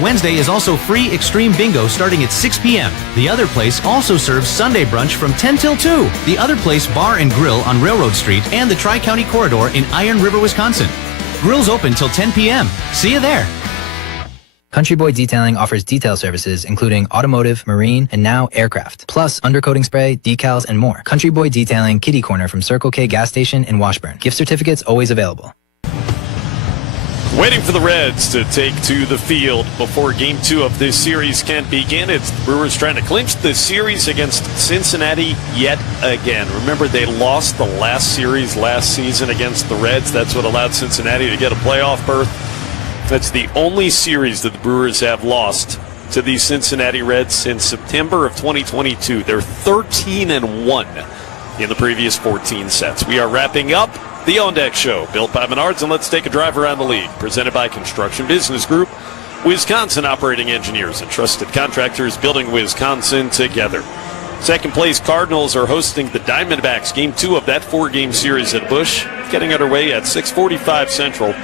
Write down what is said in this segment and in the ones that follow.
Wednesday is also free Extreme Bingo starting at 6 p.m. The other place also serves Sunday brunch from 10 till 2. The other place Bar and Grill on Railroad Street and the Tri-County Corridor in Iron River, Wisconsin. Grill's open till 10 p.m. See you there. Country Boy Detailing offers detail services including automotive, marine, and now aircraft, plus undercoating spray, decals, and more. Country Boy Detailing Kitty Corner from Circle K gas station in Washburn. Gift certificates always available. Waiting for the Reds to take to the field before Game 2 of this series can begin. It's the Brewers trying to clinch the series against Cincinnati yet again. Remember, they lost the last series last season against the Reds. That's what allowed Cincinnati to get a playoff berth. That's the only series that the Brewers have lost to the Cincinnati Reds since September of 2022. They're 13-1 in the previous 14 sets. We are wrapping up the On Deck Show, built by Menards, and let's take a drive around the league. Presented by Construction Business Group, Wisconsin operating engineers and trusted contractors building Wisconsin together. Second place Cardinals are hosting the Diamondbacks. Game 2 of that 4-game series at Busch, getting underway at 6:45 Central.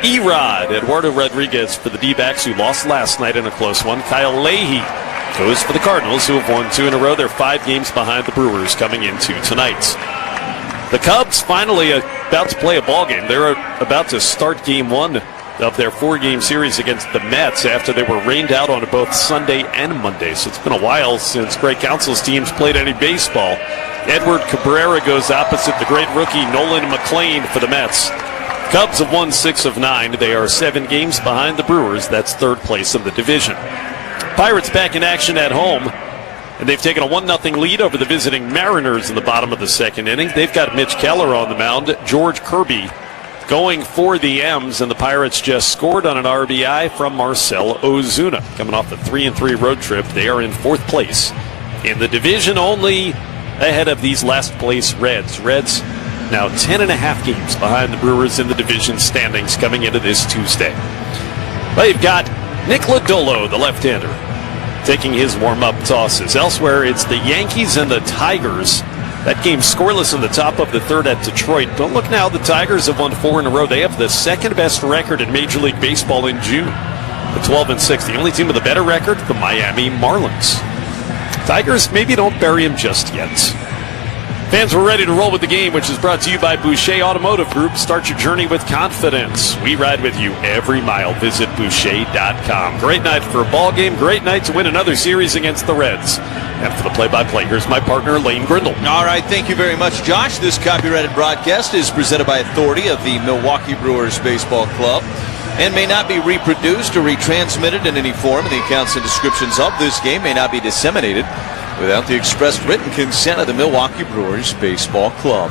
Erod, Eduardo Rodriguez for the D-backs, who lost last night in a close one. Kyle Leahy goes for the Cardinals, who have won 2 in a row. They're 5 games behind the Brewers coming into tonight. The Cubs finally about to play a ball game. They're about to start Game 1 of their 4-game series against the Mets after they were rained out on both Sunday and Monday. So it's been a while since Greg Council's teams played any baseball. Edward Cabrera goes opposite the great rookie Nolan McLean for the Mets. Cubs have won 6 of 9. They are 7 games behind the Brewers. That's 3rd place in the division. Pirates back in action at home, and they've taken a 1-0 lead over the visiting Mariners in the bottom of the 2nd inning. They've got Mitch Keller on the mound, George Kirby going for the M's, and the Pirates just scored on an RBI from Marcell Ozuna. Coming off the 3-3 road trip, they are in 4th place in the division, only ahead of these last place Reds. Reds now 10.5 games behind the Brewers in the division standings coming into this Tuesday. They've got Nick Lodolo, the left-hander, taking his warm-up tosses. Elsewhere, it's the Yankees and the Tigers. That game scoreless in the top of the 3rd at Detroit. But look now, the Tigers have won 4 in a row. They have the 2nd-best record in Major League Baseball in June, the 12-6. The only team with a better record, the Miami Marlins. Tigers, maybe don't bury him just yet. Fans, we're ready to roll with the game, which is brought to you by Boucher Automotive Group. Start your journey with confidence. We ride with you every mile. Visit Boucher.com. Great night for a ball game. Great night to win another series against the Reds. And for the play-by-play, here's my partner, Lane Grindle. All right, thank you very much, Josh. This copyrighted broadcast is presented by authority of the Milwaukee Brewers Baseball Club and may not be reproduced or retransmitted in any form. The accounts and descriptions of this game may not be disseminated without the express written consent of the Milwaukee Brewers Baseball Club.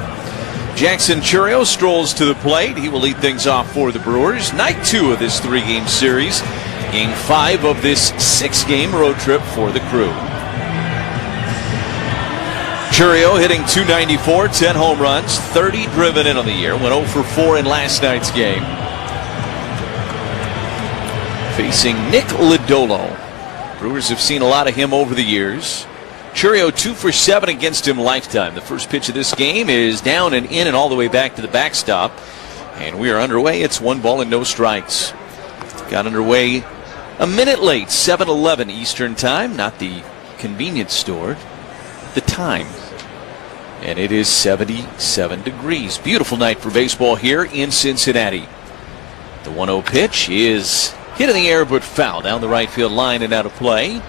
Jackson Chourio strolls to the plate. He will lead things off for the Brewers. Night 2 of this 3-game series. Game 5 of this 6-game road trip for the crew. Chourio hitting .294, 10 home runs, 30 driven in on the year. Went 0 for 4 in last night's game. Facing Nick Lodolo. Brewers have seen a lot of him over the years. Chourio 2 for 7 against him lifetime. The first pitch of this game is down and in and all the way back to the backstop. And we are underway. It's 1 ball and no strikes. Got underway a minute late, 7:11 Eastern time. Not the convenience store, the time. And it is 77 degrees. Beautiful night for baseball here in Cincinnati. The 1-0 pitch is hit in the air but foul down the right field line and out of play.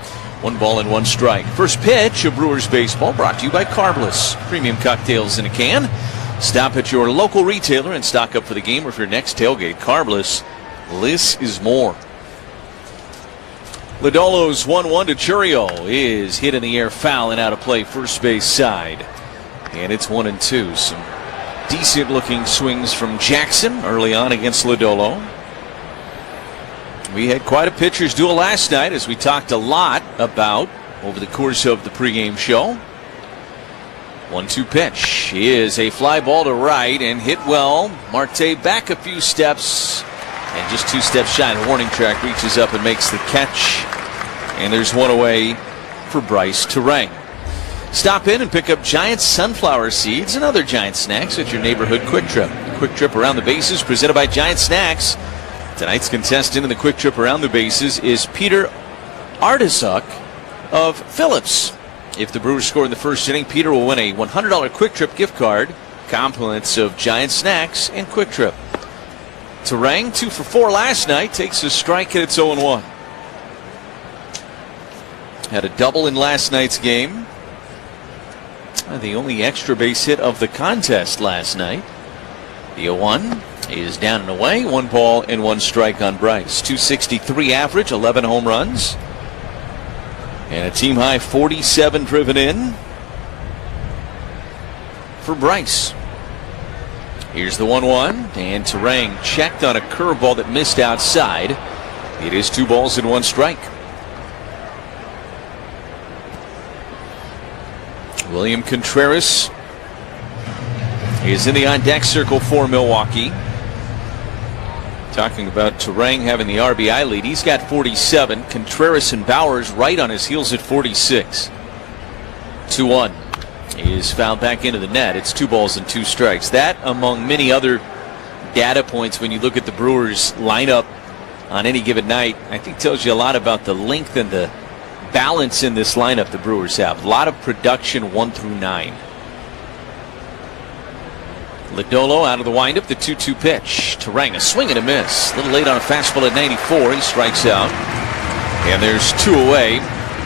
1 ball and 1 strike. First pitch of Brewers baseball brought to you by Carbless. Premium cocktails in a can. Stop at your local retailer and stock up for the game or for your next tailgate. Carbless, less is more. Lodolo's 1-1 to Chourio is hit in the air, foul and out of play, first base side. And it's 1-2. Some decent looking swings from Jackson early on against Lodolo. We had quite a pitcher's duel last night, as we talked a lot about over the course of the pregame show. 1-2 pitch is a fly ball to right and hit well. Marte back a few steps and just 2 steps shy. The warning track reaches up and makes the catch. And there's 1 away for Bryce Terang. Stop in and pick up Giant sunflower seeds and other Giant snacks at your neighborhood Quick Trip. Quick Trip around the bases presented by Giant Snacks. Tonight's contestant in the quick trip around the bases is Peter Ardisuk of Phillips. If the Brewers score in the first inning, Peter will win a $100 quick trip gift card, compliments of Giant Snacks and Quick Trip. Turang, 2 for 4 last night, takes a strike and it's 0-1. Had a double in last night's game. The only extra base hit of the contest last night. The 0-1 is down and away. 1 ball and 1 strike on Bryce. 263 average, 11 home runs. And a team high 47 driven in for Bryce. Here's the 1-1, and Turang checked on a curveball that missed outside. It is 2 balls and 1 strike. William Contreras is in the on-deck circle for Milwaukee. Talking about Turang having the RBI lead. He's got 47. Contreras and Bowers right on his heels at 46. 2-1. Is fouled back into the net. It's 2 balls and 2 strikes. That, among many other data points when you look at the Brewers lineup on any given night, I think tells you a lot about the length and the balance in this lineup the Brewers have. A lot of production 1 through 9. Lodolo out of the windup, the 2-2 pitch. Turang, a swing and a miss. A little late on a fastball at 94. He strikes out. And there's 2 away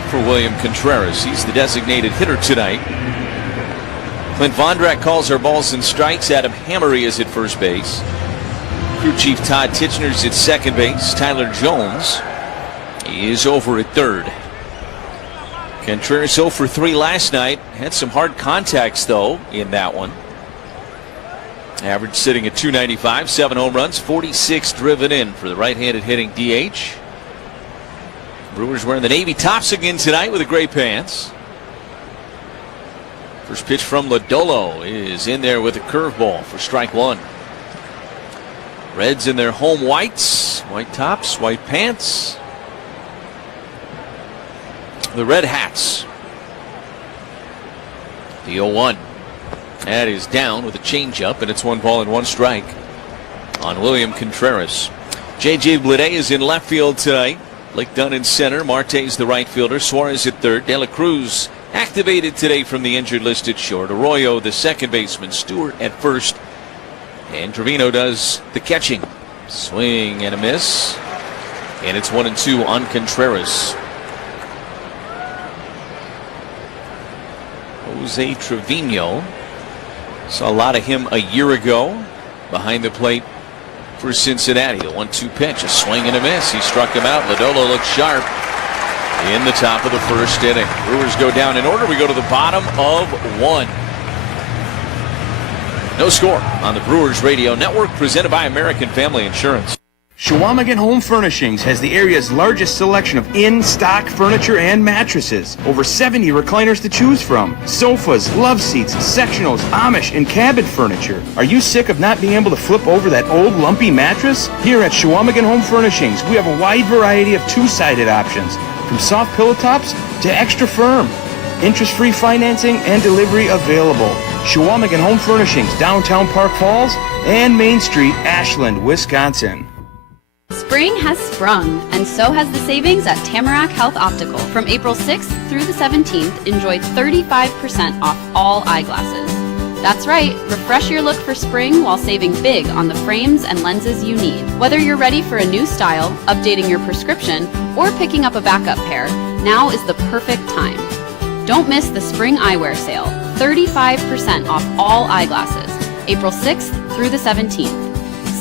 for William Contreras. He's the designated hitter tonight. Clint Vondrak calls our balls and strikes. Adam Hammery is at first base. Crew chief Todd Tichender's at second base. Tyler Jones is over at third. Contreras 0 for 3 last night. Had some hard contacts, though, in that one. Average sitting at 295, 7 home runs, 46 driven in for the right-handed hitting DH. Brewers wearing the navy tops again tonight with the gray pants. First pitch from Lodolo is in there with a curveball for strike 1. Reds in their home whites, white tops, white pants. The red hats. The 0-1. That is down with a changeup, and it's 1 ball and 1 strike on William Contreras. J.J. Bleday is in left field tonight. Blake Dunn in center. Marte's the right fielder. Suarez at third. De La Cruz activated today from the injured list at short. Arroyo, the second baseman. Stewart at first. And Trevino does the catching. Swing and a miss. And it's 1-2 on Contreras. Jose Trevino. Saw a lot of him a year ago behind the plate for Cincinnati. The 1-2 pitch, a swing and a miss. He struck him out. Lodolo looks sharp in the top of the first inning. Brewers go down in order. We go to the bottom of 1. No score on the Brewers Radio Network, presented by American Family Insurance. Chequamegon Home Furnishings has the area's largest selection of in-stock furniture and mattresses. Over 70 recliners to choose from. Sofas, love seats, sectionals, Amish, and cabin furniture. Are you sick of not being able to flip over that old lumpy mattress? Here at Chequamegon Home Furnishings, we have a wide variety of 2-sided options, from soft pillow tops to extra firm. Interest-free financing and delivery available. Chequamegon Home Furnishings, downtown Park Falls and Main Street, Ashland, Wisconsin. Spring has sprung, and so has the savings at Tamarack Health Optical. From April 6th through the 17th, enjoy 35% off all eyeglasses. That's right, refresh your look for spring while saving big on the frames and lenses you need. Whether you're ready for a new style, updating your prescription, or picking up a backup pair, now is the perfect time. Don't miss the spring eyewear sale, 35% off all eyeglasses, April 6th through the 17th.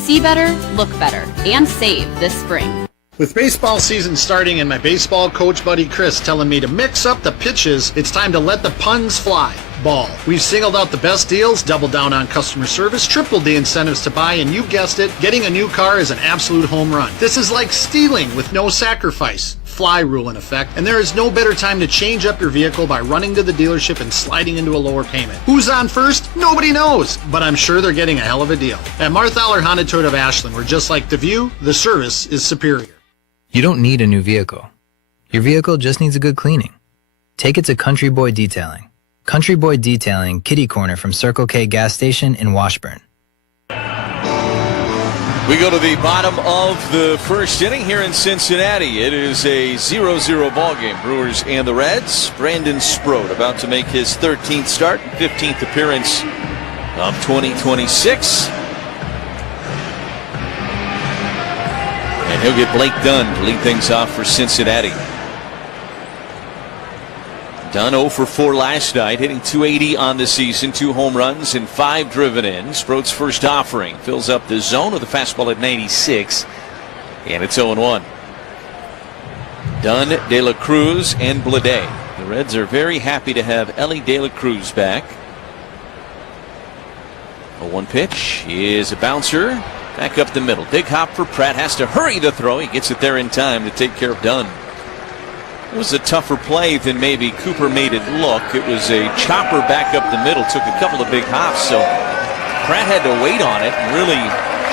See better, look better, and save this spring. With baseball season starting and my baseball coach buddy Chris telling me to mix up the pitches, it's time to let the puns fly. Ball. We've singled out the best deals, doubled down on customer service, tripled the incentives to buy, and you guessed it, getting a new car is an absolute home run. This is like stealing with no sacrifice. Fly rule in effect, and there is no better time to change up your vehicle by running to the dealership and sliding into a lower payment. Who's on first? Nobody knows, but I'm sure they're getting a hell of a deal. At Marthaler Honda Toyota of Ashland, we're just like the view, the service is superior. You don't need a new vehicle. Your vehicle just needs a good cleaning. Take it to Country Boy Detailing. Country Boy Detailing, kitty corner from Circle K gas station in Washburn. We go to the bottom of the first inning here in Cincinnati. It is a 0-0 ball game. Brewers and the Reds. Brandon Sproat about to make his 13th start and 15th appearance of 2026. And he'll get Blake Dunn to lead things off for Cincinnati. Dunn 0 for 4 last night, hitting .280 on the season, 2 home runs and 5 driven in. Sproat's first offering fills up the zone with a fastball at 96, and it's 0-1. Dunn, De La Cruz, and Bleday. The Reds are very happy to have Elly De La Cruz back. 0-1 pitch is a bouncer. Back up the middle. Big hop for Pratt. Has to hurry the throw. He gets it there in time to take care of Dunn. It was a tougher play than maybe Cooper made it look. It was a chopper back up the middle. Took a couple of big hops. So Pratt had to wait on it and really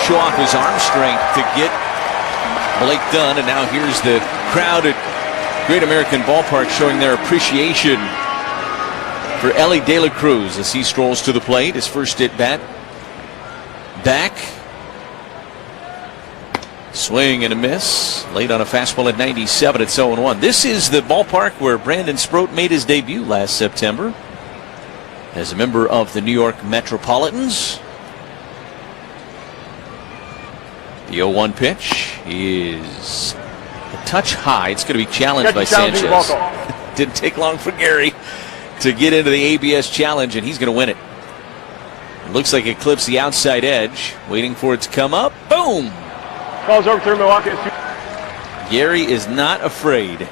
show off his arm strength to get Blake Dunn. And now here's the crowd at Great American Ballpark showing their appreciation for Elly De La Cruz as he strolls to the plate. His first at bat back. Swing and a miss. Late on a fastball at 97. It's 0-1. This is the ballpark where Brandon Sproat made his debut last September as a member of the New York Metropolitans. The 0-1 pitch is a touch high. It's going to be challenged by Sanchez. Didn't take long for Gary to get into the ABS challenge, and he's going to win it. It looks like it clips the outside edge. Waiting for it to come up. Boom! Calls over through Milwaukee. Gary is not afraid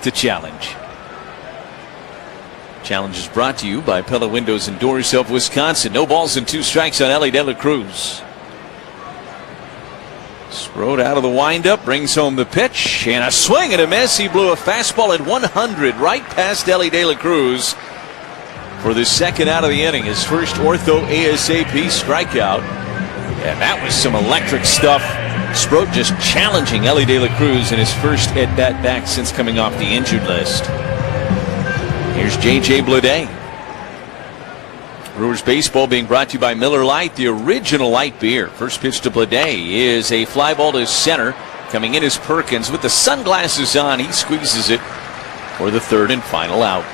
to challenge. Challenge is brought to you by Pella Windows and Doors of Wisconsin. No balls and 2 strikes on Elly De La Cruz. Sproat out of the windup, brings home the pitch, and a swing and a miss. He blew a fastball at 100 right past Elly De La Cruz for the second out of the inning. His first ortho ASAP strikeout. And that was some electric stuff. Sproat just challenging Elly De La Cruz in his first at-bat back since coming off the injured list. Here's J.J. Bleday. Brewers baseball being brought to you by Miller Lite, the original light beer. First pitch to Bleday is a fly ball to center. Coming in is Perkins with the sunglasses on. He squeezes it for the third and final out.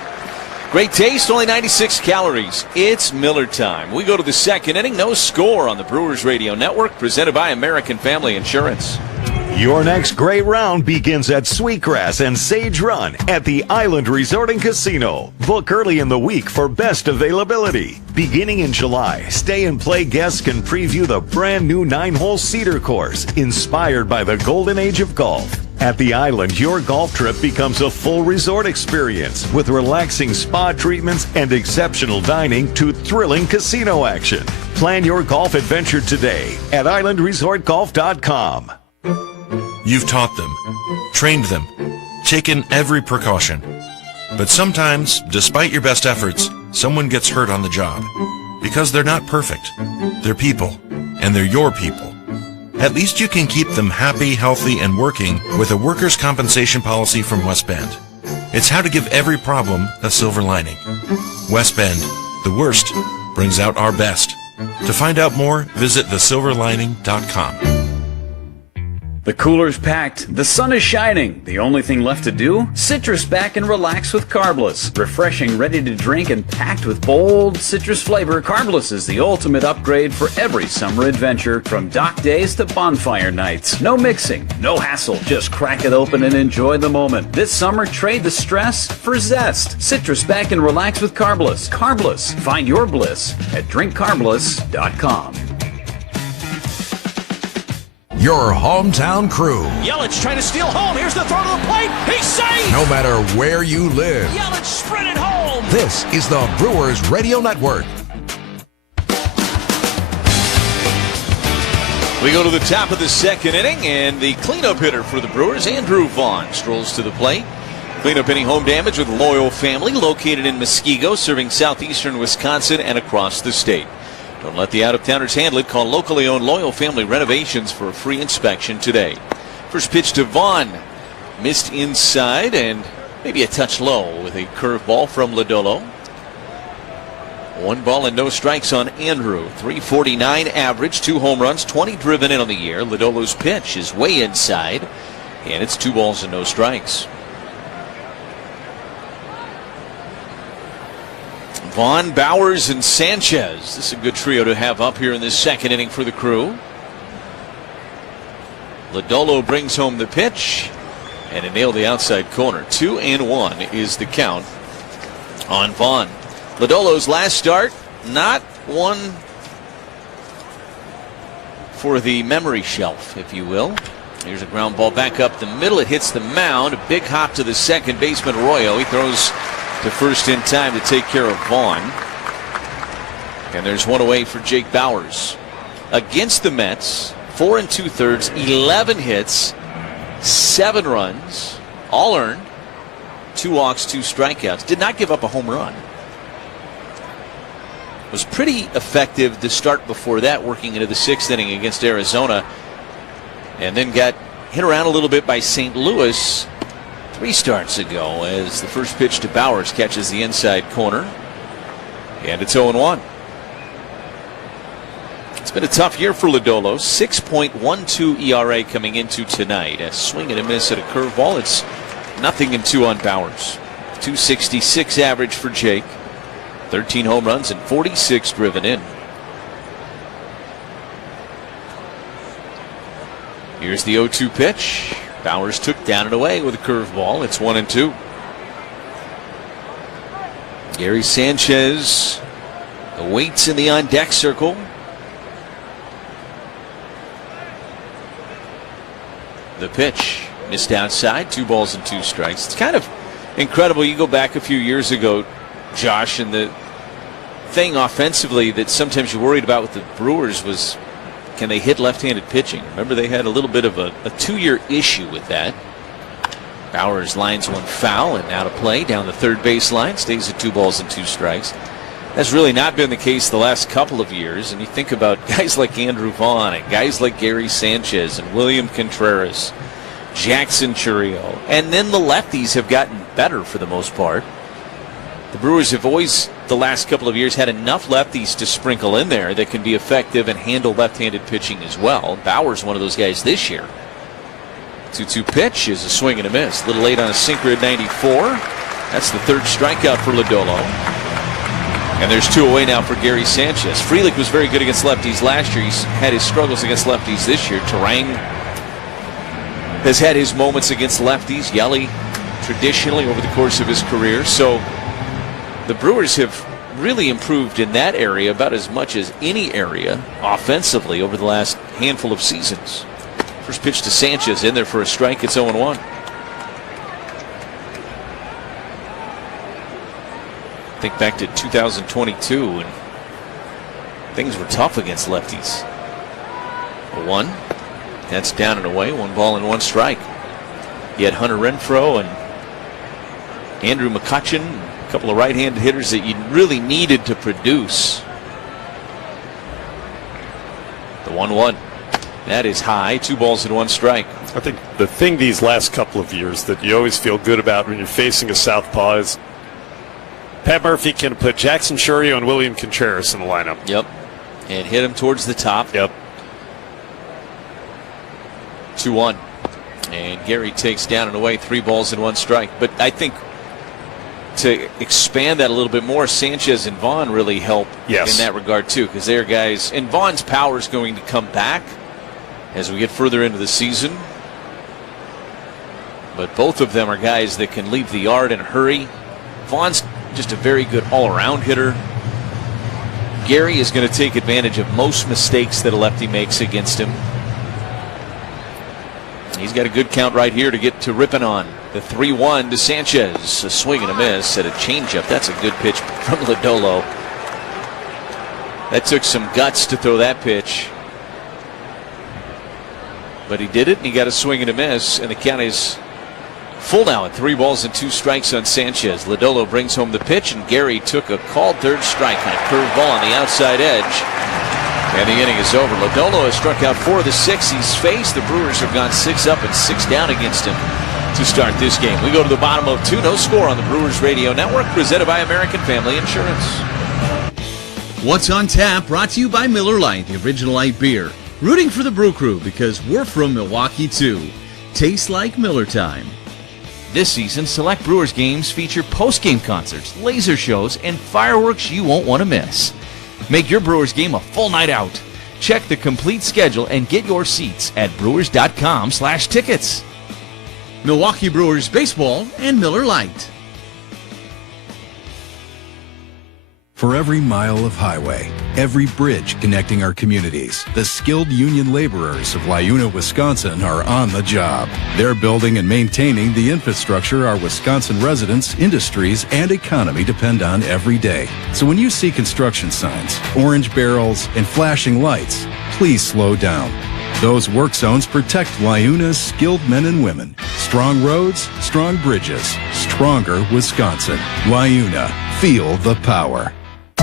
Great taste, only 96 calories. It's Miller time. We go to the second inning. No score on the Brewers Radio Network, presented by American Family Insurance. Your next great round begins at Sweetgrass and Sage Run at the Island Resort and Casino. Book early in the week for best availability. Beginning in July, Stay and Play guests can preview the brand new 9-hole Cedar course, inspired by the golden age of golf. At the Island, your golf trip becomes a full resort experience with relaxing spa treatments and exceptional dining to thrilling casino action. Plan your golf adventure today at islandresortgolf.com. You've taught them, trained them, taken every precaution. But sometimes, despite your best efforts, someone gets hurt on the job. Because they're not perfect. They're people, and they're your people. At least you can keep them happy, healthy, and working with a workers' compensation policy from West Bend. It's how to give every problem a silver lining. West Bend, the worst brings out our best. To find out more, visit thesilverlining.com. The cooler's packed, the sun is shining. The only thing left to do? Citrus back and relax with Carbless. Refreshing, ready to drink, and packed with bold citrus flavor, Carbless is the ultimate upgrade for every summer adventure, from dock days to bonfire nights. No mixing, no hassle, just crack it open and enjoy the moment. This summer, trade the stress for zest. Citrus back and relax with Carbless. Carbless, find your bliss at drinkcarbless.com. Your hometown crew. Yelich trying to steal home. Here's the throw to the plate. He's safe. No matter where you live. Yelich sprinted home. This is the Brewers Radio Network. We go to the top of the second inning, and the cleanup hitter for the Brewers, Andrew Vaughn, strolls to the plate. Cleanup inning home damage with Loyal Family, located in Muskego, serving southeastern Wisconsin and across the state. Don't let the out-of-towners handle it. Call locally owned Loyal Family Renovations for a free inspection today. First pitch to Vaughn. Missed inside and maybe a touch low with a curveball from Lodolo. 1 ball and no strikes on Andrew. 349 average, 2 home runs, 20 driven in on the year. Lodolo's pitch is way inside, and it's 2 balls and no strikes. Vaughn, Bowers, and Sanchez. This is a good trio to have up here in this second inning for the Crew. Lodolo brings home the pitch, and it nailed the outside corner. 2-1 is the count on Vaughn. Lodolo's last start, not one for the memory shelf, if you will. Here's a ground ball back up the middle. It hits the mound. A big hop to the second baseman, Arroyo. He throws to first in time to take care of Vaughn. And there's one away for Jake Bowers. Against the Mets, 4 2/3, 11 hits, 7 runs, all earned, 2 walks, 2 strikeouts. Did not give up a home run. Was pretty effective the start before that, working into the 6th inning against Arizona. And then got hit around a little bit by St. Louis 3 starts ago as the first pitch to Bowers catches the inside corner. And it's 0-1. It's been a tough year for Lodolo. 6.12 ERA coming into tonight. A swing and a miss at a curveball. It's 0-2 on Bowers. 266 average for Jake. 13 home runs and 46 driven in. Here's the 0-2 pitch. Bowers took down and away with a curveball. It's 1-2. Gary Sanchez awaits in the on-deck circle. The pitch missed outside. 2 balls and 2 strikes. It's kind of incredible. You go back a few years ago, Josh, and the thing offensively that sometimes you worried about with the Brewers was, can they hit left-handed pitching? Remember, they had a little bit of a 2-year issue with that. Bowers lines one foul and out of play down the third baseline. Stays at 2 balls and 2 strikes. That's really not been the case the last couple of years. And you think about guys like Andrew Vaughn and guys like Gary Sanchez and William Contreras, Jackson Chourio, and then the lefties have gotten better for the most part. The Brewers have always, the last couple of years, had enough lefties to sprinkle in there that can be effective and handle left-handed pitching as well. Bauer's one of those guys this year. 2-2 pitch is a swing and a miss. A little late on a sinker at 94. That's the 3rd strikeout for Lodolo. And there's 2 away now for Gary Sanchez. Frelick was very good against lefties last year. He's had his struggles against lefties this year. Terang has had his moments against lefties. Yelly traditionally over the course of his career. So the Brewers have really improved in that area about as much as any area offensively over the last handful of seasons. First pitch to Sanchez in there for a strike. It's 0-1. Think back to 2022 and things were tough against lefties. 1. That's down and away. 1 ball and 1 strike. You had Hunter Renfroe and Andrew McCutchen. A couple of right-handed hitters that you really needed to produce. The 1-1. That is high. 2 balls and 1 strike. I think the thing these last couple of years that you always feel good about when you're facing a southpaw is Pat Murphy can put Jackson Chourio and William Contreras in the lineup. Yep. And hit him towards the top. Yep. 2-1. And Gary takes down and away. 3 balls and 1 strike. But I think to expand that a little bit more, Sanchez and Vaughn really help in that regard too, because they're guys, and Vaughn's power is going to come back as we get further into the season. But both of them are guys that can leave the yard in a hurry. Vaughn's just a very good all-around hitter. Gary is going to take advantage of most mistakes that a lefty makes against him. He's got a good count right here to get to ripping on. The 3-1 to Sanchez. A swing and a miss at a changeup. That's a good pitch from Lodolo. That took some guts to throw that pitch. But he did it, and he got a swing and a miss, and the count is full now at 3 balls and 2 strikes on Sanchez. Lodolo brings home the pitch, and Gary took a called 3rd strike on a curveball on the outside edge. And the inning is over. Lodolo has struck out 4 of the 6 he's faced. The Brewers have gone 6 up and 6 down against him to start this game. We go to the bottom of 2. No score on the Brewers Radio Network, presented by American Family Insurance. What's on Tap, brought to you by Miller Lite, the original light beer. Rooting for the Brew Crew because we're from Milwaukee too. Tastes like Miller time. This season, select Brewers games feature post-game concerts, laser shows, and fireworks you won't want to miss. Make your Brewers game a full night out. Check the complete schedule and get your seats at brewers.com/tickets. Milwaukee Brewers baseball and Miller Lite. For every mile of highway, every bridge connecting our communities, the skilled union laborers of Lyuna, Wisconsin are on the job. They're building and maintaining the infrastructure our Wisconsin residents, industries, and economy depend on every day. So when you see construction signs, orange barrels, and flashing lights, please slow down. Those work zones protect Lyuna's skilled men and women. Strong roads, strong bridges, stronger Wisconsin. Lyuna, feel the power.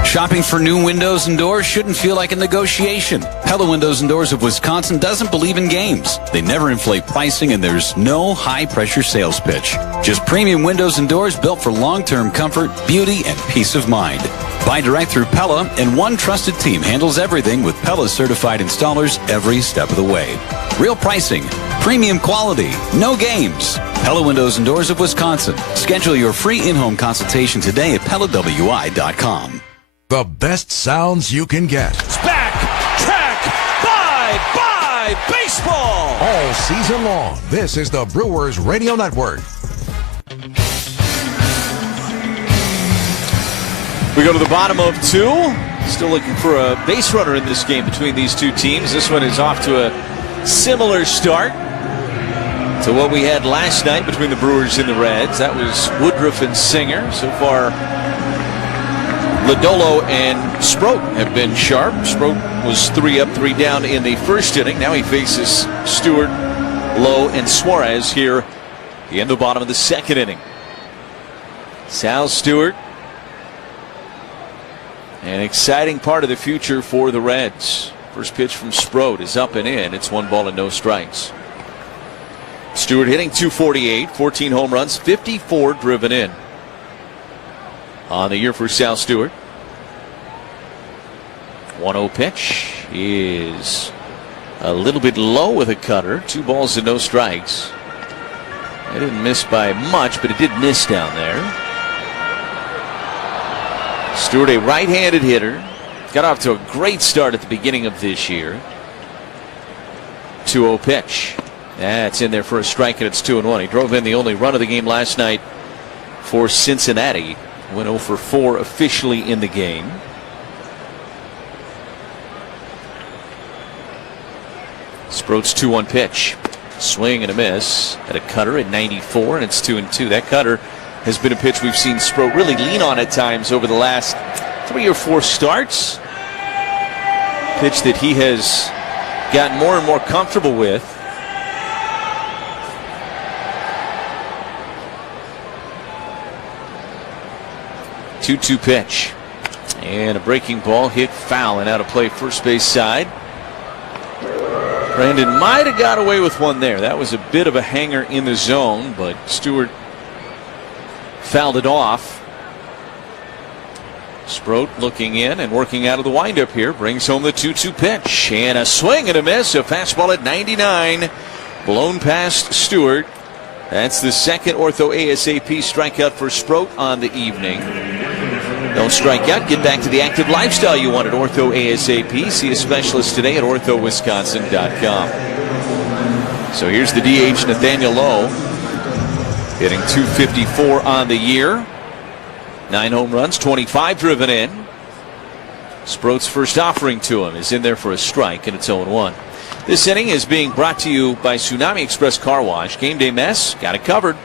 Shopping for new windows and doors shouldn't feel like a negotiation. Pella Windows and Doors of Wisconsin doesn't believe in games. They never inflate pricing, and there's no high-pressure sales pitch. Just premium windows and doors built for long-term comfort, beauty, and peace of mind. Buy direct through Pella, and one trusted team handles everything with Pella's certified installers every step of the way. Real pricing, premium quality, no games. Pella Windows and Doors of Wisconsin. Schedule your free in-home consultation today at PellaWI.com. The best sounds you can get. It's back, track, bye, baseball. All season long, this is the Brewers Radio Network. We go to the bottom of 2. Still looking for a base runner in this game between these two teams. This one is off to a similar start to what we had last night between the Brewers and the Reds. That was Woodruff and Singer. So far, Lodolo and Sproat have been sharp. Sproat was 3 up, 3 down in the first inning. Now he faces Stewart, Lowe, and Suarez here in the bottom of the second inning. Sal Stewart, an exciting part of the future for the Reds. First pitch from Sproat is up and in. It's 1 ball and no strikes. Stewart hitting .248, 14 home runs, 54 driven in on the year for Sal Stewart. 1-0 pitch is a little bit low with a cutter. 2 balls and no strikes. It didn't miss by much, but it did miss down there. Stewart, a right-handed hitter, got off to a great start at the beginning of this year. 2-0 pitch. That's in there for a strike, and it's 2-1. He drove in the only run of the game last night for Cincinnati. Went 0 for 4 officially in the game. Sproat's 2-1 pitch. Swing and a miss at a cutter at 94, and it's 2-2. That cutter has been a pitch we've seen Sproat really lean on at times over the last 3 or 4 starts. Pitch that he has gotten more and more comfortable with. Two pitch, and a breaking ball hit foul and out of play first base side. Brandon might have got away with one there. That was a bit of a hanger in the zone, but Stewart fouled it off. Sproat looking in and working out of the windup here, brings home the 2-2 pitch, and a swing and a miss. A fastball at 99, blown past Stewart. That's the second ortho ASAP strikeout for Sproat on the evening. Don't strike out. Get back to the active lifestyle you want at Ortho ASAP. See a specialist today at orthowisconsin.com. So here's the DH, Nathaniel Lowe, hitting .254 on the year. 9 home runs, 25 driven in. Sproat's first offering to him is in there for a strike, and it's 0-1. This inning is being brought to you by Tsunami Express Car Wash. Game day mess, got it covered.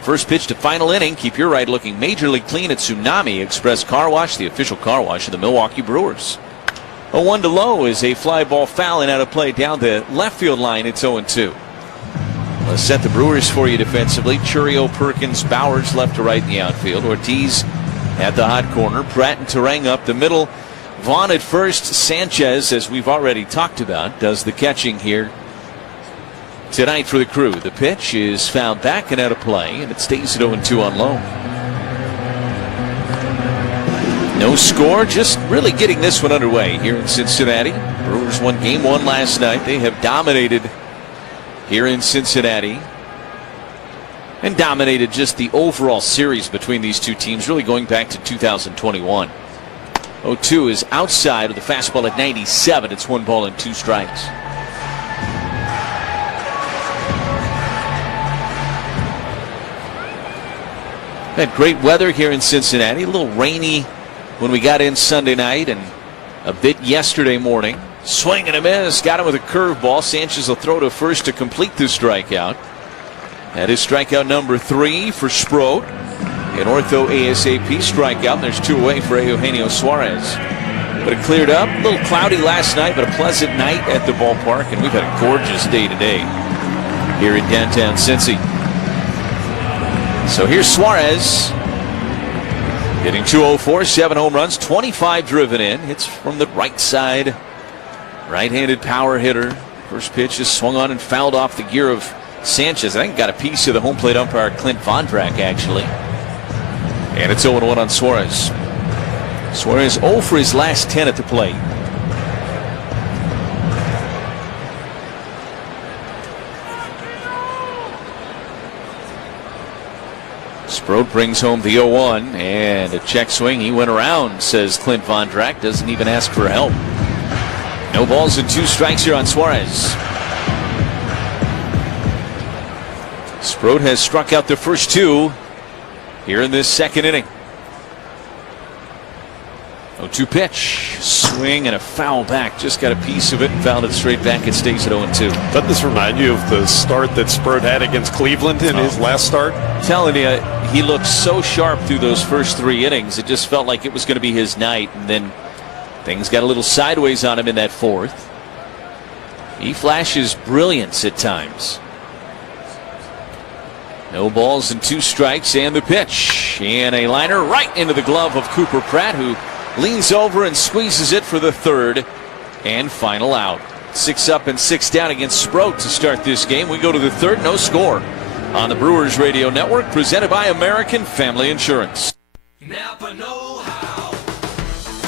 First pitch to final inning. Keep your ride looking majorly clean at Tsunami Express Car Wash, the official car wash of the Milwaukee Brewers. A 1 to Lowe is a fly ball foul and out of play down the left field line. It's 0-2. Let's set the Brewers for you defensively. Churio, Perkins, Bowers left to right in the outfield. Ortiz at the hot corner. Pratt and Terang up the middle. Vaughn at first. Sanchez, as we've already talked about, does the catching here tonight for the Crew. The pitch is fouled back and out of play, and it stays at 0-2 on Lowe. No score, just really getting this one underway here in Cincinnati. Brewers won game 1 last night. They have dominated here in Cincinnati and dominated just the overall series between these two teams, really going back to 2021. 0-2 is outside of the fastball at 97. It's 1 ball and 2 strikes. Had great weather here in Cincinnati. A little rainy when we got in Sunday night and a bit yesterday morning. Swing and a miss. Got him with a curveball. Sanchez will throw to first to complete the strikeout. That is strikeout number 3 for Sproat. An ortho ASAP strikeout. There's 2 away for Eugenio Suarez. But it cleared up. A little cloudy last night, but a pleasant night at the ballpark. And we've had a gorgeous day today here in downtown Cincy. So here's Suarez hitting .204, 7 home runs, 25 driven in. Hits from the right side. Right-handed power hitter. First pitch is swung on and fouled off the gear of Sanchez. I think got a piece of the home plate umpire Clint Vondrack actually. And it's 0-1 on Suarez. Suarez 0 for his last 10 at the plate. Sproat brings home the 0-1 and a check swing. He went around, says Clint Vondrack. Doesn't even ask for help. No balls and 2 strikes here on Suarez. Sproat has struck out the first 2 here in this second inning. 0-2 pitch. Swing and a foul back. Just got a piece of it and fouled it straight back. It stays at 0-2. Doesn't this remind you of the start that Sproat had against Cleveland in his last start? I'm telling you, he looked so sharp through those first 3 innings. It just felt like it was going to be his night. And then things got a little sideways on him in that 4th. He flashes brilliance at times. No balls and 2 strikes and the pitch. And a liner right into the glove of Cooper Pratt, who leans over and squeezes it for the 3rd and final out. 6 up and 6 down against Sproat to start this game. We go to the 3rd, no score on the Brewers Radio Network, presented by American Family Insurance. Napa know-how.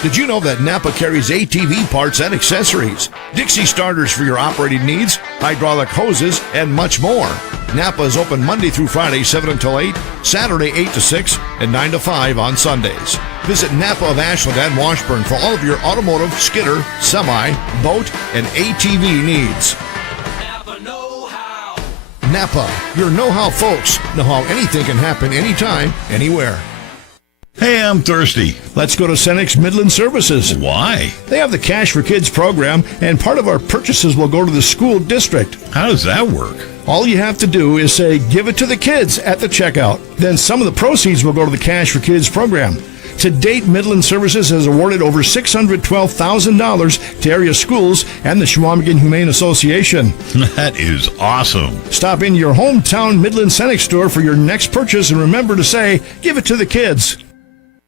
Did you know that Napa carries ATV parts and accessories, Dixie starters for your operating needs, hydraulic hoses, and much more? Napa is open Monday through Friday, 7 until 8, Saturday 8 to 6, and 9 to 5 on Sundays. Visit Napa of Ashland and Washburn for all of your automotive, skidder, semi, boat, and ATV needs. Napa know-how. Napa, your know-how folks know how anything can happen anytime, anywhere. Hey, I'm thirsty. Let's go to Cenex Midland Services. Why? They have the Cash for Kids program, and part of our purchases will go to the school district. How does that work? All you have to do is say, give it to the kids at the checkout. Then some of the proceeds will go to the Cash for Kids program. To date, Midland Services has awarded over $612,000 to area schools and the Chequamegon Humane Association. That is awesome. Stop in your hometown Midland Cenex store for your next purchase and remember to say, give it to the kids.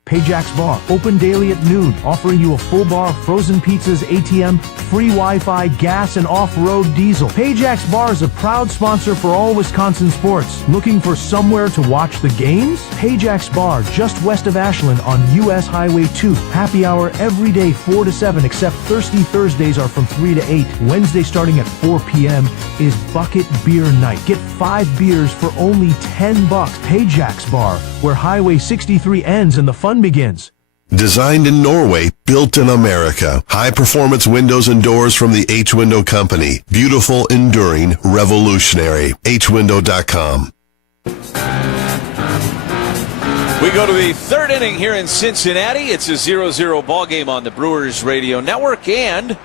Payjack's Bar, open daily at noon, offering you a full bar, frozen pizzas, ATM, free Wi-Fi, gas, and off-road diesel. Payjack's Bar is a proud sponsor for all Wisconsin sports. Looking for somewhere to watch the games? Payjack's Bar, just west of Ashland on U.S. Highway 2. Happy hour every day 4 to 7, except Thirsty Thursdays are from 3 to 8. Wednesday starting at 4 p.m. is Bucket Beer Night. Get 5 beers for only $10. Payjack's Bar, where Highway 63 ends and the fun begins. Designed in Norway, built in America. High-performance windows and doors from the H-Window Company. Beautiful, enduring, revolutionary. hwindow.com. We go to the 3rd inning here in Cincinnati. It's a 0-0 ball game on the Brewers Radio Network, and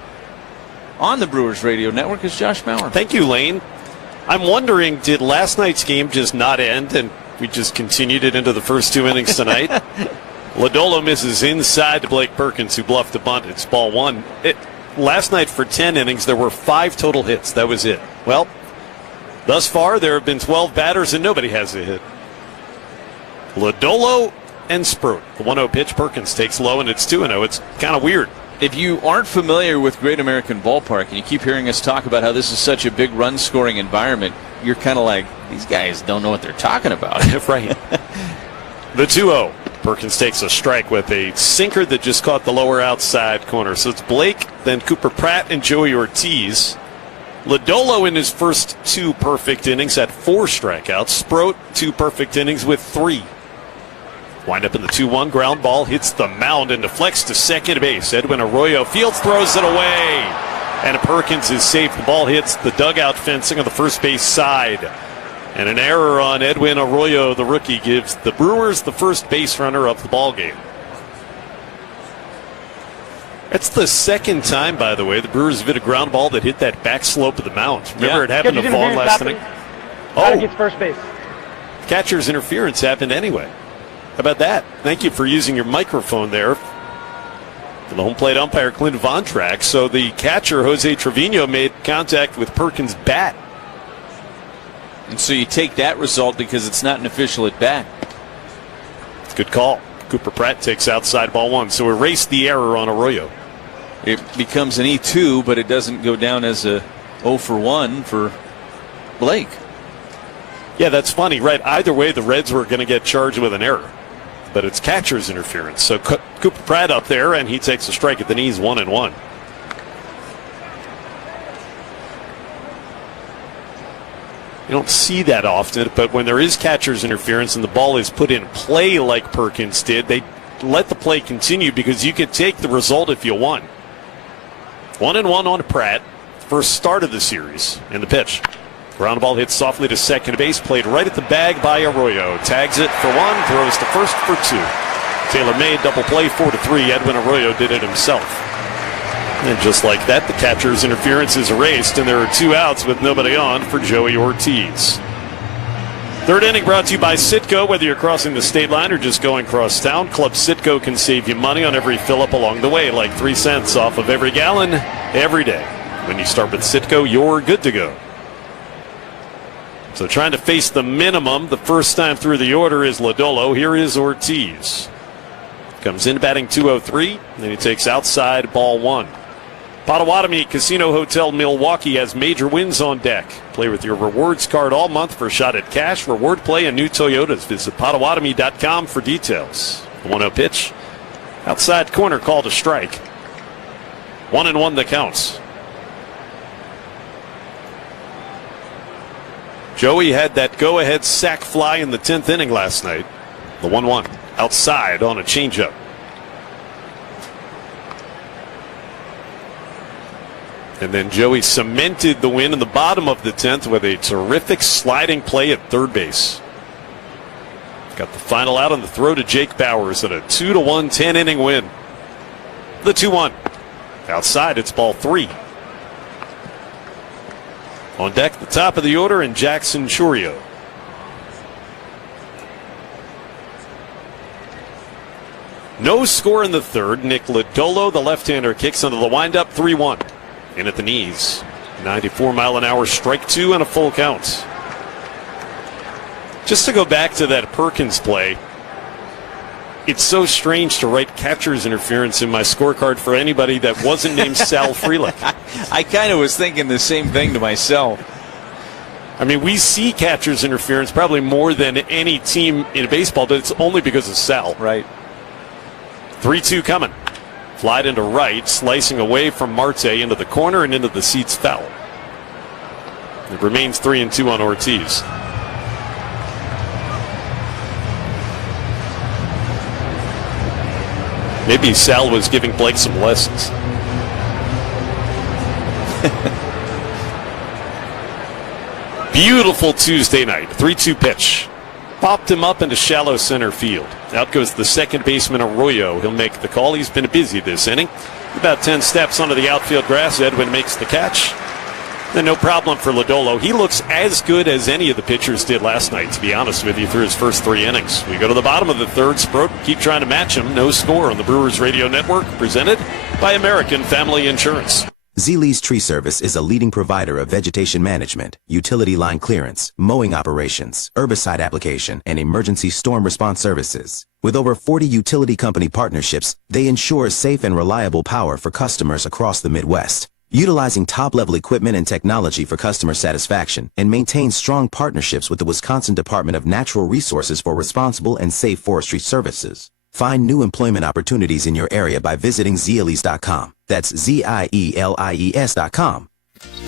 on the Brewers Radio Network is Josh Maurer. Thank you, Lane. I'm wondering, did last night's game just not end and we just continued it into the first 2 innings tonight? Lodolo misses inside to Blake Perkins, who bluffed the bunt. It's ball 1. Last night for 10 innings, there were 5 total hits. That was it. Well, thus far, there have been 12 batters and nobody has a hit. Lodolo and Sproat. The 1-0 pitch, Perkins takes low, and it's 2-0. It's kind of weird. If you aren't familiar with Great American Ballpark and you keep hearing us talk about how this is such a big run-scoring environment, you're kind of like, these guys don't know what they're talking about. Right. The 2-0. Perkins takes a strike with a sinker that just caught the lower outside corner. So it's Blake, then Cooper Pratt, and Joey Ortiz. Lodolo in his first 2 perfect innings had 4 strikeouts. Sproat 2 perfect innings with 3. Wind up in the 2-1. Ground ball hits the mound and deflects to second base. Edwin Arroyo fields, throws it away. And Perkins is safe. The ball hits the dugout fencing on the first base side. And an error on Edwin Arroyo, the rookie, gives the Brewers the first base runner of the ballgame. It's the second time, by the way, the Brewers have hit a ground ball that hit that back slope of the mound. Remember, it happened to Vaughn last inning? Gets first base. Catcher's interference happened anyway. How about that? Thank you for using your microphone there. The home plate umpire, Clint Vontrack. So the catcher, Jose Trevino, made contact with Perkins' bat. And so you take that result because it's not an official at bat. Good call. Cooper Pratt takes outside ball 1. So erase the error on Arroyo. It becomes an E2, but it doesn't go down as a 0 for 1 for Blake. Yeah, that's funny, right? Either way, the Reds were going to get charged with an error. But it's catcher's interference. So Cooper Pratt up there, and he takes a strike at the knees, 1-1. You don't see that often, but when there is catcher's interference and the ball is put in play like Perkins did, they let the play continue because you can take the result if you want. 1-1 on Pratt, first start of the series, in the pitch. Ground ball hits softly to second base, played right at the bag by Arroyo. Tags it for 1, throws to first for 2. Taylor made double play 4-3. Edwin Arroyo did it himself. And just like that, the catcher's interference is erased, and there are 2 outs with nobody on for Joey Ortiz. Third inning brought to you by Citgo. Whether you're crossing the state line or just going cross town, Club Citgo can save you money on every fill-up along the way, like 3 cents off of every gallon every day. When you start with Citgo, you're good to go. So trying to face the minimum the first time through the order is Lodolo. Here is Ortiz. Comes in batting 203, then he takes outside ball 1. Potawatomi Casino Hotel Milwaukee has major wins on deck. Play with your rewards card all month for a shot at cash, reward play, and new Toyotas. Visit Potawatomi.com for details. The 1-0 pitch. Outside corner, called a strike. 1-1 the counts. Joey had that go-ahead sac fly in the 10th inning last night. The 1-1 outside on a changeup. And then Joey cemented the win in the bottom of the 10th with a terrific sliding play at third base. Got the final out on the throw to Jake Bauers at a 2-1 10-inning win. The 2-1. Outside, it's ball 3. On deck, the top of the order, and Jackson Chourio. No score in the third. Nick Lodolo, the left-hander, kicks into the windup, 3-1. In at the knees. 94-mile-an-hour strike 2 and a full count. Just to go back to that Perkins play, it's so strange to write catcher's interference in my scorecard for anybody that wasn't named Sal Frelick. I kind of was thinking the same thing to myself. I mean, we see catcher's interference probably more than any team in baseball, but it's only because of Sal. Right. 3-2 coming. Flied into right, slicing away from Marte into the corner and into the seats foul. It remains 3-2 on Ortiz. Maybe Sal was giving Blake some lessons. Beautiful Tuesday night. 3-2 pitch. Popped him up into shallow center field. Out goes the second baseman Arroyo. He'll make the call. He's been busy this inning. About 10 steps onto the outfield grass. Edwin makes the catch. And no problem for Lodolo. He looks as good as any of the pitchers did last night, to be honest with you, through his first 3 innings. We go to the bottom of the third. Sproat keep trying to match him. No score on the Brewers Radio Network, presented by American Family Insurance. Z-Lee's Tree Service is a leading provider of vegetation management, utility line clearance, mowing operations, herbicide application, and emergency storm response services. With over 40 utility company partnerships, they ensure safe and reliable power for customers across the Midwest. Utilizing top-level equipment and technology for customer satisfaction and maintain strong partnerships with the Wisconsin Department of Natural Resources for responsible and safe forestry services. Find new employment opportunities in your area by visiting Zieles.com. That's Zieles.com.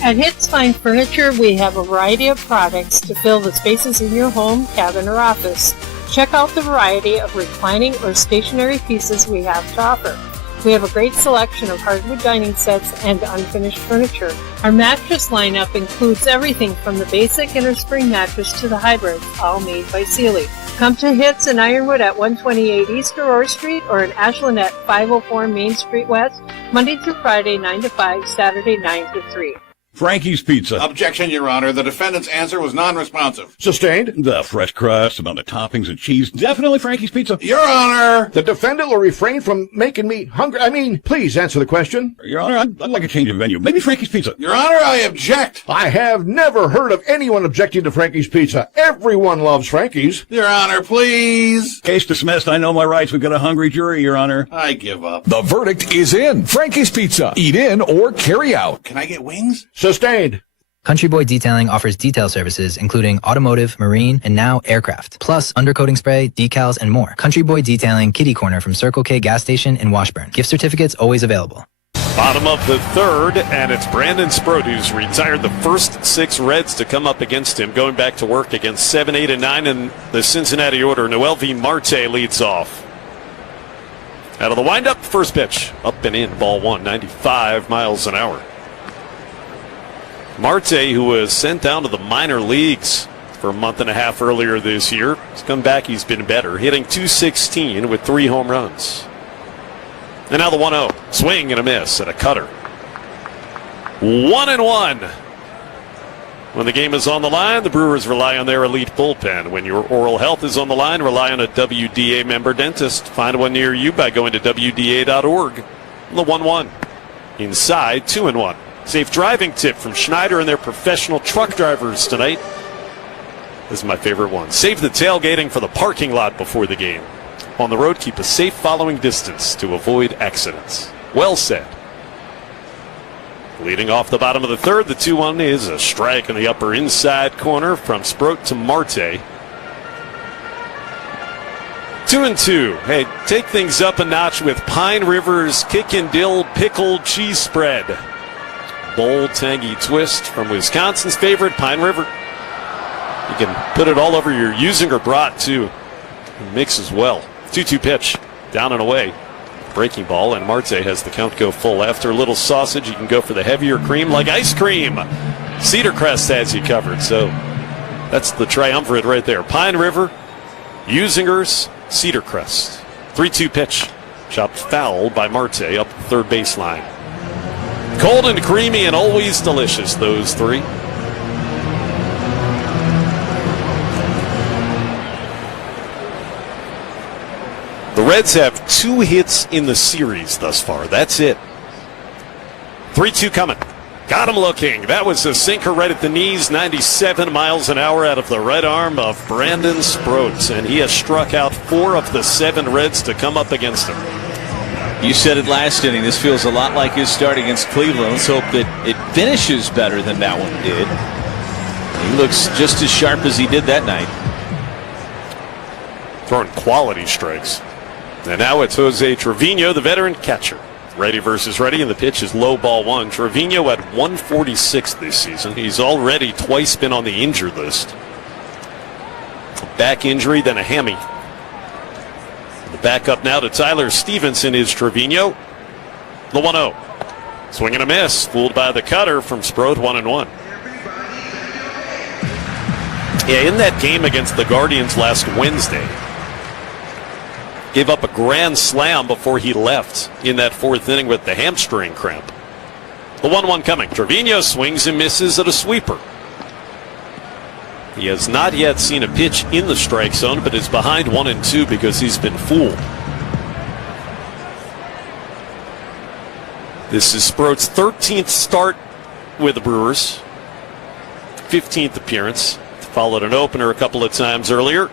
At Hits Fine Furniture, we have a variety of products to fill the spaces in your home, cabin, or office. Check out the variety of reclining or stationary pieces we have to offer. We have a great selection of hardwood dining sets and unfinished furniture. Our mattress lineup includes everything from the basic innerspring mattress to the hybrids, all made by Sealy. Come to Hits in Ironwood at 128 East Aurora Street or in Ashland at 504 Main Street West, Monday through Friday 9 to 5, Saturday 9 to 3. Frankie's Pizza. Objection, Your Honor. The defendant's answer was non-responsive. Sustained. The fresh crust, amount of toppings and cheese. Definitely Frankie's Pizza. Your Honor. The defendant will refrain from making me hungry. Please answer the question. Your Honor, I'd like a change of venue. Maybe Frankie's Pizza. Your Honor, I object. I have never heard of anyone objecting to Frankie's Pizza. Everyone loves Frankie's. Your Honor, please. Case dismissed. I know my rights. We've got a hungry jury, Your Honor. I give up. The verdict is in. Frankie's Pizza. Eat in or carry out. Can I get wings? Sustained. Country Boy Detailing offers detail services including automotive, marine, and now aircraft, plus undercoating spray, decals, and more. Country Boy Detailing Kitty Corner from Circle K gas station in Washburn. Gift certificates always available. Bottom of the third, and it's Brandon Sproat who's retired the first 6 Reds to come up against him, going back to work against 7, 8, and 9 in the Cincinnati order. Noelvi Marte leads off. Out of the windup, first pitch, up and in, ball 1, 95 miles an hour. Marte, who was sent down to the minor leagues for a month and a half earlier this year, has come back. He's been better, hitting .216 with 3 home runs. And now the 1-0, swing and a miss and a cutter. 1-1. When the game is on the line, the Brewers rely on their elite bullpen. When your oral health is on the line, rely on a WDA member dentist. Find one near you by going to WDA.org. The 1-1. Inside, 2-1. Safe driving tip from Schneider and their professional truck drivers tonight. This is my favorite one. Save the tailgating for the parking lot before the game. On the road, keep a safe following distance to avoid accidents. Well said. Leading off the bottom of the third, the 2-1 is a strike in the upper inside corner from Sproat to Marte. 2-2. Hey, take things up a notch with Pine River's Kick and Dill Pickled Cheese Spread. Bold, tangy twist from Wisconsin's favorite, Pine River. You can put it all over your Usinger brat, too. It mixes well. 2-2 pitch, down and away. Breaking ball, and Marte has the count go full. After a little sausage, you can go for the heavier cream like ice cream. Cedar Crest has you covered, so that's the triumvirate right there. Pine River, Usinger's, Cedar Crest. 3-2 pitch, chopped foul by Marte up the third baseline. Cold and creamy and always delicious, those 3. The Reds have 2 hits in the series thus far. That's it. 3-2 coming. Got him looking. That was a sinker right at the knees, 97 miles an hour out of the right arm of Brandon Sproat. And he has struck out 4 of the 7 Reds to come up against him. You said it last inning. This feels a lot like his start against Cleveland. Let's hope that it finishes better than that one did. He looks just as sharp as he did that night. Throwing quality strikes. And now it's Jose Trevino, the veteran catcher. Ready versus ready, and the pitch is low, ball 1. Trevino at 146 this season. He's already twice been on the injured list. A back injury, then a hammy. The backup now to Tyler Stevenson is Trevino. The 1-0. Swing and a miss. Fooled by the cutter from Sproat, 1-1. Yeah, in that game against the Guardians last Wednesday, gave up a grand slam before he left in that 4th inning with the hamstring cramp. The 1-1 coming. Trevino swings and misses at a sweeper. He has not yet seen a pitch in the strike zone, but is behind 1-2 because he's been fooled. This is Sproat's 13th start with the Brewers. 15th appearance. Followed an opener a couple of times earlier.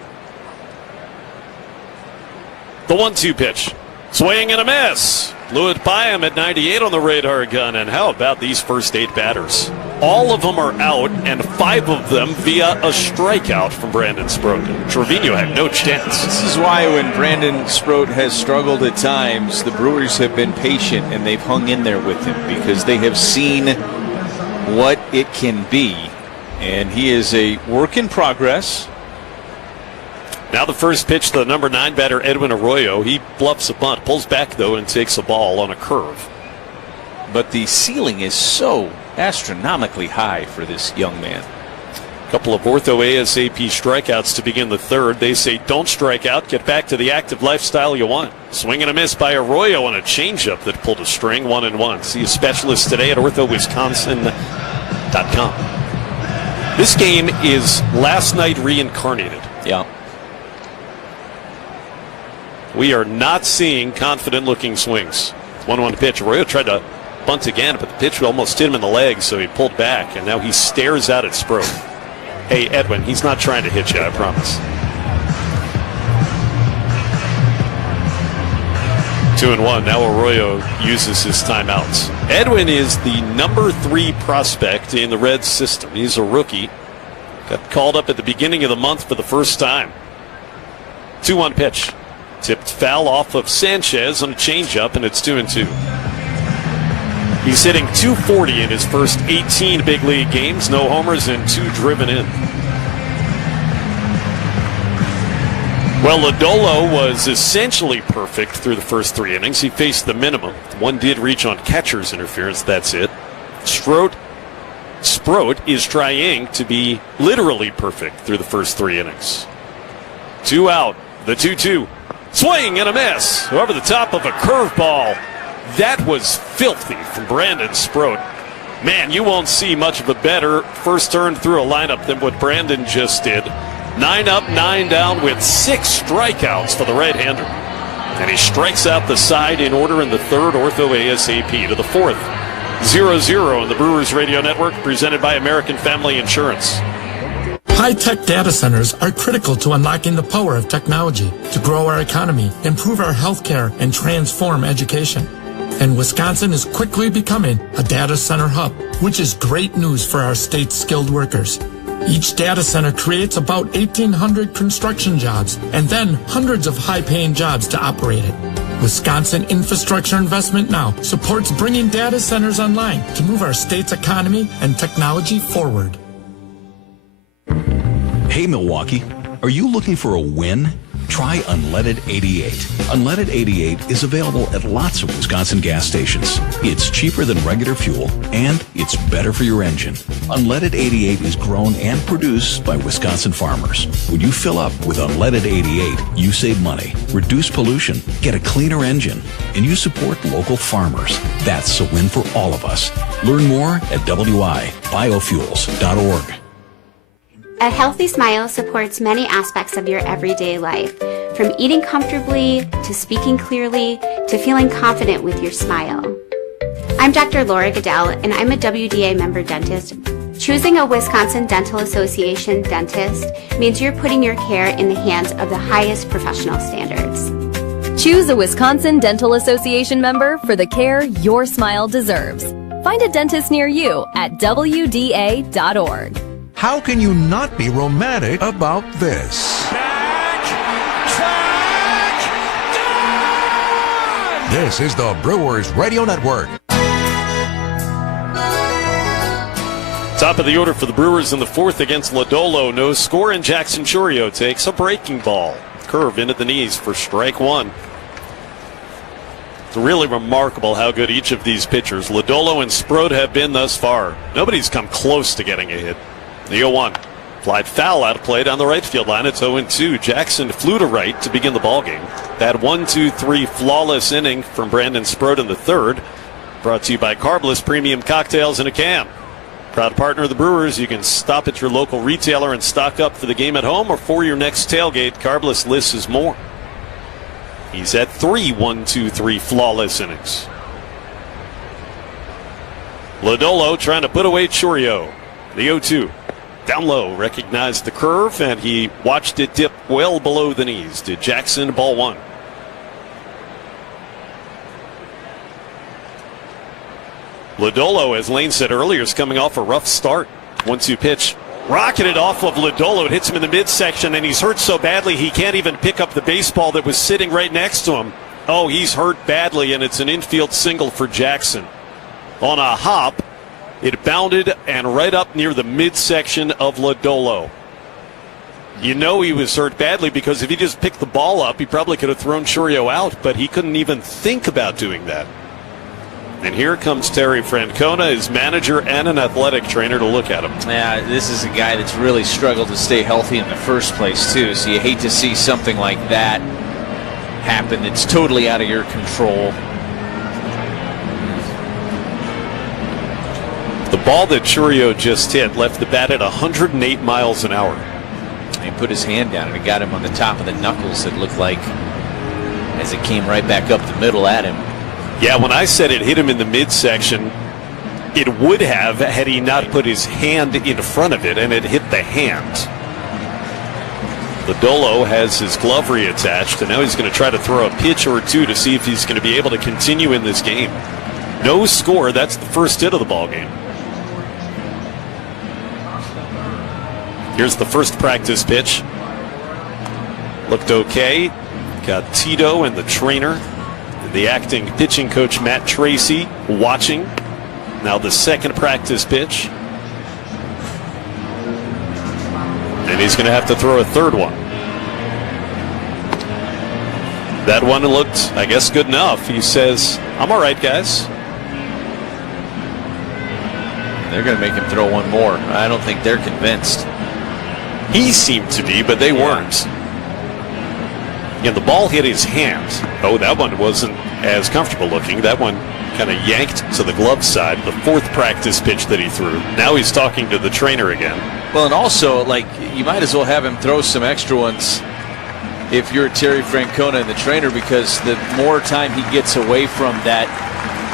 The 1-2 pitch. Swing and a miss. Blew it by him at 98 on the radar gun. And how about these first 8 batters? All of them are out, and 5 of them via a strikeout from Brandon Sproat. Trevino had no chance. This is why when Brandon Sproat has struggled at times, the Brewers have been patient and they've hung in there with him because they have seen what it can be. And he is a work in progress. Now the first pitch to the number 9 batter, Edwin Arroyo. He bluffs a bunt, pulls back, though, and takes a ball on a curve. But the ceiling is so astronomically high for this young man. A couple of ortho ASAP strikeouts to begin the third. They say don't strike out, get back to the active lifestyle you want. Swing and a miss by Arroyo on a changeup that pulled a string, 1-1. See a specialist today at orthowisconsin.com. This game is last night reincarnated. Yeah. We are not seeing confident-looking swings. 1-1 pitch. Arroyo tried to bunt again, but the pitch almost hit him in the legs, so he pulled back, and now he stares out at Sproat. Hey, Edwin, he's not trying to hit you, I promise. 2-1. Now Arroyo uses his timeouts. Edwin is the number 3 prospect in the Reds system. He's a rookie. Got called up at the beginning of the month for the first time. 2-1 pitch. Tipped foul off of Sanchez on a changeup, and it's 2-2. He's hitting .240 in his first 18 big league games. No homers and 2 driven in. Well, Lodolo was essentially perfect through the first 3 innings. He faced the minimum. 1 did reach on catcher's interference. That's it. Sproat is trying to be literally perfect through the first 3 innings. 2 out. The 2-2. Swing and a miss over the top of a curveball. That was filthy from Brandon Sproat. Man, you won't see much of a better first turn through a lineup than what Brandon just did. 9 up, 9 down with 6 strikeouts for the right-hander. And he strikes out the side in order in the third, ortho ASAP to the fourth. 0-0 on the Brewers Radio Network, presented by American Family Insurance. High-tech data centers are critical to unlocking the power of technology to grow our economy, improve our healthcare, and transform education. And Wisconsin is quickly becoming a data center hub, which is great news for our state's skilled workers. Each data center creates about 1,800 construction jobs and then hundreds of high-paying jobs to operate it. Wisconsin Infrastructure Investment Now supports bringing data centers online to move our state's economy and technology forward. Hey Milwaukee, are you looking for a win? Try Unleaded 88. Unleaded 88 is available at lots of Wisconsin gas stations. It's cheaper than regular fuel, and it's better for your engine. Unleaded 88 is grown and produced by Wisconsin farmers. When you fill up with Unleaded 88, you save money, reduce pollution, get a cleaner engine, and you support local farmers. That's a win for all of us. Learn more at wibiofuels.org. A healthy smile supports many aspects of your everyday life, from eating comfortably, to speaking clearly, to feeling confident with your smile. I'm Dr. Laura Goodell, and I'm a WDA member dentist. Choosing a Wisconsin Dental Association dentist means you're putting your care in the hands of the highest professional standards. Choose a Wisconsin Dental Association member for the care your smile deserves. Find a dentist near you at WDA.org. How can you not be romantic about this? This is the Brewers Radio Network. Top of the order for the Brewers in the fourth against Lodolo. No score, and Jackson Chourio takes a breaking ball. Curve into the knees for strike 1. It's really remarkable how good each of these pitchers, Lodolo and Sproat, have been thus far. Nobody's come close to getting a hit. The 0-1. Fly foul out of play down the right field line. It's 0-2. Jackson flew to right to begin the ballgame. That 1-2-3 flawless inning from Brandon Sproat in the third. Brought to you by Carbliss Premium Cocktails in a Can. Proud partner of the Brewers. You can stop at your local retailer and stock up for the game at home or for your next tailgate. Carbliss lists is more. He's at 3 1-2-3 flawless innings. Lodolo trying to put away Chourio. The 0-2. Down low, recognized the curve, and he watched it dip well below the knees to Jackson, ball 1. Lodolo, as Lane said earlier, is coming off a rough start. 1-2 pitch. Rocketed off of Lodolo. It hits him in the midsection, and he's hurt so badly he can't even pick up the baseball that was sitting right next to him. Oh, he's hurt badly, and it's an infield single for Jackson. On a hop, it bounded and right up near the midsection of Lodolo. You know he was hurt badly because if he just picked the ball up, he probably could have thrown Chourio out, but he couldn't even think about doing that. And here comes Terry Francona, his manager and an athletic trainer, to look at him. Yeah, this is a guy that's really struggled to stay healthy in the first place, too. So you hate to see something like that happen. It's totally out of your control. The ball that Chourio just hit left the bat at 108 miles an hour. He put his hand down and it got him on the top of the knuckles, it looked like, as it came right back up the middle at him. Yeah, when I said it hit him in the midsection, it would have had he not put his hand in front of it and it hit the hand. Lodolo has his glove reattached, and now he's going to try to throw a pitch or two to see if he's going to be able to continue in this game. No score. That's the first hit of the ball game. Here's the first practice pitch. Looked okay. Got Tito and the trainer, and the acting pitching coach Matt Tracy watching. Now the second practice pitch. And he's going to have to throw a third one. That one looked, I guess, good enough. He says, I'm all right, guys. They're going to make him throw one more. I don't think they're convinced. He seemed to be, but they weren't. And the ball hit his hand. Oh, that one wasn't as comfortable looking. That one kind of yanked to the glove side. The fourth practice pitch that he threw. Now he's talking to the trainer again. Well, and also, like, you might as well have him throw some extra ones if you're Terry Francona and the trainer, because the more time he gets away from that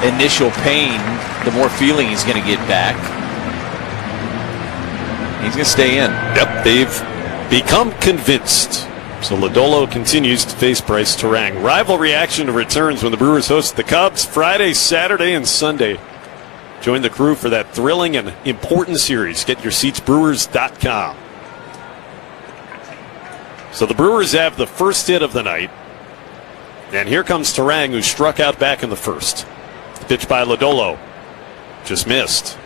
initial pain, the more feeling he's going to get back. He's going to stay in. Yep, they've become convinced. So Lodolo continues to face Bryce Terang. Rivalry action returns when the Brewers host the Cubs Friday, Saturday, and Sunday. Join the crew for that thrilling and important series. Get your seats, Brewers.com. So the Brewers have the first hit of the night. And here comes Terang, who struck out back in the first. The pitch by Lodolo. Just missed.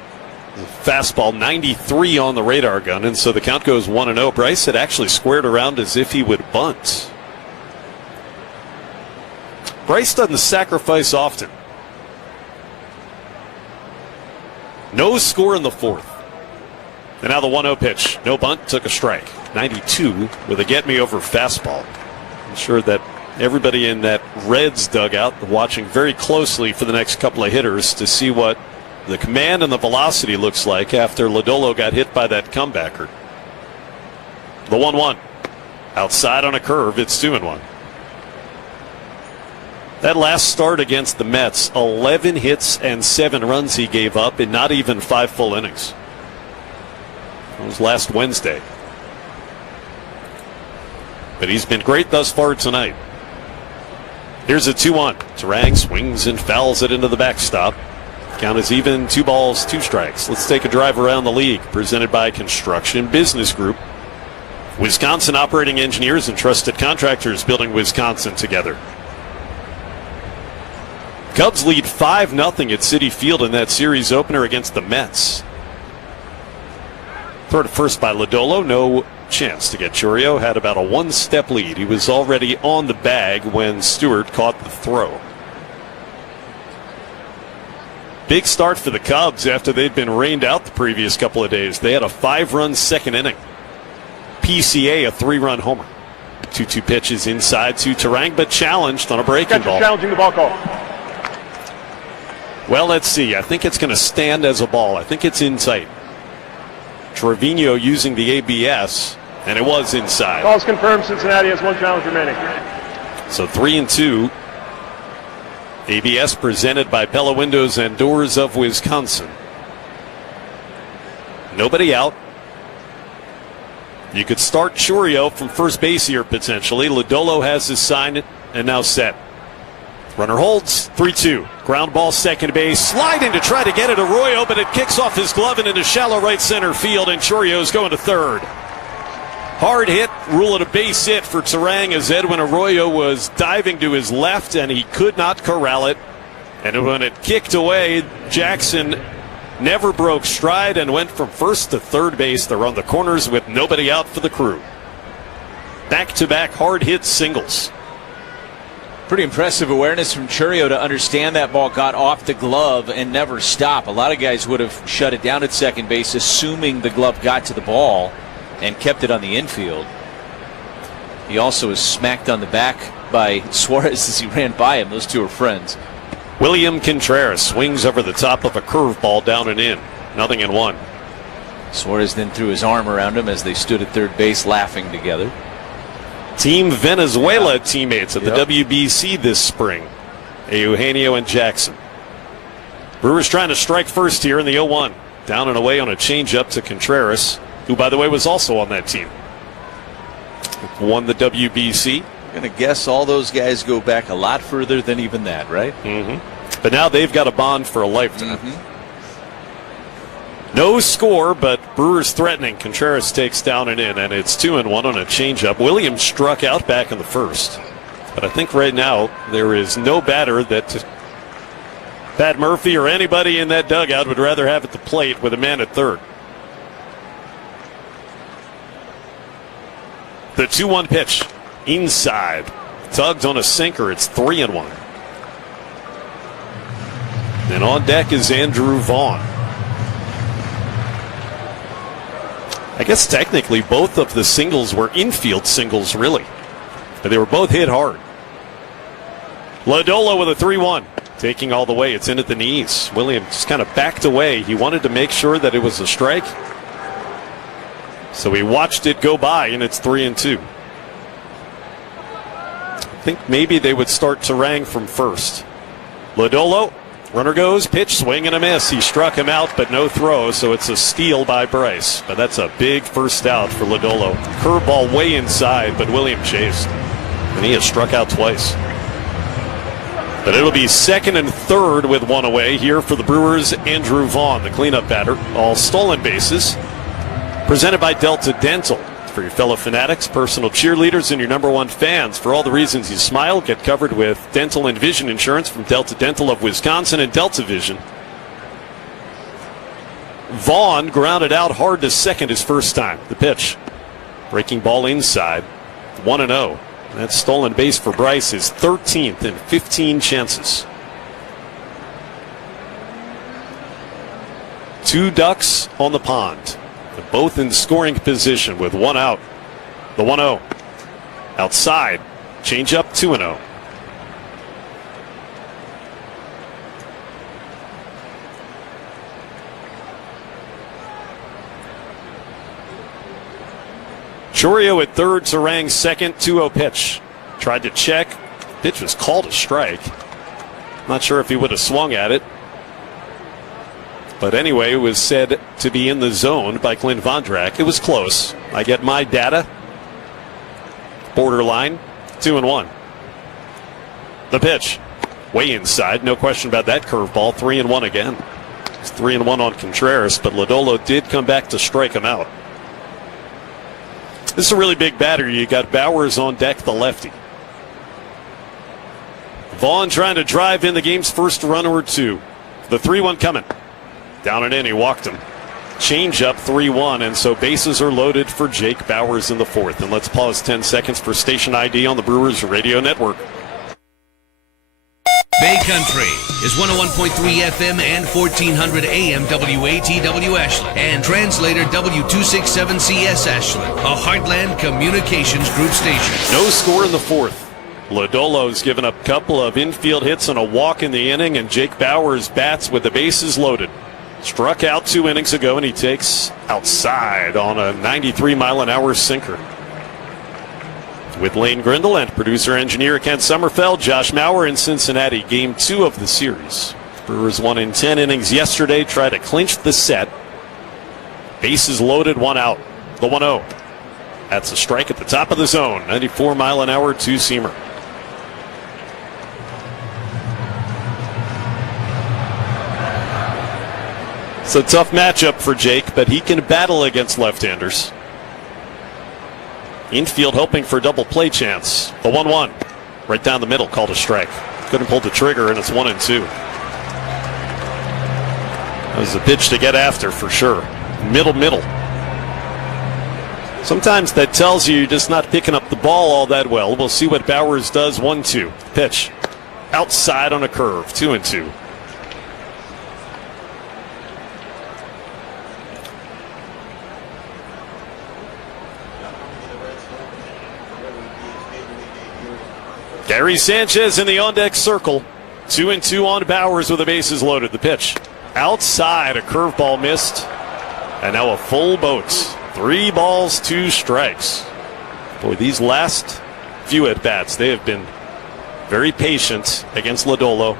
Fastball 93 on the radar gun, and so the count goes 1-0. Bryce had actually squared around as if he would bunt. Bryce doesn't sacrifice often. No score in the fourth. And now the 1-0 pitch. No bunt, took a strike. 92 with a get-me-over fastball. I'm sure that everybody in that Reds dugout watching very closely for the next couple of hitters to see what the command and the velocity looks like after Lodolo got hit by that comebacker. The 1-1. Outside on a curve, it's 2-1. That last start against the Mets, 11 hits and 7 runs he gave up in not even 5 full innings. It was last Wednesday. But he's been great thus far tonight. Here's a 2-1. Terang swings and fouls it into the backstop. Count is even, 2 balls, 2 strikes. Let's take a drive around the league, presented by Construction Business Group. Wisconsin operating engineers and trusted contractors building Wisconsin together. Cubs lead 5-0 at Citi Field in that series opener against the Mets. Throw to first by Lodolo, no chance to get Chourio. Had about a 1-step lead. He was already on the bag when Stewart caught the throw. Big start for the Cubs after they'd been rained out the previous couple of days. They had a 5-run second inning. PCA a 3-run homer. 2-2 pitches inside to Terang, but challenged on a breaking ball. Challenging the ball call. Well, let's see. I think it's going to stand as a ball. I think it's in sight. Trevino using the ABS, and it was inside. Call's confirmed. Cincinnati has 1 challenge remaining. So 3-2. ABS presented by Pella Windows and Doors of Wisconsin. Nobody out. You could start Chourio from first base here potentially. Lodolo has his sign and now set. Runner holds. 3-2. Ground ball, second base, sliding to try to get it to Arroyo, but it kicks off his glove and into shallow right center field, and Chorio's going to third. Hard hit, rule it a base hit for Turang as Edwin Arroyo was diving to his left, and he could not corral it. And when it kicked away, Jackson never broke stride and went from first to third base. They're on the corners with nobody out for the Crew. Back-to-back hard hit singles. Pretty impressive awareness from Churio to understand that ball got off the glove and never stop. A lot of guys would have shut it down at second base, assuming the glove got to the ball and kept it on the infield. He also was smacked on the back by Suarez as he ran by him. Those two are friends. William Contreras swings over the top of a curveball down and in. 0-1. Suarez then threw his arm around him as they stood at third base laughing together. Team Venezuela teammates at the WBC this spring. Eugenio and Jackson. Brewers trying to strike first here in the 0-1. Down and away on a changeup to Contreras, who, by the way, was also on that team. Won the WBC. I'm going to guess all those guys go back a lot further than even that, right? But now they've got a bond for a lifetime. No score, but Brewers threatening. Contreras takes down and in, and it's 2-1 on a changeup. Williams struck out back in the first. But I think right now there is no batter that Pat Murphy or anybody in that dugout would rather have at the plate with a man at third. The 2-1 pitch. Inside. Tugged on a sinker. It's 3-1. And on deck is Andrew Vaughn. I guess technically both of the singles were infield singles, really. But they were both hit hard. Lodolo with a 3-1. Taking all the way. It's in at the knees. Williams just kind of backed away. He wanted to make sure that it was a strike. So he watched it go by, and it's 3-2. I think maybe they would start Turang from first. Lodolo, runner goes, pitch, swing and a miss. He struck him out, but no throw, so it's a steal by Bryce. But that's a big first out for Lodolo. Curveball way inside, but William chased. And he has struck out twice. But it'll be second and third with one away here for the Brewers. Andrew Vaughn, the cleanup batter. All stolen bases. Presented by Delta Dental. For your fellow fanatics, personal cheerleaders, and your #1 fans. For all the reasons you smile, get covered with dental and vision insurance from Delta Dental of Wisconsin and Delta Vision. Vaughn grounded out hard to second his first time. The pitch. Breaking ball inside. 1-0. That stolen base for Bryce is 13th in 15 chances. Two ducks on the pond. Both in scoring position with one out. The 1-0. Outside. Change up 2-0. Chourio at third, Turang second, 2-0 pitch. Tried to check. Pitch was called a strike. Not sure if he would have swung at it. But anyway, it was said to be in the zone by Clint Vondrak. It was close. I get my data. Borderline. 2-1. The pitch. Way inside. No question about that curveball. 3-1 again. It's 3-1 on Contreras, but Lodolo did come back to strike him out. This is a really big batter. You got Bowers on deck, the lefty. Vaughn trying to drive in the game's first run or two. The 3-1 coming. Down and in, he walked him. Change up 3-1, and so bases are loaded for Jake Bowers in the fourth. And let's pause 10 seconds for station ID on the Brewers Radio Network. Bay Country is 101.3 FM and 1400 AM WATW Ashland and translator W267CS Ashland, a Heartland Communications Group station. No score in the fourth. Lodolo's given up a couple of infield hits and a walk in the inning, and Jake Bowers bats with the bases loaded. Struck out 2 innings ago, and he takes outside on a 93-mile-an-hour sinker. With Lane Grindle and producer-engineer Ken Sommerfeld, Josh Maurer in Cincinnati, Game 2 of the series. Brewers won in 10 innings yesterday, try to clinch the set. Bases loaded, 1 out. The 1-0. That's a strike at the top of the zone. 94-mile-an-hour two-seamer. It's a tough matchup for Jake, but he can battle against left-handers. Infield hoping for a double play chance. The 1-1. Right down the middle, called a strike. Couldn't pull the trigger, and it's 1-2. That was a pitch to get after for sure. Middle. Sometimes that tells you you're just not picking up the ball all that well. We'll see what Bowers does. 1-2. Pitch. Outside on a curve. 2-2. Gary Sanchez in the on-deck circle. 2-2 on Bowers with the bases loaded. The pitch. Outside, a curveball missed. And now a full boat. 3 balls, 2 strikes. Boy, these last few at-bats, they have been very patient against Lodolo.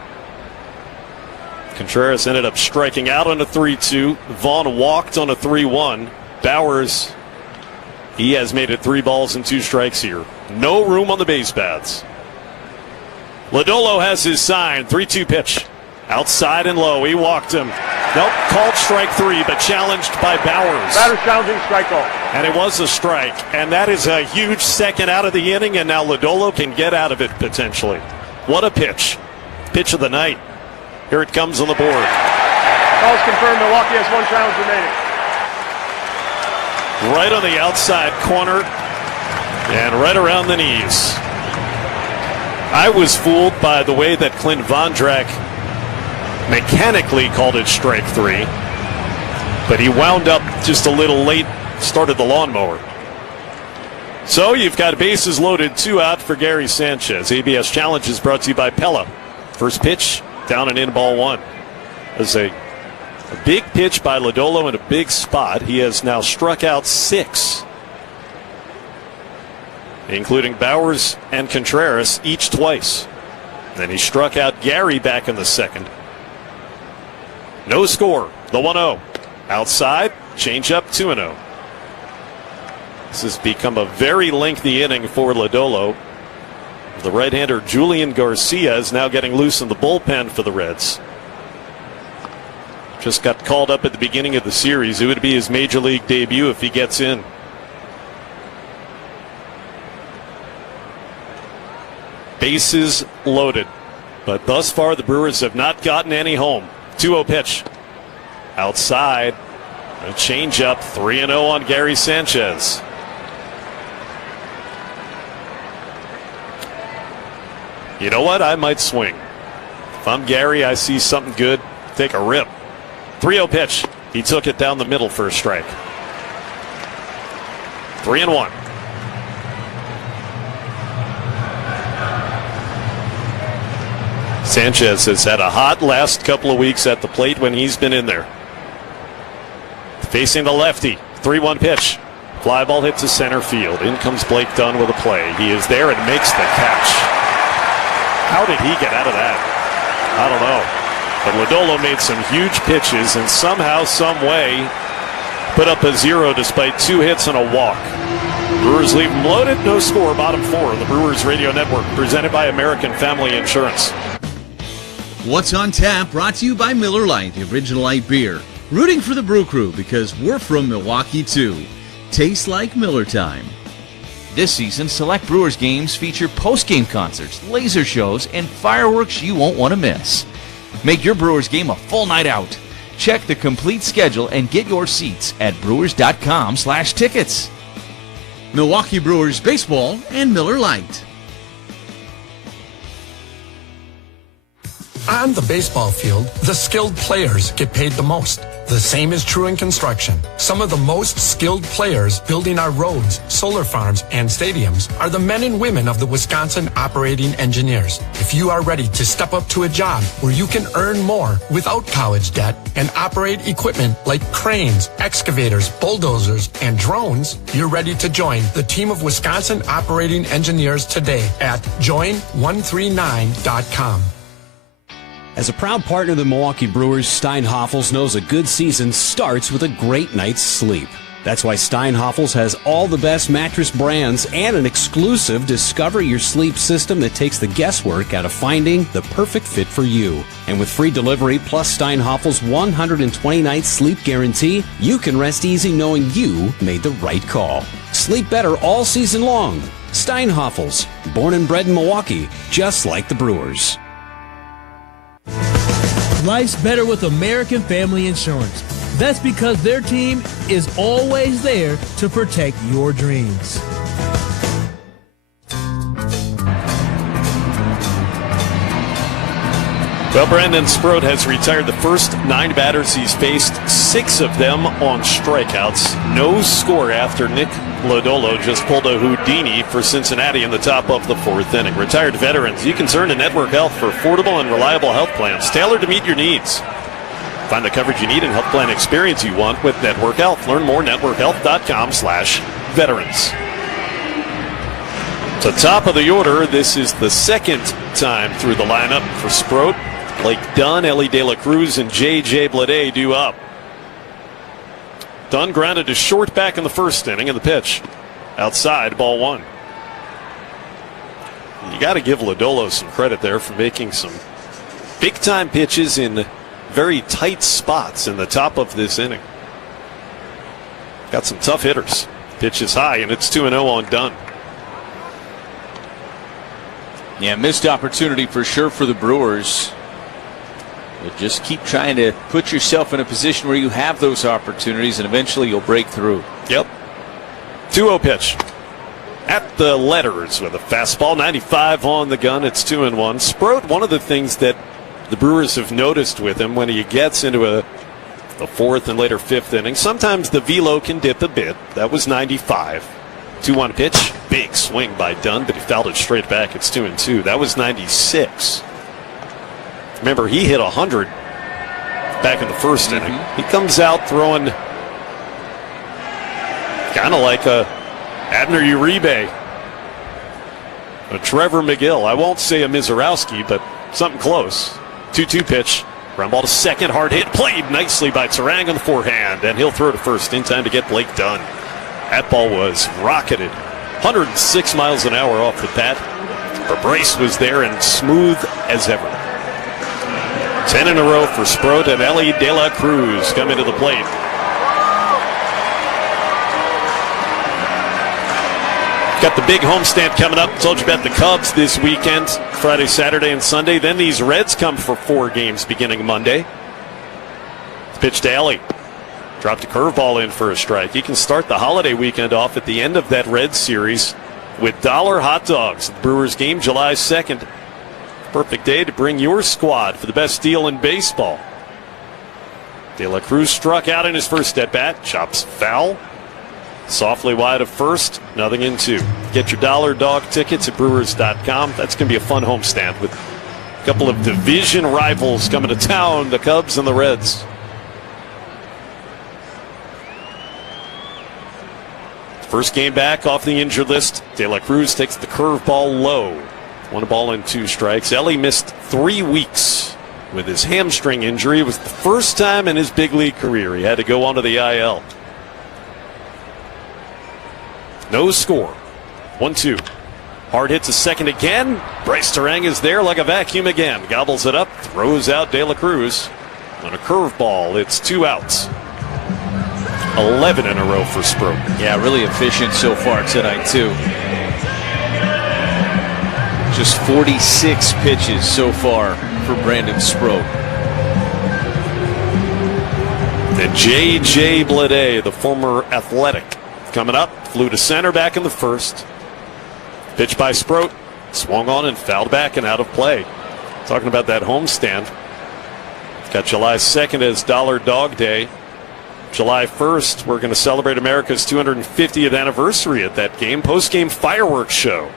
Contreras ended up striking out on a 3-2. Vaughn walked on a 3-1. Bowers, he has made it 3 balls and 2 strikes here. No room on the base paths. Lodolo has his sign. 3-2 pitch. Outside and low. He walked him. Nope. Called strike 3, but challenged by Bowers. Batter challenging, strike call. And it was a strike. And that is a huge second out of the inning. And now Lodolo can get out of it potentially. What a pitch. Pitch of the night. Here it comes on the board. Calls confirmed. Milwaukee has 1 challenge remaining. Right on the outside corner. And right around the knees. I was fooled by the way that Clint Vondrak mechanically called it strike 3, but he wound up just a little late, started the lawnmower. So you've got bases loaded, 2 out for Gary Sanchez. ABS Challenge is brought to you by Pella. First pitch, down and in, ball 1. As a big pitch by Lodolo in a big spot. He has now struck out 6, including Bowers and Contreras, each twice. Then he struck out Gary back in the second. No score. The 1-0. Outside, change up, 2-0. This has become a very lengthy inning for Lodolo. The right-hander Julian Garcia is now getting loose in the bullpen for the Reds. Just got called up at the beginning of the series. It would be his major league debut if he gets in. Bases loaded. But thus far, the Brewers have not gotten any home. 2-0 pitch. Outside. A changeup. 3-0 on Gary Sanchez. You know what? I might swing. If I'm Gary, I see something good. Take a rip. 3-0 pitch. He took it down the middle for a strike. 3-1. Sanchez has had a hot last couple of weeks at the plate when he's been in there. Facing the lefty. 3-1 pitch. Fly ball hit to center field. In comes Blake Dunn with a play. He is there and makes the catch. How did he get out of that? I don't know. But Lodolo made some huge pitches and somehow, some way, put up a 0 despite 2 hits and a walk. Brewers leave them loaded. No score. Bottom 4 on the Brewers Radio Network. Presented by American Family Insurance. What's on Tap brought to you by Miller Lite, the original light beer. Rooting for the Brew Crew because we're from Milwaukee too. Tastes like Miller time. This season, select Brewers games feature post-game concerts, laser shows, and fireworks you won't want to miss. Make your Brewers game a full night out. Check the complete schedule and get your seats at brewers.com/tickets. Milwaukee Brewers Baseball and Miller Lite. On the baseball field, the skilled players get paid the most. The same is true in construction. Some of the most skilled players building our roads, solar farms, and stadiums are the men and women of the Wisconsin Operating Engineers. If you are ready to step up to a job where you can earn more without college debt and operate equipment like cranes, excavators, bulldozers, and drones, you're ready to join the team of Wisconsin Operating Engineers today at join139.com. As a proud partner of the Milwaukee Brewers, Steinhoffels knows a good season starts with a great night's sleep. That's why Steinhafels has all the best mattress brands and an exclusive Discover Your Sleep system that takes the guesswork out of finding the perfect fit for you. And with free delivery plus Steinhafels' 120-night sleep guarantee, you can rest easy knowing you made the right call. Sleep better all season long. Steinhafels, born and bred in Milwaukee, just like the Brewers. Life's better with American Family Insurance. That's because their team is always there to protect your dreams. Well, Brandon Sproat has retired the first 9 batters he's faced, 6 of them on strikeouts. No score after Nick Lodolo just pulled a Houdini for Cincinnati in the top of the 4th inning. Retired veterans, you can turn to Network Health for affordable and reliable health plans tailored to meet your needs. Find the coverage you need and health plan experience you want with Network Health. Learn more at networkhealth.com/veterans. To top of the order, this is the second time through the lineup for Sproat. Blake Dunn, Ellie De La Cruz, and J.J. Bleday due up. Dunn grounded to short back in the first inning, and the pitch outside, ball 1. You got to give Lodolo some credit there for making some big-time pitches in very tight spots in the top of this inning. Got some tough hitters. Pitch is high, and it's 2-0 on Dunn. Yeah, missed opportunity for sure for the Brewers. But just keep trying to put yourself in a position where you have those opportunities, and eventually you'll break through. Yep. 2-0 pitch. At the letters with a fastball, 95 on the gun. It's 2-1. Sproat, one of the things that the Brewers have noticed with him when he gets into the 4th and later 5th inning, sometimes the velo can dip a bit. That was 95. 2-1 pitch. Big swing by Dunn, but he fouled it straight back. It's 2-2. That was 96. Remember, he hit 100 back in the first inning. He comes out throwing kind of like a Abner Uribe, a Trevor McGill. I won't say a Mizorowski, but something close. 2-2 pitch. Ground ball to second. Hard hit. Played nicely by Terang on the forehand. And he'll throw to first in time to get Blake Dunn. That ball was rocketed. 106 miles an hour off the bat. But Brace was there and smooth as ever. 10 in a row for Sproat, and Ellie De La Cruz coming to the plate. Got the big homestand coming up. Told you about the Cubs this weekend, Friday, Saturday, and Sunday. Then these Reds come for 4 games beginning Monday. Pitch to Ellie. Dropped a curveball in for a strike. You can start the holiday weekend off at the end of that Reds series with $1 hot dogs. The Brewers game July 2nd. Perfect day to bring your squad for the best deal in baseball. De La Cruz struck out in his first at-bat. Chops foul. Softly wide of first. Nothing in 2. Get your $1 dog tickets at Brewers.com. That's going to be a fun homestand with a couple of division rivals coming to town, the Cubs and the Reds. First game back off the injured list. De La Cruz takes the curveball low. 1 ball and 2 strikes. Ellie missed 3 weeks with his hamstring injury. It was the first time in his big league career he had to go onto the IL. No score. 1-2. Hard hit to second again. Bryce Terang is there like a vacuum again. Gobbles it up. Throws out De La Cruz. On a curveball, it's 2 outs. 11 in a row for Sproat. Yeah, really efficient so far tonight, too. Just 46 pitches so far for Brandon Sproat. And J.J. Bleday, the former Athletic, coming up. Flew to center back in the first. Pitch by Sproat. Swung on and fouled back and out of play. Talking about that homestand. Got July 2nd as Dollar Dog Day. July 1st, we're going to celebrate America's 250th anniversary at that game. Post-game fireworks show.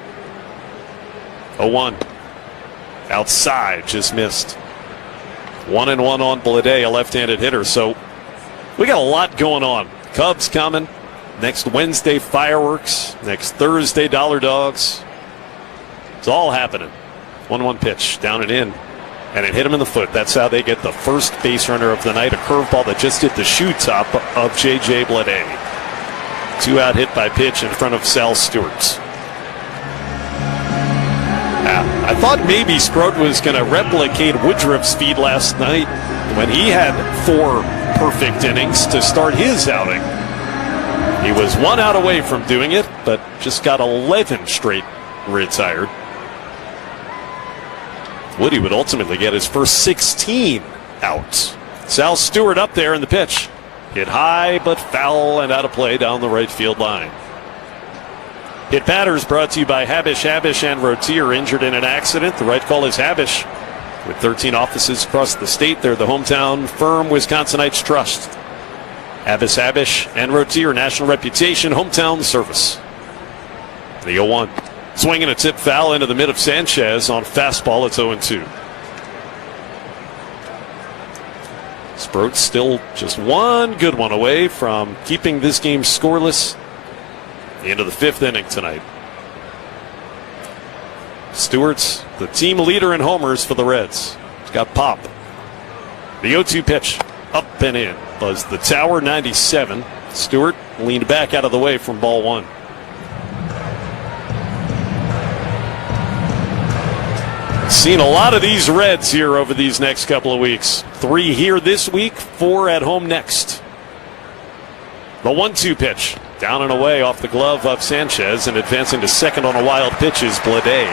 0-1. Outside, just missed. 1-1 on Bleday, a left-handed hitter. So we got a lot going on. Cubs coming. Next Wednesday, fireworks. Next Thursday, Dollar Dogs. It's all happening. 1-1 pitch, down and in. And it hit him in the foot. That's how they get the first base runner of the night. A curveball that just hit the shoe top of J.J. Bleday. 2-out hit by pitch in front of Sal Stewart. I thought maybe Sproat was going to replicate Woodruff's feat last night when he had 4 perfect innings to start his outing. He was 1 out away from doing it, but just got 11 straight retired. Woody would ultimately get his first 16 outs. Sal Stewart up there in the pitch. Hit high but foul and out of play down the right field line. Hit Batters brought to you by Habish, and Rotier, injured in an accident. The right call is Habish. With 13 offices across the state, they're the hometown firm Wisconsinites trust. Habish, and Rotier, national reputation, hometown service. The 0-1. Swinging a tip foul into the mid of Sanchez on fastball. It's 0-2. Sproat still just 1 good one away from keeping this game scoreless into the 5th inning tonight. Stewart's the team leader in homers for the Reds. He's got pop. The 0-2 pitch up and in was the Tower 97. Stewart leaned back out of the way from ball 1. Seen a lot of these Reds here over these next couple of weeks. 3 here this week, 4 at home next. The 1-2 pitch. Down and away off the glove of Sanchez, and advancing to second on a wild pitch is Blade.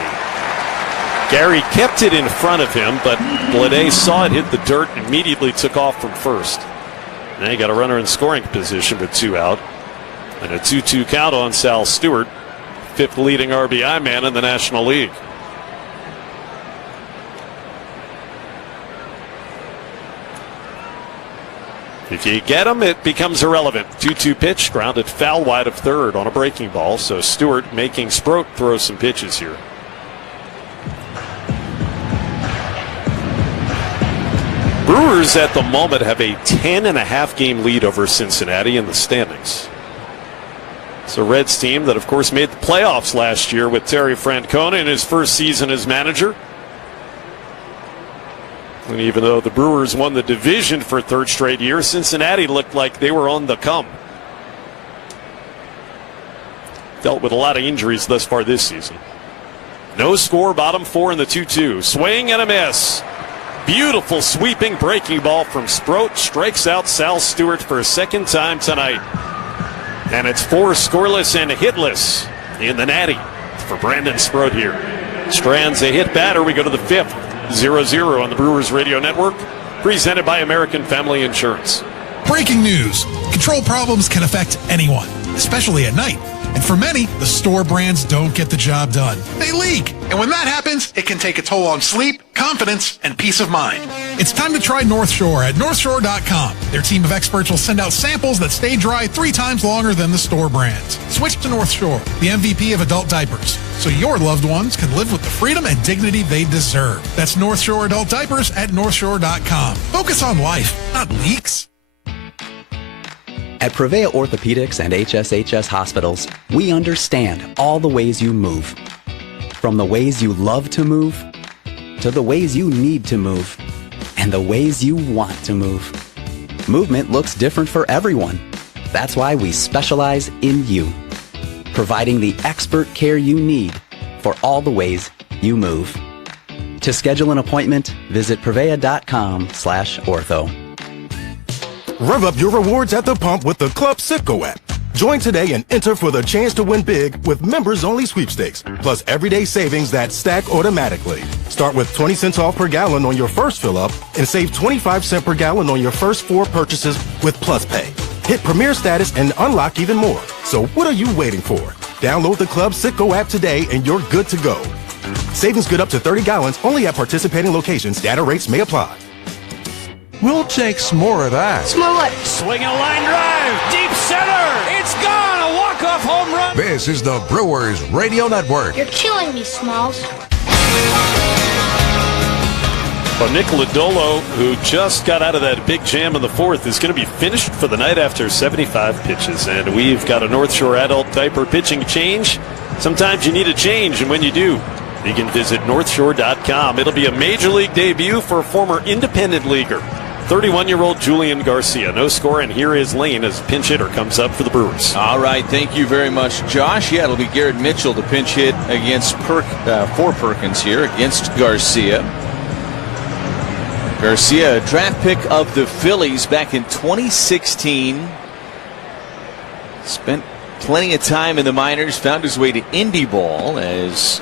Gary kept it in front of him, but Blade saw it hit the dirt and immediately took off from first. Now you got a runner in scoring position with 2 out. And a 2-2 count on Sal Stewart, 5th leading RBI man in the National League. If you get him, it becomes irrelevant. 2-2 pitch, grounded foul wide of third on a breaking ball. So Stewart making Sproat throw some pitches here. Brewers at the moment have a 10.5 game lead over Cincinnati in the standings. It's a Reds team that, of course, made the playoffs last year with Terry Francona in his first season as manager. And even though the Brewers won the division for 3rd straight year, Cincinnati looked like they were on the come. Dealt with a lot of injuries thus far this season. No score, bottom 4 in the 2-2. Swing and a miss. Beautiful sweeping breaking ball from Sproat. Strikes out Sal Stewart for a 2nd time tonight. And it's 4 scoreless and hitless in the Natty for Brandon Sproat here. Strands a hit batter. We go to the 5th. 0-0 on the Brewers Radio Network, presented by American Family Insurance. Breaking news. Control problems can affect anyone, especially at night. And for many, the store brands don't get the job done. They leak. And when that happens, it can take a toll on sleep, confidence, and peace of mind. It's time to try North Shore at NorthShore.com. Their team of experts will send out samples that stay dry 3 times longer than the store brands. Switch to North Shore, the MVP of adult diapers, so your loved ones can live with the freedom and dignity they deserve. That's North Shore adult diapers at NorthShore.com. Focus on life, not leaks. At Prevea Orthopedics and HSHS Hospitals, we understand all the ways you move. From the ways you love to move, to the ways you need to move, and the ways you want to move. Movement looks different for everyone. That's why we specialize in you, providing the expert care you need for all the ways you move. To schedule an appointment, visit Prevea.com/ortho. Rev up your rewards at the pump with the Club Citgo app. Join today and enter for the chance to win big with members-only sweepstakes, plus everyday savings that stack automatically. Start with 20 cents off per gallon on your first fill-up and save 25 cents per gallon on your first 4 purchases with Plus Pay. Hit Premier status and unlock even more. So what are you waiting for? Download the Club Citgo app today and you're good to go. Savings good up to 30 gallons only at participating locations. Data rates may apply. We'll take some more of that. Smell it. Swing a line drive. Deep center. It's gone. A walk-off home run. This is the Brewers Radio Network. You're killing me, Smalls. Well, Nick Lodolo, who just got out of that big jam in the 4th, is going to be finished for the night after 75 pitches. And we've got a North Shore adult diaper pitching change. Sometimes you need a change, and when you do, you can visit NorthShore.com. It'll be a major league debut for a former independent leaguer. 31-year-old Julian Garcia. No score, and here is Lane as pinch hitter comes up for the Brewers. All right, thank you very much, Josh. Yeah, it'll be Garrett Mitchell to pinch hit against for Perkins here against Garcia. Garcia, a draft pick of the Phillies back in 2016. Spent plenty of time in the minors, found his way to Indy ball as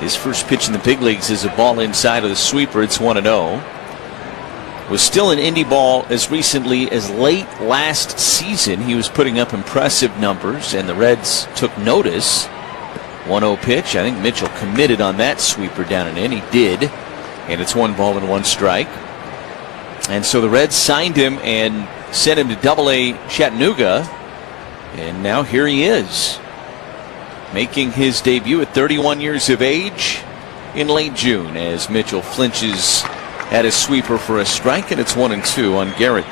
his first pitch in the big leagues is a ball inside of the sweeper. It's 1-0. Was still in Indy ball as recently as late last season. He was putting up impressive numbers, and the Reds took notice. 1-0 pitch. I think Mitchell committed on that sweeper down and in. He did. And it's 1-1 strike. And so the Reds signed him and sent him to Double-A Chattanooga. And now here he is, making his debut at 31 years of age in late June as Mitchell flinches at a sweeper for a strike, and it's 1-2 on Garrett.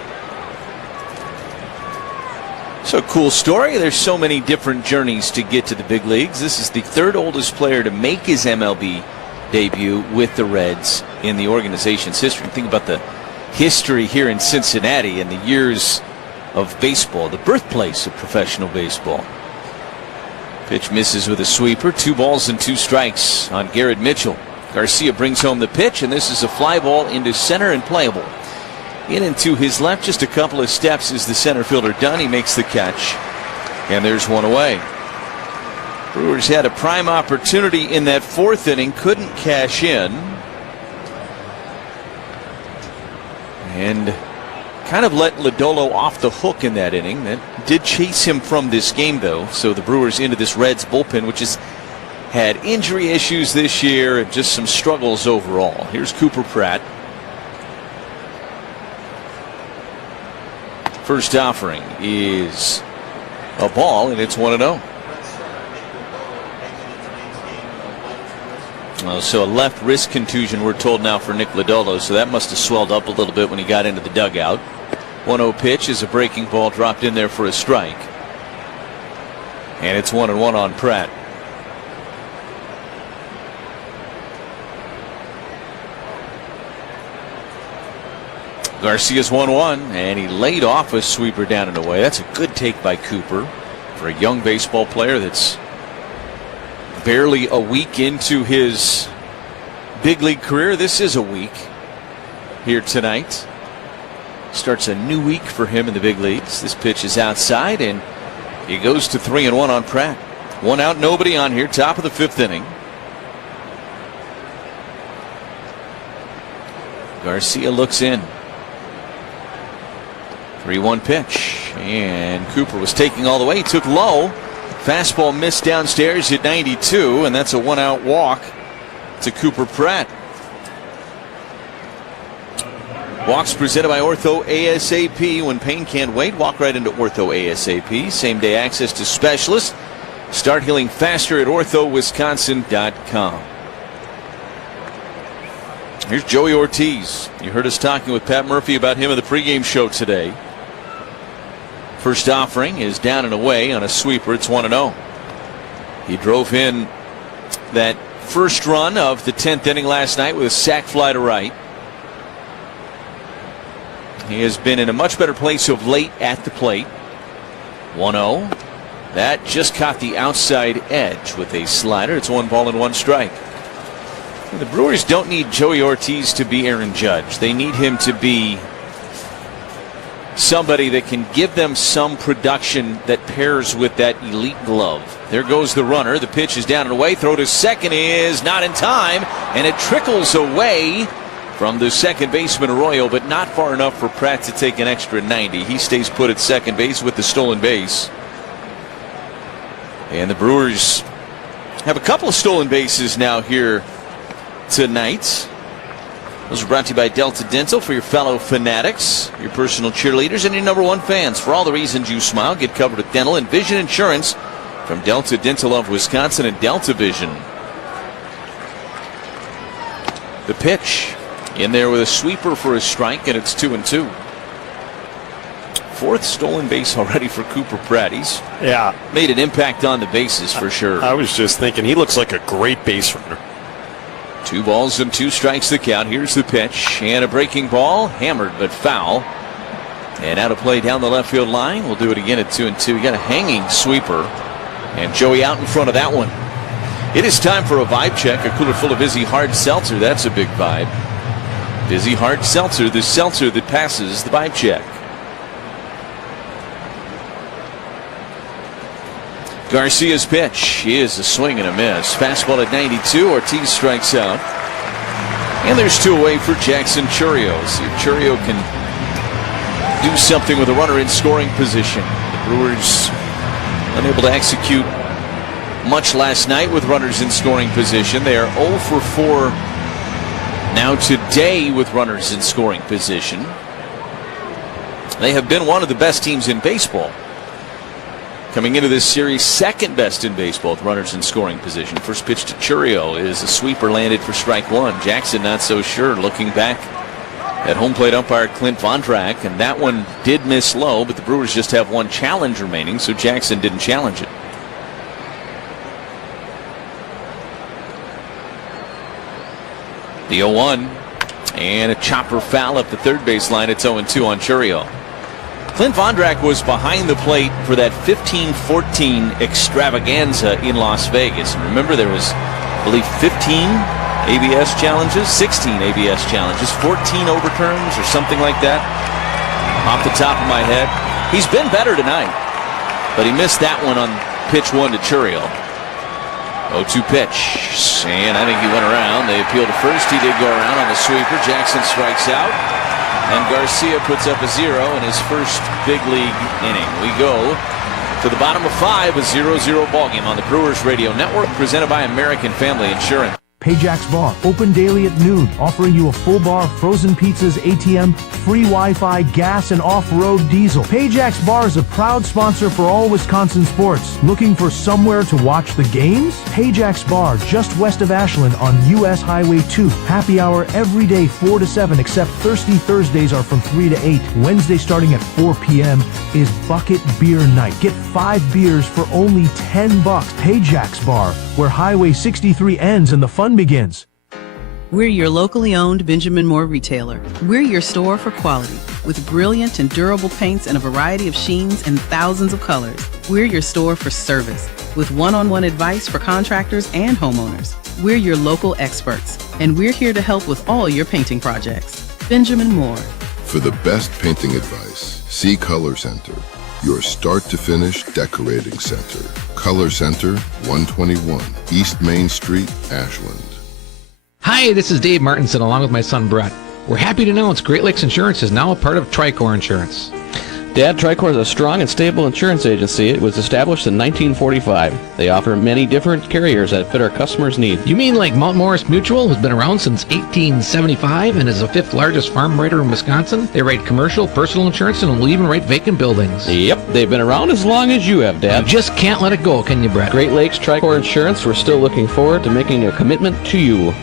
So cool story. There's so many different journeys to get to the big leagues. This is the third oldest player to make his MLB debut with the Reds in the organization's history. Think about the history here in Cincinnati and the years of baseball, the birthplace of professional baseball. Pitch misses with a sweeper. 2 balls and 2 strikes on Garrett Mitchell. Garcia brings home the pitch, and this is a fly ball into center and playable. In and to his left, just a couple of steps is the center fielder done. He makes the catch, and there's one away. Brewers had a prime opportunity in that 4th inning, couldn't cash in, and kind of let Lodolo off the hook in that inning. That did chase him from this game, though. So the Brewers into this Reds bullpen, which has had injury issues this year and just some struggles overall. Here's Cooper Pratt. First offering is a ball, and it's 1-0. So a left wrist contusion, we're told now, for Nick Lodolo. So that must have swelled up a little bit when he got into the dugout. 1-0 pitch is a breaking ball dropped in there for a strike. And it's 1-1 on Pratt. Garcia's 1-1, and he laid off a sweeper down and away. That's a good take by Cooper for a young baseball player that's barely a week into his big league career. This is a week here tonight. Starts a new week for him in the big leagues. This pitch is outside, and he goes to 3-1 on Pratt. 1 out, nobody on here, top of the 5th inning. Garcia looks in. 3-1 pitch, and Cooper was taking all the way. He took low. Fastball missed downstairs at 92, and that's a 1-out walk to Cooper Pratt. Walks presented by Ortho ASAP. When pain can't wait, walk right into Ortho ASAP. Same day access to specialists. Start healing faster at orthowisconsin.com. Here's Joey Ortiz. You heard us talking with Pat Murphy about him in the pregame show today. First offering is down and away on a sweeper. It's 1-0. He drove in that first run of the 10th inning last night with a sac fly to right. He has been in a much better place of late at the plate. 1-0. That just caught the outside edge with a slider. It's 1-1 strike. And the Brewers don't need Joey Ortiz to be Aaron Judge. They need him to be somebody that can give them some production that pairs with that elite glove. There goes the runner. The pitch is down and away. Throw to second is not in time, and it trickles away from the second baseman Arroyo, but not far enough for Pratt to take an extra 90. He stays put at second base with the stolen base. And the Brewers have a couple of stolen bases now here tonight. Those are brought to you by Delta Dental. For your fellow fanatics, your personal cheerleaders, and your #1 fans. For all the reasons you smile, get covered with dental and vision insurance from Delta Dental of Wisconsin and Delta Vision. The pitch in there with a sweeper for a strike, and it's 2-2. 4th stolen base already for Cooper Pratt. He's made an impact on the bases for sure. I was just thinking he looks like a great base runner. 2 balls and 2 strikes the count. Here's the pitch, and a breaking ball, hammered but foul. And out of play down the left field line. We'll do it again at 2-2. You got a hanging sweeper, and Joey out in front of that one. It is time for a vibe check. A cooler full of Vizzy Hard Seltzer. That's a big vibe. Vizzy Hard Seltzer, the seltzer that passes the vibe check. Garcia's pitch is a swing and a miss. Fastball at 92. Ortiz strikes out. And there's 2 away for Jackson Chourio. See if Chourio can do something with a runner in scoring position. The Brewers unable to execute much last night with runners in scoring position. They are 0 for 4 now today with runners in scoring position. They have been one of the best teams in baseball. Coming into this series, second best in baseball with runners in scoring position. First pitch to Chourio is a sweeper landed for strike 1. Jackson not so sure, looking back at home plate umpire Clint Vondrack, and that one did miss low, but the Brewers just have 1 challenge remaining, so Jackson didn't challenge it. The 0-1, and a chopper foul up the third base line. It's 0-2 on Chourio. Clint Vondrack was behind the plate for that 15-14 extravaganza in Las Vegas. And remember, there was, I believe, 15 ABS challenges, 16 ABS challenges, 14 overturns or something like that off the top of my head. He's been better tonight, but he missed that one on pitch 1 to Chourio. 0-2 pitch, and I think he went around. They appealed to first. He did go around on the sweeper. Jackson strikes out. And Garcia puts up a 0 in his first big league inning. We go to the bottom of 5, a 0-0 ballgame on the Brewers Radio Network, presented by American Family Insurance. Payjack's Bar, open daily at noon, offering you a full bar, frozen pizzas, ATM, free Wi-Fi, gas, and off-road diesel. Payjack's Bar is a proud sponsor for all Wisconsin sports. Looking for somewhere to watch the games? Payjack's Bar, just west of Ashland on U.S. Highway 2. Happy hour every day 4 to 7, except Thirsty Thursdays are from 3 to 8. Wednesday starting at 4 p.m. is Bucket Beer Night. Get 5 beers for only $10. Payjack's Bar, where Highway 63 ends and the fun begins. We're your locally owned Benjamin Moore retailer. We're your store for quality, with brilliant and durable paints in a variety of sheens and thousands of colors. We're your store for service, with one-on-one advice for contractors and homeowners. We're your local experts, and we're here to help with all your painting projects. Benjamin Moore. For the best painting advice, see Color Center, your start-to-finish decorating center. Color Center, 121 East Main Street, Ashland. Hi, this is Dave Martinson along with my son Brett. We're happy to announce Great Lakes Insurance is now a part of Tricor Insurance. Dad, Tricor is a strong and stable insurance agency. It was established in 1945. They offer many different carriers that fit our customers' needs. You mean like Mount Morris Mutual, who's been around since 1875 and is the 5th largest farm writer in Wisconsin? They write commercial, personal insurance, and will even write vacant buildings. Yep, they've been around as long as you have, Dad. You just can't let it go, can you, Brett? Great Lakes Tricor Insurance, we're still looking forward to making a commitment to you.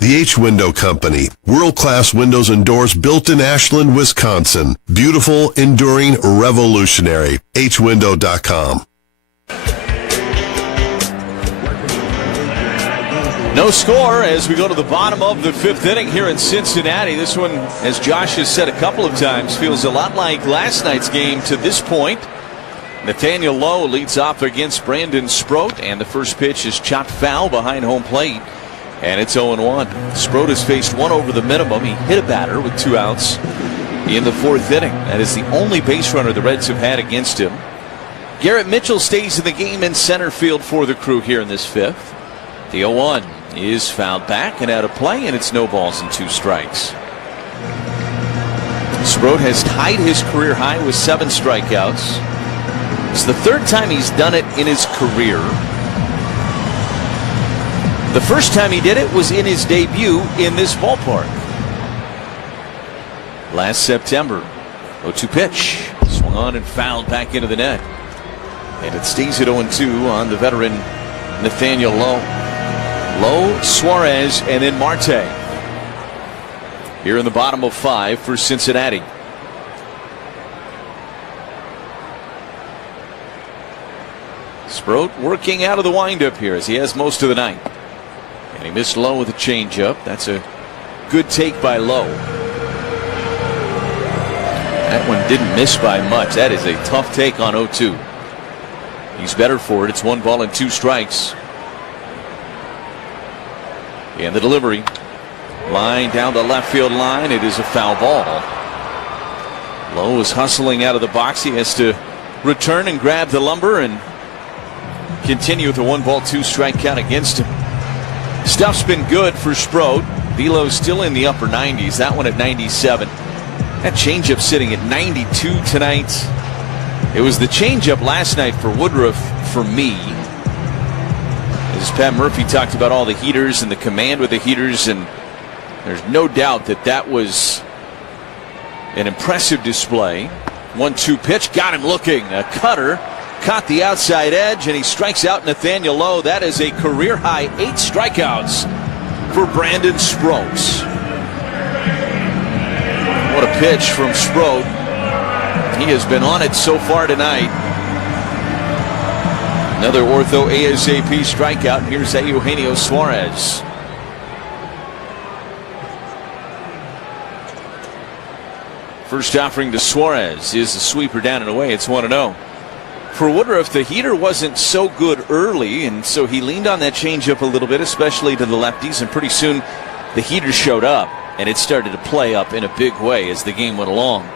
The H-Window Company, world-class windows and doors built in Ashland, Wisconsin. Beautiful, enduring, revolutionary. hwindow.com. No score as we go to the bottom of the 5th inning here in Cincinnati. This one, as Josh has said a couple of times, feels a lot like last night's game to this point. Nathaniel Lowe leads off against Brandon Sproat, and the first pitch is chopped foul behind home plate. And it's 0-1. Sproat has faced 1 over the minimum. He hit a batter with 2 outs in the 4th inning. That is the only base runner the Reds have had against him. Garrett Mitchell stays in the game in center field for the Crew here in this 5th. The 0-1 is fouled back and out of play, and it's no balls and 2 strikes. Sproat has tied his career high with 7 strikeouts. It's the 3rd time he's done it in his career. The first time he did it was in his debut in this ballpark last September. 0-2 pitch, swung on and fouled back into the net, and it stays at 0-2 on the veteran Nathaniel Lowe. Lowe, Suarez, and then Marte here in the bottom of 5 for Cincinnati. Sproat working out of the windup here as he has most of the night. And he missed low with a changeup. That's a good take by Lowe. That one didn't miss by much. That is a tough take on 0-2. He's better for it. It's 1 ball and 2 strikes. And the delivery. Line down the left field line. It is a foul ball. Lowe is hustling out of the box. He has to return and grab the lumber and continue with a 1 ball 2 strike count against him. Stuff's been good for Sproat. Velo's still in the upper 90s. That one at 97. That changeup sitting at 92 tonight. It was the changeup last night for Woodruff for me. As Pat Murphy talked about all the heaters and the command with the heaters, and there's no doubt that that was an impressive display. 1-2 pitch, got him looking. A cutter, caught the outside edge, and he strikes out Nathaniel Lowe. That is a career high 8 strikeouts for Brandon Sproat. What a pitch from Sproat. He has been on it so far tonight. Another ortho ASAP strikeout. Here's Eugenio Suarez. First offering to Suarez is the sweeper down and away. It's 1-0. For Woodruff, the heater wasn't so good early, and so he leaned on that changeup a little bit, especially to the lefties, and pretty soon the heater showed up, and it started to play up in a big way as the game went along.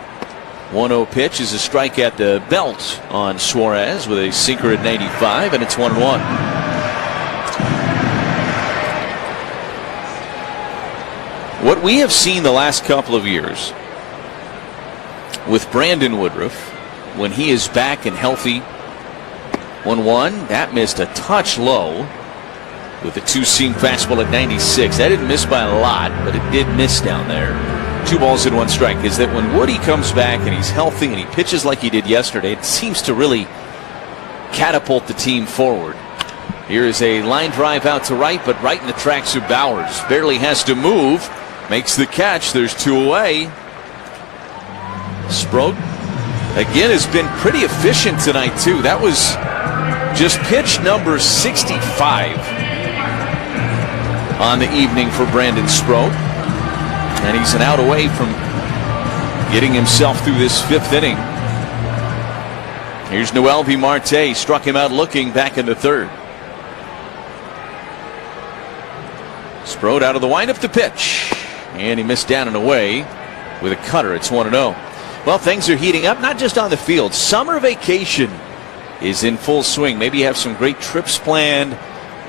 1-0 pitch is a strike at the belt on Suarez with a sinker at 95, and it's 1-1. What we have seen the last couple of years with Brandon Woodruff, when he is back and healthy, 1-1, that missed a touch low with a 2-seam fastball at 96. That didn't miss by a lot, but it did miss down there. 2 balls and 1 strike. Is that when Woody comes back and he's healthy and he pitches like he did yesterday, it seems to really catapult the team forward. Here is a line drive out to right, but right in the tracks of Bowers. Barely has to move. Makes the catch. There's 2 away. Sproat again has been pretty efficient tonight too. That was just pitch number 65 on the evening for Brandon Sproat. And he's an out away from getting himself through this 5th inning. Here's Noelvi Marte. Struck him out looking back in the 3rd. Sproat out of the windup to pitch. And he missed down and away with a cutter. It's 1-0. Well, things are heating up, not just on the field. Summer vacation is in full swing. Maybe you have some great trips planned.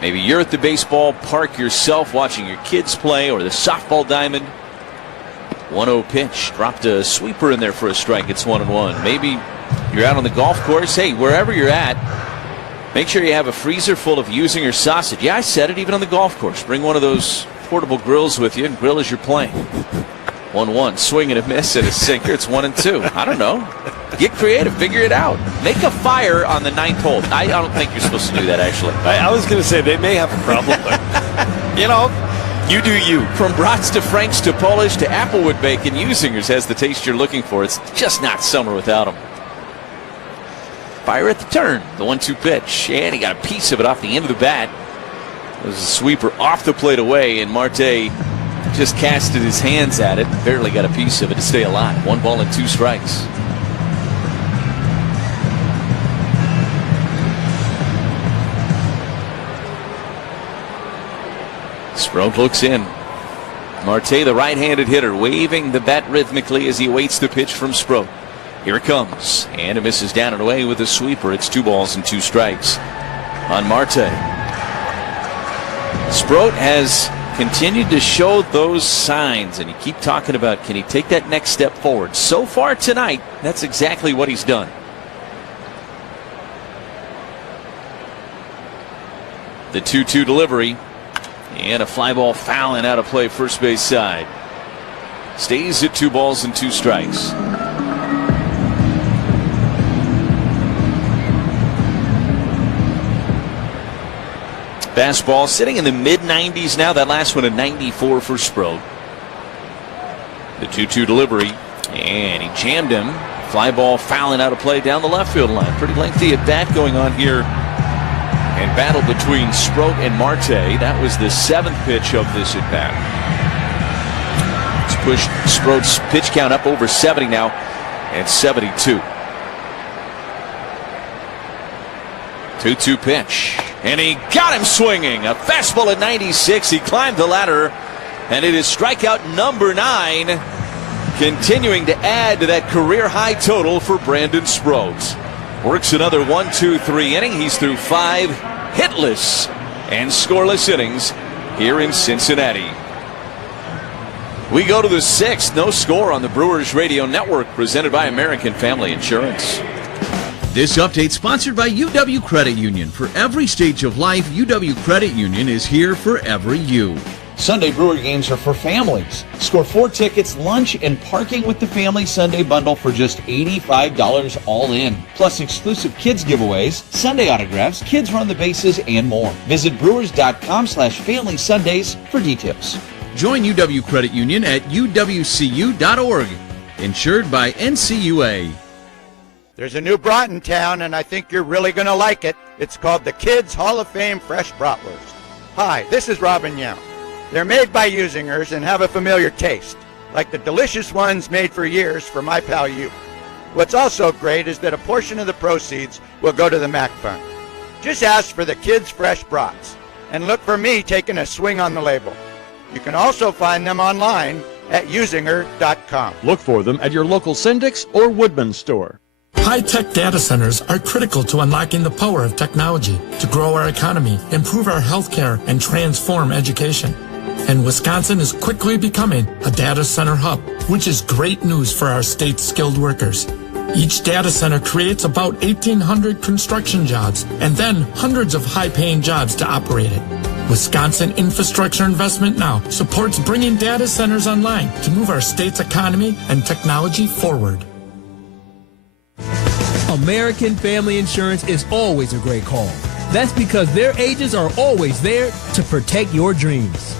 Maybe you're at the baseball park yourself watching your kids play, or the softball diamond. 1-0 pitch. Dropped a sweeper in there for a strike. It's 1-1. Maybe you're out on the golf course. Hey, wherever you're at, make sure you have a freezer full of using or sausage. Yeah, I said it, even on the golf course. Bring one of those portable grills with you and grill as you're playing. 1-1. Swing and a miss and a sinker. It's 1-2. I don't know. Get creative. Figure it out. Make a fire on the 9th hole. I don't think you're supposed to do that, actually. I was going to say they may have a problem. You know, you do you. From brats to franks to Polish to Applewood bacon, Usingers has the taste you're looking for. It's just not summer without them. Fire at the turn. The 1-2 pitch. And he got a piece of it off the end of the bat. It was a sweeper off the plate away, and Marte just casted his hands at it. Barely got a piece of it to stay alive. 1 ball and 2 strikes. Sproat looks in. Marte, the right-handed hitter, waving the bat rhythmically as he awaits the pitch from Sproat. Here it comes, and it misses down and away with a sweeper. It's 2 balls and 2 strikes on Marte. Sproat has continued to show those signs, and you keep talking about, can he take that next step forward? So far tonight, that's exactly what he's done. The 2-2 delivery. And a fly ball fouling out of play first base side. Stays at 2 balls and 2 strikes. Fastball sitting in the mid-90s now. That last one a 94 for Sproat. The 2-2 delivery. And he jammed him. Fly ball fouling out of play down the left field line. Pretty lengthy at bat going on here And battle between Sproat and Marte. That was the 7th pitch of this at bat. It's pushed Sproat's pitch count up over 70 now at 72. 2-2 pitch. And he got him swinging. A fastball at 96. He climbed the ladder. And it is strikeout number 9. Continuing to add to that career high total for Brandon Sproat. Works another 1-2-3 inning. He's through 5 hitless and scoreless innings here in Cincinnati. We go to the 6th. No score on the Brewers Radio Network, presented by American Family Insurance. This update sponsored by UW Credit Union. For every stage of life, UW Credit Union is here for every you. Sunday Brewer games are for families. Score 4 tickets, lunch, and parking with the Family Sunday Bundle for just $85 all in. Plus exclusive kids giveaways, Sunday autographs, kids run the bases, and more. Visit brewers.com/Family Sundays for details. Join UW Credit Union at uwcu.org. Insured by NCUA. There's a new brat in town, and I think you're really going to like it. It's called the Kids Hall of Fame Fresh Bratwurst. Hi, this is Robin Young. They're made by Usingers and have a familiar taste, like the delicious ones made for years for my pal you. What's also great is that a portion of the proceeds will go to the MAC Fund. Just ask for the Kids Fresh Brats, and look for me taking a swing on the label. You can also find them online at usinger.com. Look for them at your local Syndic's or Woodman store. High-tech data centers are critical to unlocking the power of technology to grow our economy, improve our healthcare, and transform education. And Wisconsin is quickly becoming a data center hub, which is great news for our state's skilled workers. Each data center creates about 1,800 construction jobs and then hundreds of high-paying jobs to operate it. Wisconsin Infrastructure Investment Now supports bringing data centers online to move our state's economy and technology forward. American Family Insurance is always a great call. That's because their agents are always there to protect your dreams.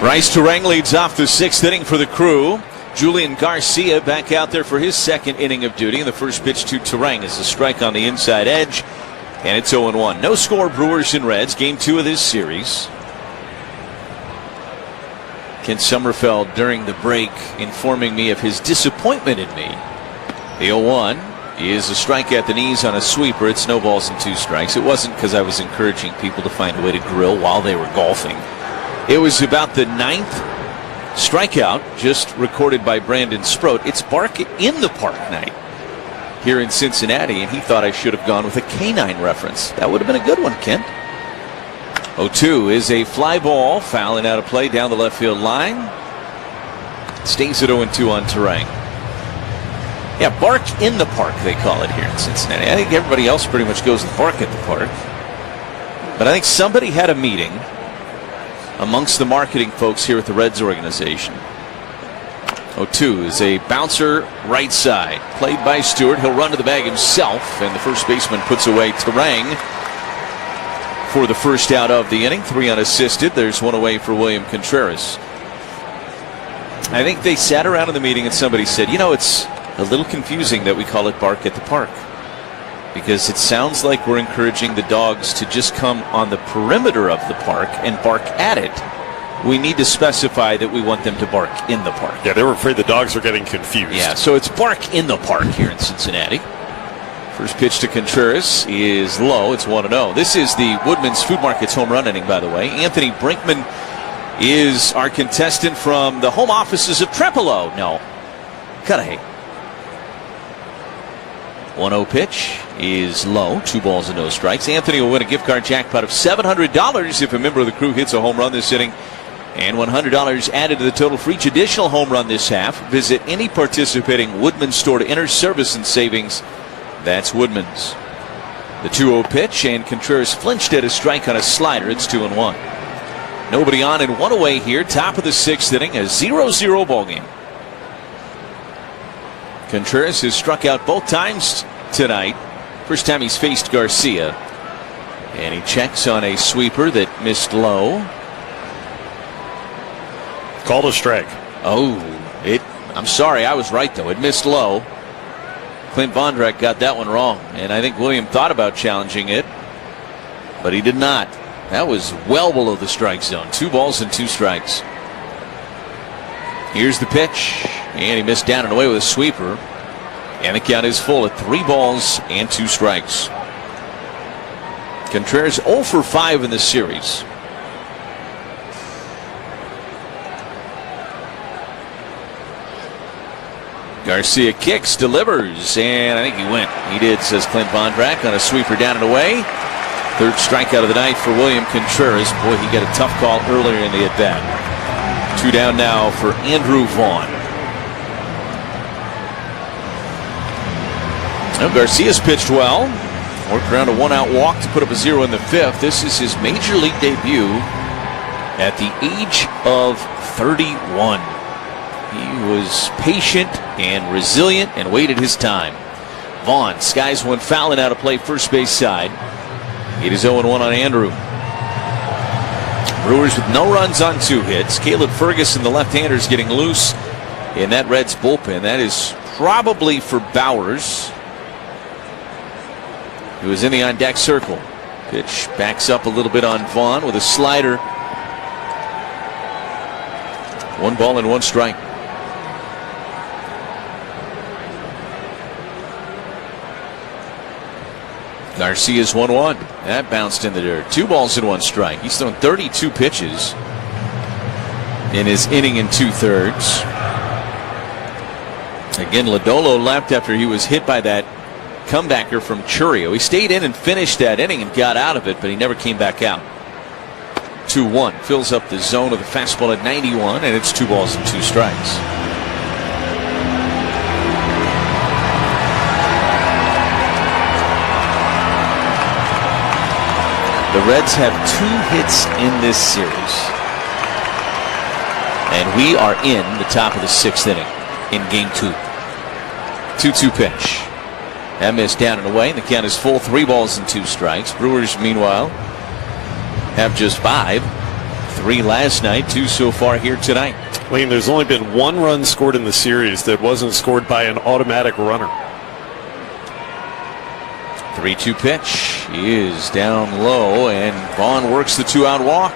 Bryce Turang leads off the 6th inning for the Crew. Julian Garcia back out there for his 2nd inning of duty. And the first pitch to Turang is a strike on the inside edge. And it's 0-1. No score, Brewers and Reds. Game 2 of this series. Ken Sommerfeld during the break informing me of his disappointment in me. The 0-1 is a strike at the knees on a sweeper. It snowballs in 2 strikes. It wasn't because I was encouraging people to find a way to grill while they were golfing. It was about the 9th strikeout just recorded by Brandon Sproat. It's bark in the park night here in Cincinnati, and he thought I should have gone with a canine reference. That would have been a good one, Kent. 0-2 is a fly ball, fouling out of play down the left field line. Stays at 0-2 on Turang. Yeah, bark in the park, they call it here in Cincinnati. I think everybody else pretty much goes and bark at the park. But I think somebody had a meeting amongst the marketing folks here at the Reds organization. 0-2 is a bouncer right side. Played by Stewart. He'll run to the bag himself, and the first baseman puts away Turang for the first out of the inning. 3 unassisted. There's 1 away for William Contreras. I think they sat around in the meeting and somebody said, you know, it's a little confusing that we call it bark at the park, because it sounds like we're encouraging the dogs to just come on the perimeter of the park and bark at it. We need to specify that we want them to bark in the park. Yeah, they were afraid the dogs were getting confused. Yeah, so it's bark in the park here in Cincinnati. First pitch to Contreras is low. It's 1-0. This is the Woodman's Food Market's home run inning, by the way. Anthony Brinkman is our contestant from the home offices of Trepolo. No, Cudahy. 1-0 pitch is low. 2 balls and no strikes. Anthony will win a gift card jackpot of $700 if a member of the Crew hits a home run this inning, and $100 added to the total for each additional home run this half. Visit any participating Woodman store to enter service and savings. That's Woodman's. The 2-0 pitch, and Contreras flinched at a strike on a slider. It's 2-1. Nobody on and 1 away here. Top of the 6th inning, a 0-0 ball game. Contreras has struck out both times tonight. First time he's faced Garcia. And he checks on a sweeper that missed low. Called a strike. Oh, I'm sorry, I was right though. It missed low. Clint Vondrak got that one wrong, and I think William thought about challenging it, but he did not. That was well below the strike zone. 2 balls and 2 strikes. Here's the pitch, and he missed down and away with a sweeper, and the count is full at 3 balls and 2 strikes. Contreras 0 for 5 in this series. Garcia kicks, delivers, and I think he went. He did, says Clint Vondrak, on a sweeper down and away. 3rd strikeout of the night for William Contreras. Boy, he got a tough call earlier in the at-bat. 2 down now for Andrew Vaughn. Now Garcia's pitched well. Worked around a 1-out walk to put up a 0 in the 5th. This is his major league debut at the age of 31. He was patient and resilient and waited his time. Vaughn skies one foul and out of play first base side. It is 0-1 on Andrew. Brewers with no runs on 2 hits. Caleb Ferguson, the left-hander, is getting loose in that Reds bullpen. That is probably for Bowers, who is in the on-deck circle. Pitch backs up a little bit on Vaughn with a slider. 1 ball and 1 strike. Garcia's 1-1. That bounced in the dirt. 2 balls and 1 strike. He's thrown 32 pitches in his inning and 2/3. Again, Lodolo left after he was hit by that comebacker from Chourio. He stayed in and finished that inning and got out of it, but he never came back out. 2-1. Fills up the zone of the fastball at 91, and it's 2 balls and 2 strikes. The Reds have 2 hits in this series. And we are in the top of the 6th inning in game 2. 2-2 pitch. That missed down and away. And the count is full. 3 balls and 2 strikes. Brewers, meanwhile, have just 5. 3 last night, 2 so far here tonight. Liam, there's only been 1 run scored in the series that wasn't scored by an automatic runner. 3-2 pitch is down low, and Vaughn works the 2-out walk.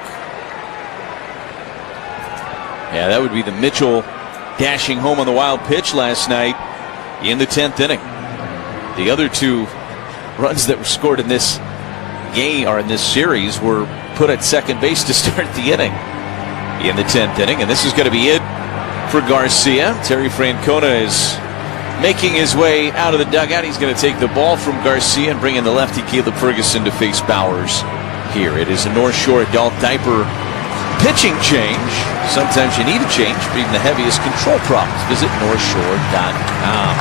Yeah, that would be the Mitchell dashing home on the wild pitch last night in the 10th inning. The other 2 runs that were scored in this game or in this series were put at second base to start the inning in the 10th inning, and this is going to be it for Garcia. Terry Francona is making his way out of the dugout. He's going to take the ball from Garcia and bring in the lefty Caleb Ferguson to face Bowers here. It is a North Shore adult diaper pitching change. Sometimes you need a change for even the heaviest control problems. Visit NorthShore.com.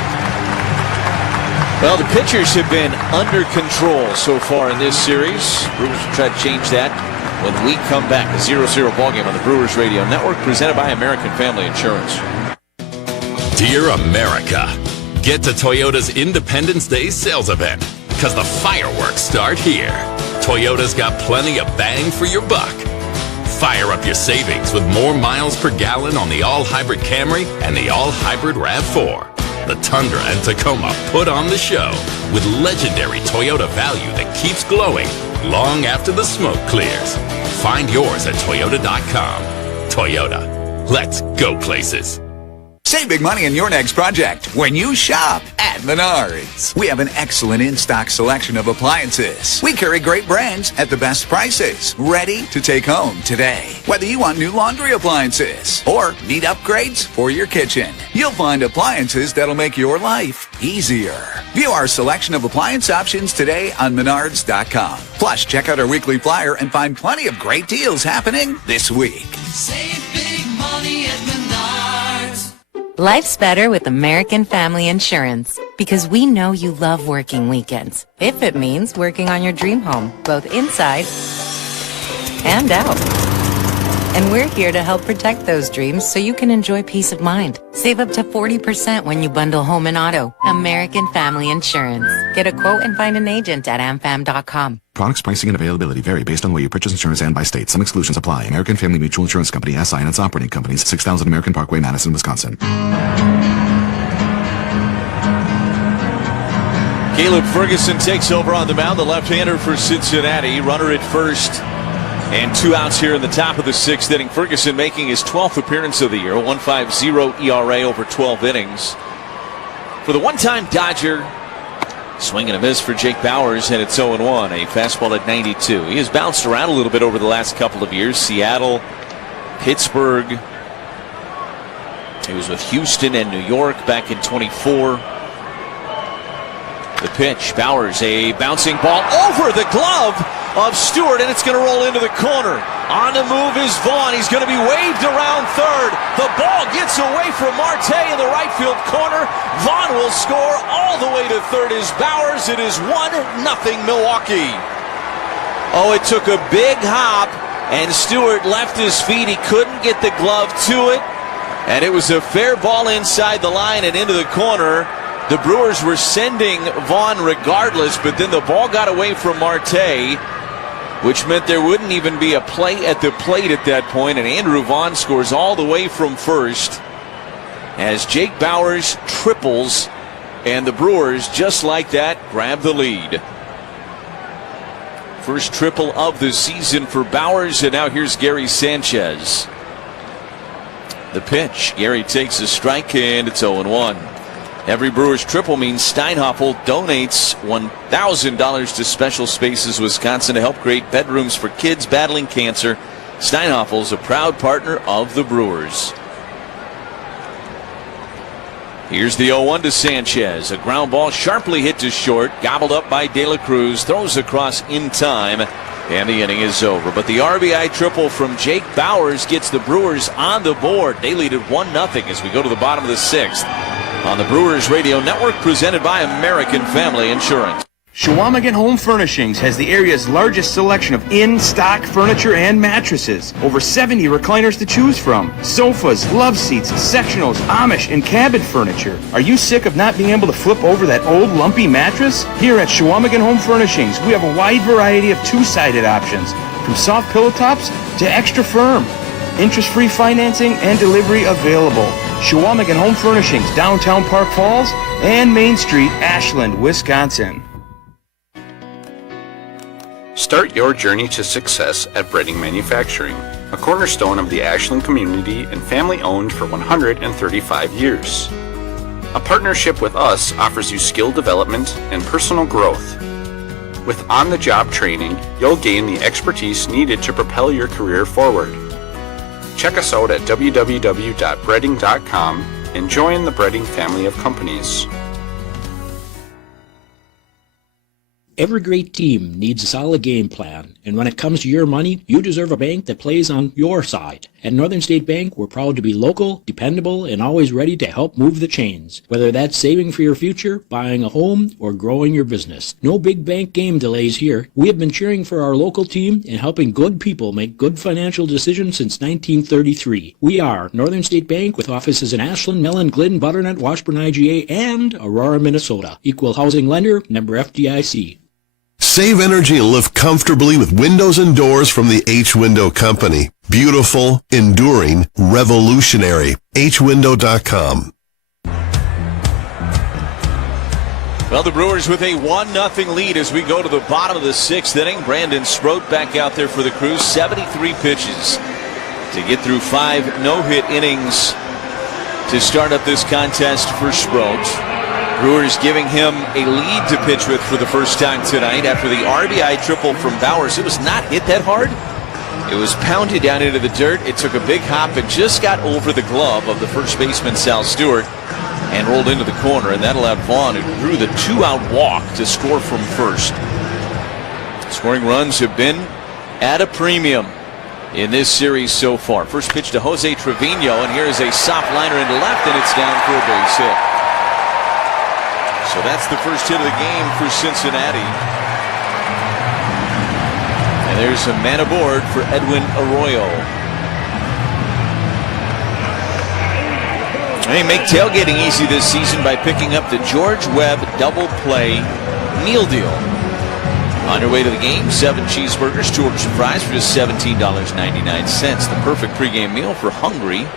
Well, the pitchers have been under control so far in this series. Brewers will try to change that when we come back. A 0-0 ballgame on the Brewers Radio Network, presented by American Family Insurance. Dear America, get to Toyota's Independence Day sales event, because the fireworks start here. Toyota's got plenty of bang for your buck. Fire up your savings with more miles per gallon on the all-hybrid Camry and the all-hybrid RAV4. The Tundra and Tacoma put on the show with legendary Toyota value that keeps glowing long after the smoke clears. Find yours at Toyota.com. Toyota, let's go places. Save big money on your next project when you shop at Menards. We have an excellent in-stock selection of appliances. We carry great brands at the best prices, ready to take home today. Whether you want new laundry appliances or need upgrades for your kitchen, you'll find appliances that'll make your life easier. View our selection of appliance options today on Menards.com. Plus, check out our weekly flyer and find plenty of great deals happening this week. Save big money at Menards. Life's better with American Family Insurance, because we know you love working weekends, if it means working on your dream home, both inside and out. And we're here to help protect those dreams so you can enjoy peace of mind. Save up to 40% when you bundle home and auto. American Family Insurance. Get a quote and find an agent at amfam.com. Products, pricing, and availability vary based on where you purchase insurance and by state. Some exclusions apply. American Family Mutual Insurance Company, SI, and its operating companies, 6000 American Parkway, Madison, Wisconsin. Caleb Ferguson takes over on the mound, the left-hander for Cincinnati. Runner at first and 2 outs here in the top of the 6th inning. Ferguson making his 12th appearance of the year, 1.50 ERA over 12 innings. For the one-time Dodger, swing and a miss for Jake Bauers, and it's 0-1, a fastball at 92. He has bounced around a little bit over the last couple of years. Seattle, Pittsburgh. He was with Houston and New York back in 24. The pitch, Bauers, a bouncing ball over the glove of Stewart, and it's going to roll into the corner. On the move is Vaughn. He's going to be waved around third. The ball gets away from Marte in the right field corner. Vaughn will score all the way to third as Bauers. It is 1-0 Milwaukee. Oh, it took a big hop, and Stewart left his feet. He couldn't get the glove to it, and it was a fair ball inside the line and into the corner. The Brewers were sending Vaughn regardless, but then the ball got away from Marte, which meant there wouldn't even be a play at the plate at that point, and Andrew Vaughn scores all the way from first as Jake Bauers triples, and the Brewers, just like that, grab the lead. First triple of the season for Bauers, and now here's Gary Sanchez. The pitch, Gary takes a strike, and it's 0-1. Every Brewers triple means Steinhoffel donates $1,000 to Special Spaces Wisconsin to help create bedrooms for kids battling cancer. Steinhoffel's a proud partner of the Brewers. Here's the 0-1 to Sanchez. A ground ball sharply hit to short, gobbled up by De La Cruz, throws across in time, and the inning is over. But the RBI triple from Jake Bauers gets the Brewers on the board. They lead at 1-0 as we go to the bottom of the 6th. On the Brewers Radio Network, presented by American Family Insurance. Chequamegon Home Furnishings has the area's largest selection of in-stock furniture and mattresses. Over 70 recliners to choose from. Sofas, love seats, sectionals, Amish, and cabin furniture. Are you sick of not being able to flip over that old lumpy mattress? Here at Chequamegon Home Furnishings, we have a wide variety of two-sided options, from soft pillow tops to extra firm. Interest-free financing and delivery available. Chequamegon Home Furnishings, downtown Park Falls and Main Street, Ashland, Wisconsin. Start your journey to success at Breading Manufacturing, a cornerstone of the Ashland community and family-owned for 135 years. A partnership with us offers you skill development and personal growth. With on-the-job training, you'll gain the expertise needed to propel your career forward. Check us out at www.breading.com and join the Breading family of companies. Every great team needs a solid game plan, and when it comes to your money, you deserve a bank that plays on your side. At Northern State Bank, we're proud to be local, dependable, and always ready to help move the chains. Whether that's saving for your future, buying a home, or growing your business. No big bank game delays here. We have been cheering for our local team and helping good people make good financial decisions since 1933. We are Northern State Bank with offices in Ashland, Mellon, Glidden, Butternut, Washburn, IGA, and Aurora, Minnesota. Equal housing lender, member FDIC. Save energy and live comfortably with windows and doors from the H-Window Company. Beautiful, enduring, revolutionary. HWindow.com. Well, the Brewers with a 1-0 lead as we go to the bottom of the 6th inning. Brandon Sproat back out there for the Crews. 73 pitches to get through 5 no-hit innings to start up this contest for Sproat. Brewers giving him a lead to pitch with for the first time tonight after the RBI triple from Bauers. It was not hit that hard. It was pounded down into the dirt. It took a big hop and just got over the glove of the first baseman, Sal Stewart, and rolled into the corner, and that allowed Vaughn, who drew the 2-out walk, to score from first. Scoring runs have been at a premium in this series so far. First pitch to Jose Trevino, and here is a soft liner into left, and it's down for a base hit. So that's the first hit of the game for Cincinnati. And there's a man aboard for Edwin Arroyo. They make tailgating easy this season by picking up the George Webb double play meal deal. On your way to the game, 7 cheeseburgers, 2 orders of fries for just $17.99. The perfect pregame meal for hungry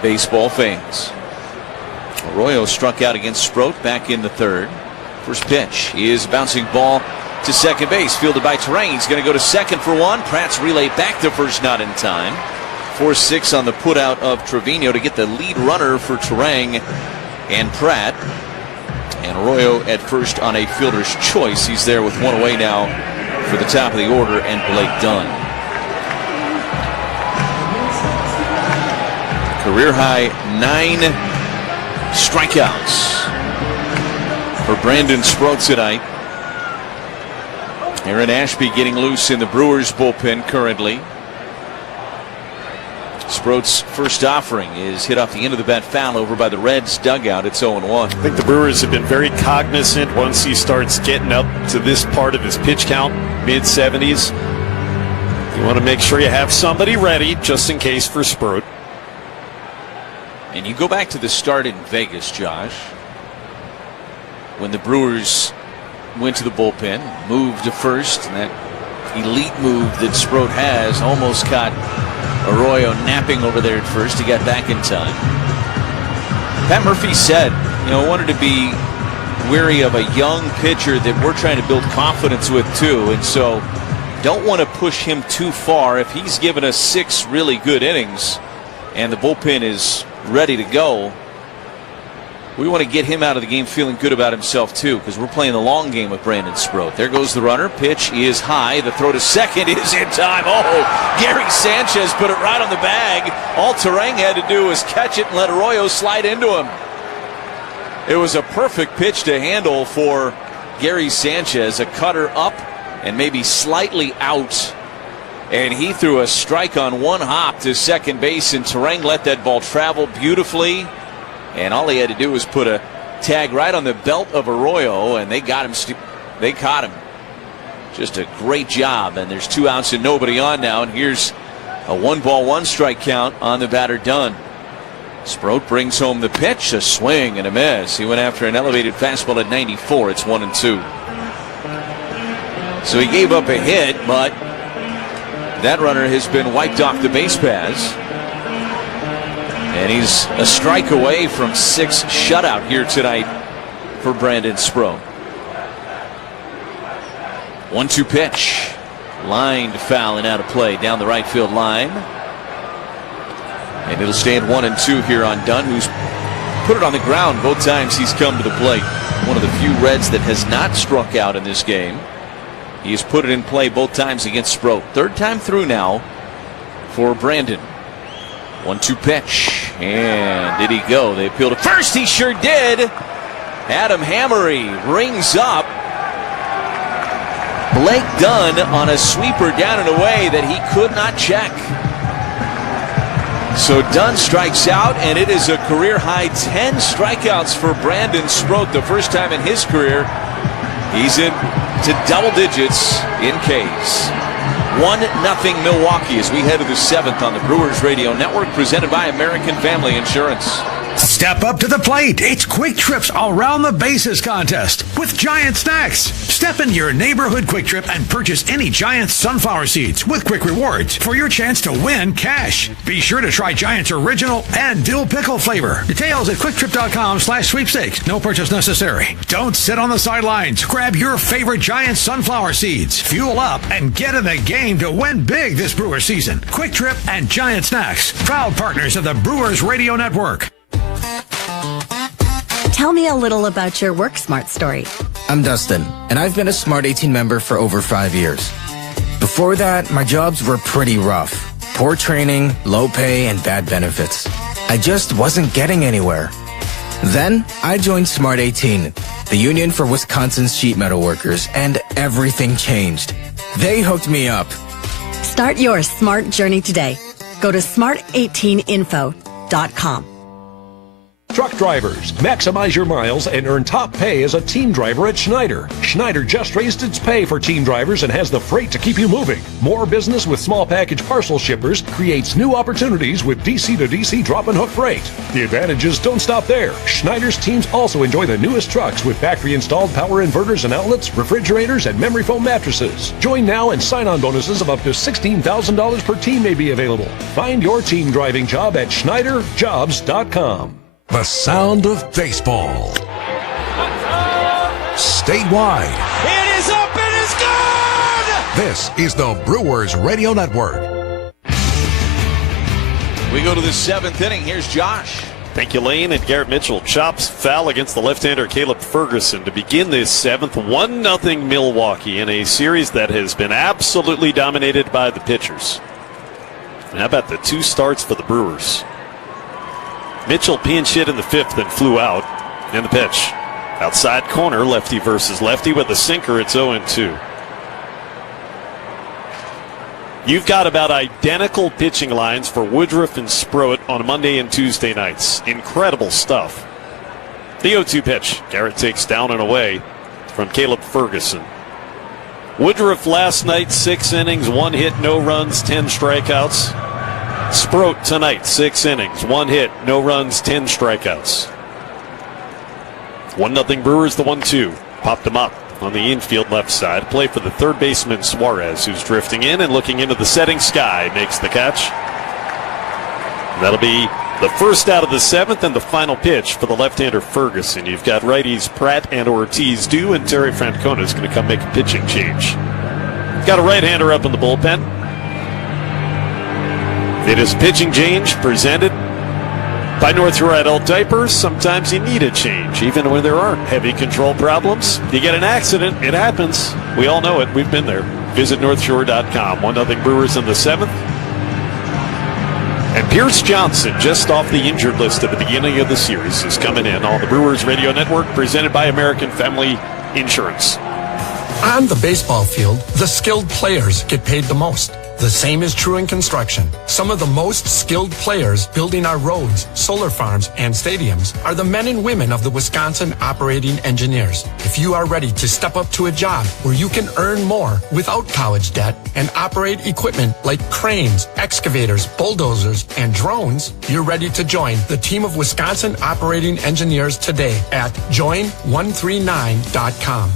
baseball fans. Arroyo struck out against Sproat back in the 3rd. First pitch is a bouncing ball to second base, fielded by Terang. He's going to go to second for one. Pratt's relay back to first, not in time. 4-6 on the putout of Trevino to get the lead runner for Terang and Pratt. And Arroyo at first on a fielder's choice. He's there with one away now for the top of the order, and Blake Dunn. Career high 9 strikeouts for Brandon Sproat tonight. Aaron Ashby getting loose in the Brewers bullpen currently. Sproat's first offering is hit off the end of the bat foul over by the Reds dugout. It's 0-1. I think the Brewers have been very cognizant once he starts getting up to this part of his pitch count, mid-70s. You want to make sure you have somebody ready just in case for Sproat. And you go back to the start in Vegas, Josh, when the Brewers went to the bullpen, moved to first, and that elite move that Sproat has almost caught Arroyo napping over there at first. He got back in time. Pat Murphy said, wanted to be wary of a young pitcher that we're trying to build confidence with too, and so don't want to push him too far. If he's given us 6 really good innings and the bullpen is ready to go, we want to get him out of the game feeling good about himself too, because we're playing the long game with Brandon Sproat. There goes the runner. Pitch is high. The throw to second is in time. Oh, Gary Sanchez put it right on the bag. All Terang had to do was catch it and let Arroyo slide into him. It was a perfect pitch to handle for Gary Sanchez. A cutter up and maybe slightly out. And he threw a strike on one hop to second base, and Terang let that ball travel beautifully. And all he had to do was put a tag right on the belt of Arroyo, and they got him. They caught him. Just a great job. And there's 2 outs and nobody on now. And here's a 1-ball, 1-strike count on the batter Dunn. Sproat brings home the pitch, a swing and a miss. He went after an elevated fastball at 94. It's 1-2. So he gave up a hit, but that runner has been wiped off the base paths. And he's a strike away from 6 shutout here tonight for Brandon Sproat. 1-2 pitch. Lined foul and out of play down the right field line. And it'll stay at 1-2 here on Dunn, who's put it on the ground both times he's come to the plate. One of the few Reds that has not struck out in this game. He has put it in play both times against Sproat. 3rd time through now for Brandon. 1-2 pitch. And did he go? They appealed to first. He sure did. Adam Hammery rings up Blake Dunn on a sweeper down and away that he could not check. So Dunn strikes out, and it is a career high 10 strikeouts for Brandon Sproat. The first time in his career he's into double digits in Ks. 1-0 Milwaukee as we head to the 7th on the Brewers Radio Network, presented by American Family Insurance. Step up to the plate. It's Quick Trip's Around the Bases contest with Giant Snacks. Step into your neighborhood Quick Trip and purchase any Giant sunflower seeds with Quick Rewards for your chance to win cash. Be sure to try Giant's original and dill pickle flavor. Details at quicktrip.com/sweepstakes. No purchase necessary. Don't sit on the sidelines. Grab your favorite Giant sunflower seeds. Fuel up and get in the game to win big this Brewer season. Quick Trip and Giant Snacks, proud partners of the Brewers Radio Network. Tell me a little about your Work Smart story. I'm Dustin, and I've been a Smart 18 member for over 5 years. Before that, my jobs were pretty rough. Poor training, low pay, and bad benefits. I just wasn't getting anywhere. Then, I joined Smart 18, the union for Wisconsin's sheet metal workers, and everything changed. They hooked me up. Start your smart journey today. Go to smart18info.com. Truck drivers, maximize your miles and earn top pay as a team driver at Schneider. Schneider just raised its pay for team drivers and has the freight to keep you moving. More business with small package parcel shippers creates new opportunities with DC to DC drop and hook freight. The advantages don't stop there. Schneider's teams also enjoy the newest trucks with factory installed power inverters and outlets, refrigerators, and memory foam mattresses. Join now and sign-on bonuses of up to $16,000 per team may be available. Find your team driving job at SchneiderJobs.com. The sound of baseball. statewide. It is up and it's gone! This is the Brewers Radio Network. We go to the 7th inning. Here's Josh. Thank you, Lane. And Garrett Mitchell chops foul against the left-hander Caleb Ferguson to begin this 7th. 1-0 Milwaukee in a series that has been absolutely dominated by the pitchers. And how about the 2 starts for the Brewers? Mitchell pinch hit in the 5th and flew out. And the pitch. Outside corner, lefty versus lefty with a sinker. It's 0-2. You've got about identical pitching lines for Woodruff and Sproat on Monday and Tuesday nights. Incredible stuff. The 0-2 pitch. Garrett takes down and away from Caleb Ferguson. Woodruff last night, 6 innings, 1 hit, no runs, 10 strikeouts. Sproat tonight, 6 innings, 1 hit, no runs, 10 strikeouts. 1-0 Brewers, the 1-2. Popped him up on the infield left side. Play for the third baseman Suarez, who's drifting in and looking into the setting sky. Makes the catch. That'll be the first out of the 7th and the final pitch for the left-hander Ferguson. You've got righties Pratt and Ortiz due, and Terry Francona is going to come make a pitching change. Got a right-hander up in the bullpen. It is pitching change presented by North Shore Adult Diapers. Sometimes you need a change, even when there aren't heavy control problems. You get an accident, it happens. We all know it. We've been there. Visit NorthShore.com. 1-0 Brewers in the 7th. And Pierce Johnson, just off the injured list at the beginning of the series, is coming in on the Brewers Radio Network, presented by American Family Insurance. On the baseball field, the skilled players get paid the most. The same is true in construction. Some of the most skilled players building our roads, solar farms, and stadiums are the men and women of the Wisconsin operating engineers. If you are ready to step up to a job where you can earn more without college debt and operate equipment like cranes, excavators, bulldozers, and drones, you're ready to join the team of Wisconsin operating engineers today at join139.com.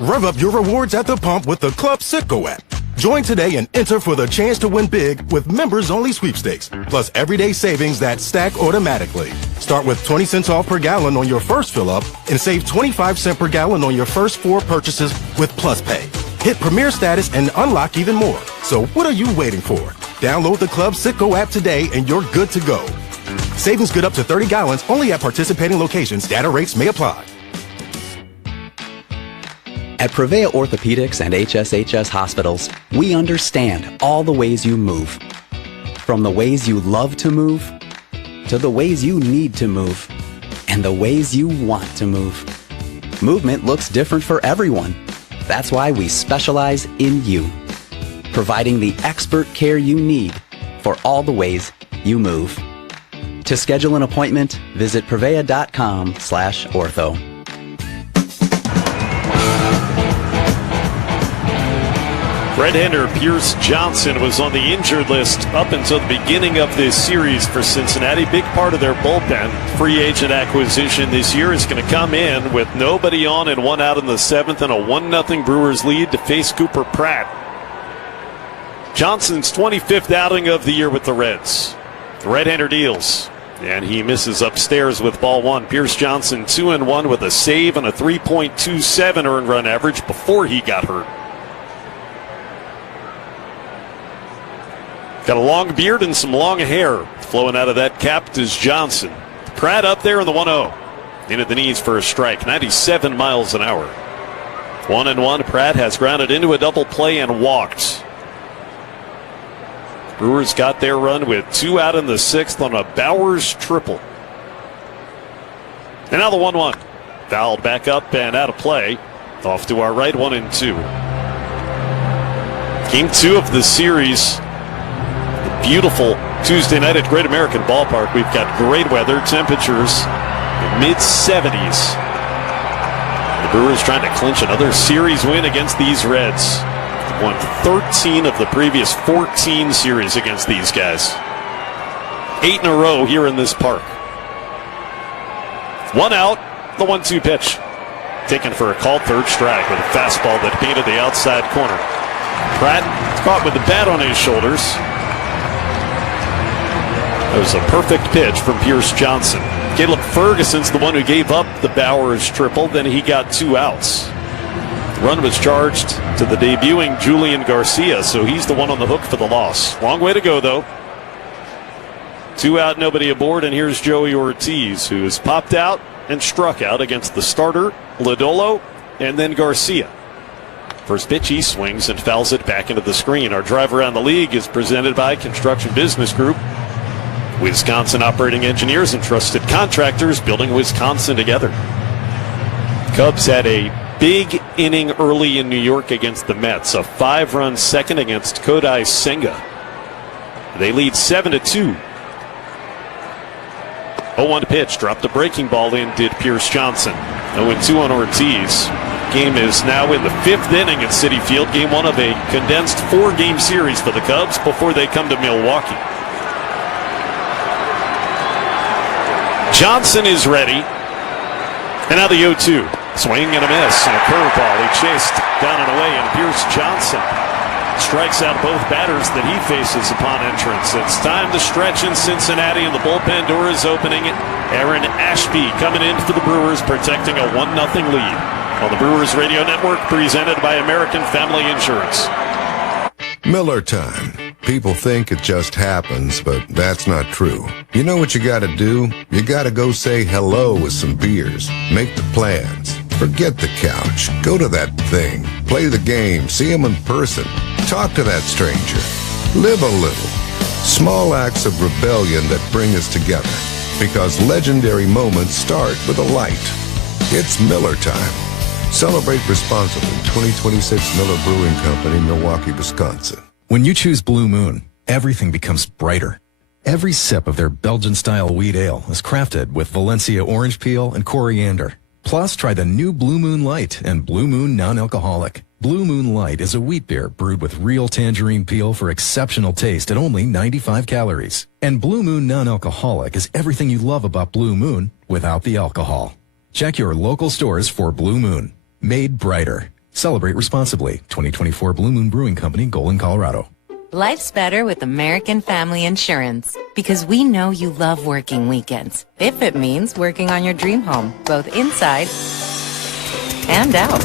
Rev up your rewards at the pump with the CubsCicago app. Join today and enter for the chance to win big with members-only sweepstakes, plus everyday savings that stack automatically. Start with 20 cents off per gallon on your first fill-up and save 25 cents per gallon on your first 4 purchases with Plus Pay. Hit Premier status and unlock even more. So what are you waiting for? Download the CubsCicago app today and you're good to go. Savings good up to 30 gallons only at participating locations. Data rates may apply. At Prevea Orthopedics and HSHS Hospitals, we understand all the ways you move. From the ways you love to move, to the ways you need to move, and the ways you want to move. Movement looks different for everyone. That's why we specialize in you, providing the expert care you need for all the ways you move. To schedule an appointment, visit prevea.com/ortho. Right-hander Pierce Johnson was on the injured list up until the beginning of this series for Cincinnati. Big part of their bullpen. Free agent acquisition this year is going to come in with nobody on and 1 out in the 7th and a 1-0 Brewers lead to face Cooper Pratt. Johnson's 25th outing of the year with the Reds. The right-hander deals, and he misses upstairs with ball 1. Pierce Johnson 2-1 with a save and a 3.27 earned run average before he got hurt. Got a long beard and some long hair flowing out of that cap is Johnson. Pratt up there in the 1-0. In at the knees for a strike, 97 miles an hour. 1-1, Pratt has grounded into a double play and walked. Brewers got their run with 2 out in the 6th on a Bowers triple. And now the 1-1. Fouled back up and out of play. Off to our right, 1-2. Game 2 of the series. Beautiful Tuesday night at Great American Ballpark. We've got great weather, temperatures mid-70s. The Brewers trying to clinch another series win against these Reds. Won 13 of the previous 14 series against these guys. 8 in a row here in this park. 1 out, the 1-2 pitch. Taken for a called third strike with a fastball that painted the outside corner. Pratt caught with the bat on his shoulders. It was a perfect pitch from Pierce Johnson. Caleb Ferguson's the one who gave up the Bowers triple. Then he got 2 outs. The run was charged to the debuting Julian Garcia, so he's the one on the hook for the loss. Long way to go, though. 2 out, nobody aboard, and here's Joey Ortiz, who has popped out and struck out against the starter, Lodolo, and then Garcia. First pitch, he swings and fouls it back into the screen. Our drive around the league is presented by Construction Business Group. Wisconsin operating engineers and trusted contractors building Wisconsin together. Cubs had a big inning early in New York against the Mets. A 5-run second against Kodai Senga. They lead 7-2. 0-1 pitch, dropped a breaking ball in, did Pierce Johnson. 0-2 on Ortiz. Game is now in the 5th inning at Citi Field. Game 1 of a condensed 4-game series for the Cubs before they come to Milwaukee. Johnson is ready. And now the 0-2. Swing and a miss and a curveball. He chased down and away, and Pierce Johnson strikes out both batters that he faces upon entrance. It's time to stretch in Cincinnati, and the bullpen door is opening. Aaron Ashby coming in for the Brewers, protecting a 1-0 lead on the Brewers Radio Network, presented by American Family Insurance. Miller time. People think it just happens, but that's not true. You know what you gotta do? You gotta go say hello with some beers. Make the plans. Forget the couch. Go to that thing. Play the game. See him in person. Talk to that stranger. Live a little. Small acts of rebellion that bring us together. Because legendary moments start with a light. It's Miller time. Celebrate responsibly. 2026 Miller Brewing Company, Milwaukee, Wisconsin. When you choose Blue Moon, everything becomes brighter. Every sip of their Belgian-style wheat ale is crafted with Valencia orange peel and coriander. Plus, try the new Blue Moon Light and Blue Moon Non-Alcoholic. Blue Moon Light is a wheat beer brewed with real tangerine peel for exceptional taste at only 95 calories. And Blue Moon Non-Alcoholic is everything you love about Blue Moon without the alcohol. Check your local stores for Blue Moon. Made brighter. Celebrate responsibly. 2024 Blue Moon Brewing Company, Golden, Colorado. Life's better with American Family Insurance because we know you love working weekends. If it means working on your dream home, both inside and out.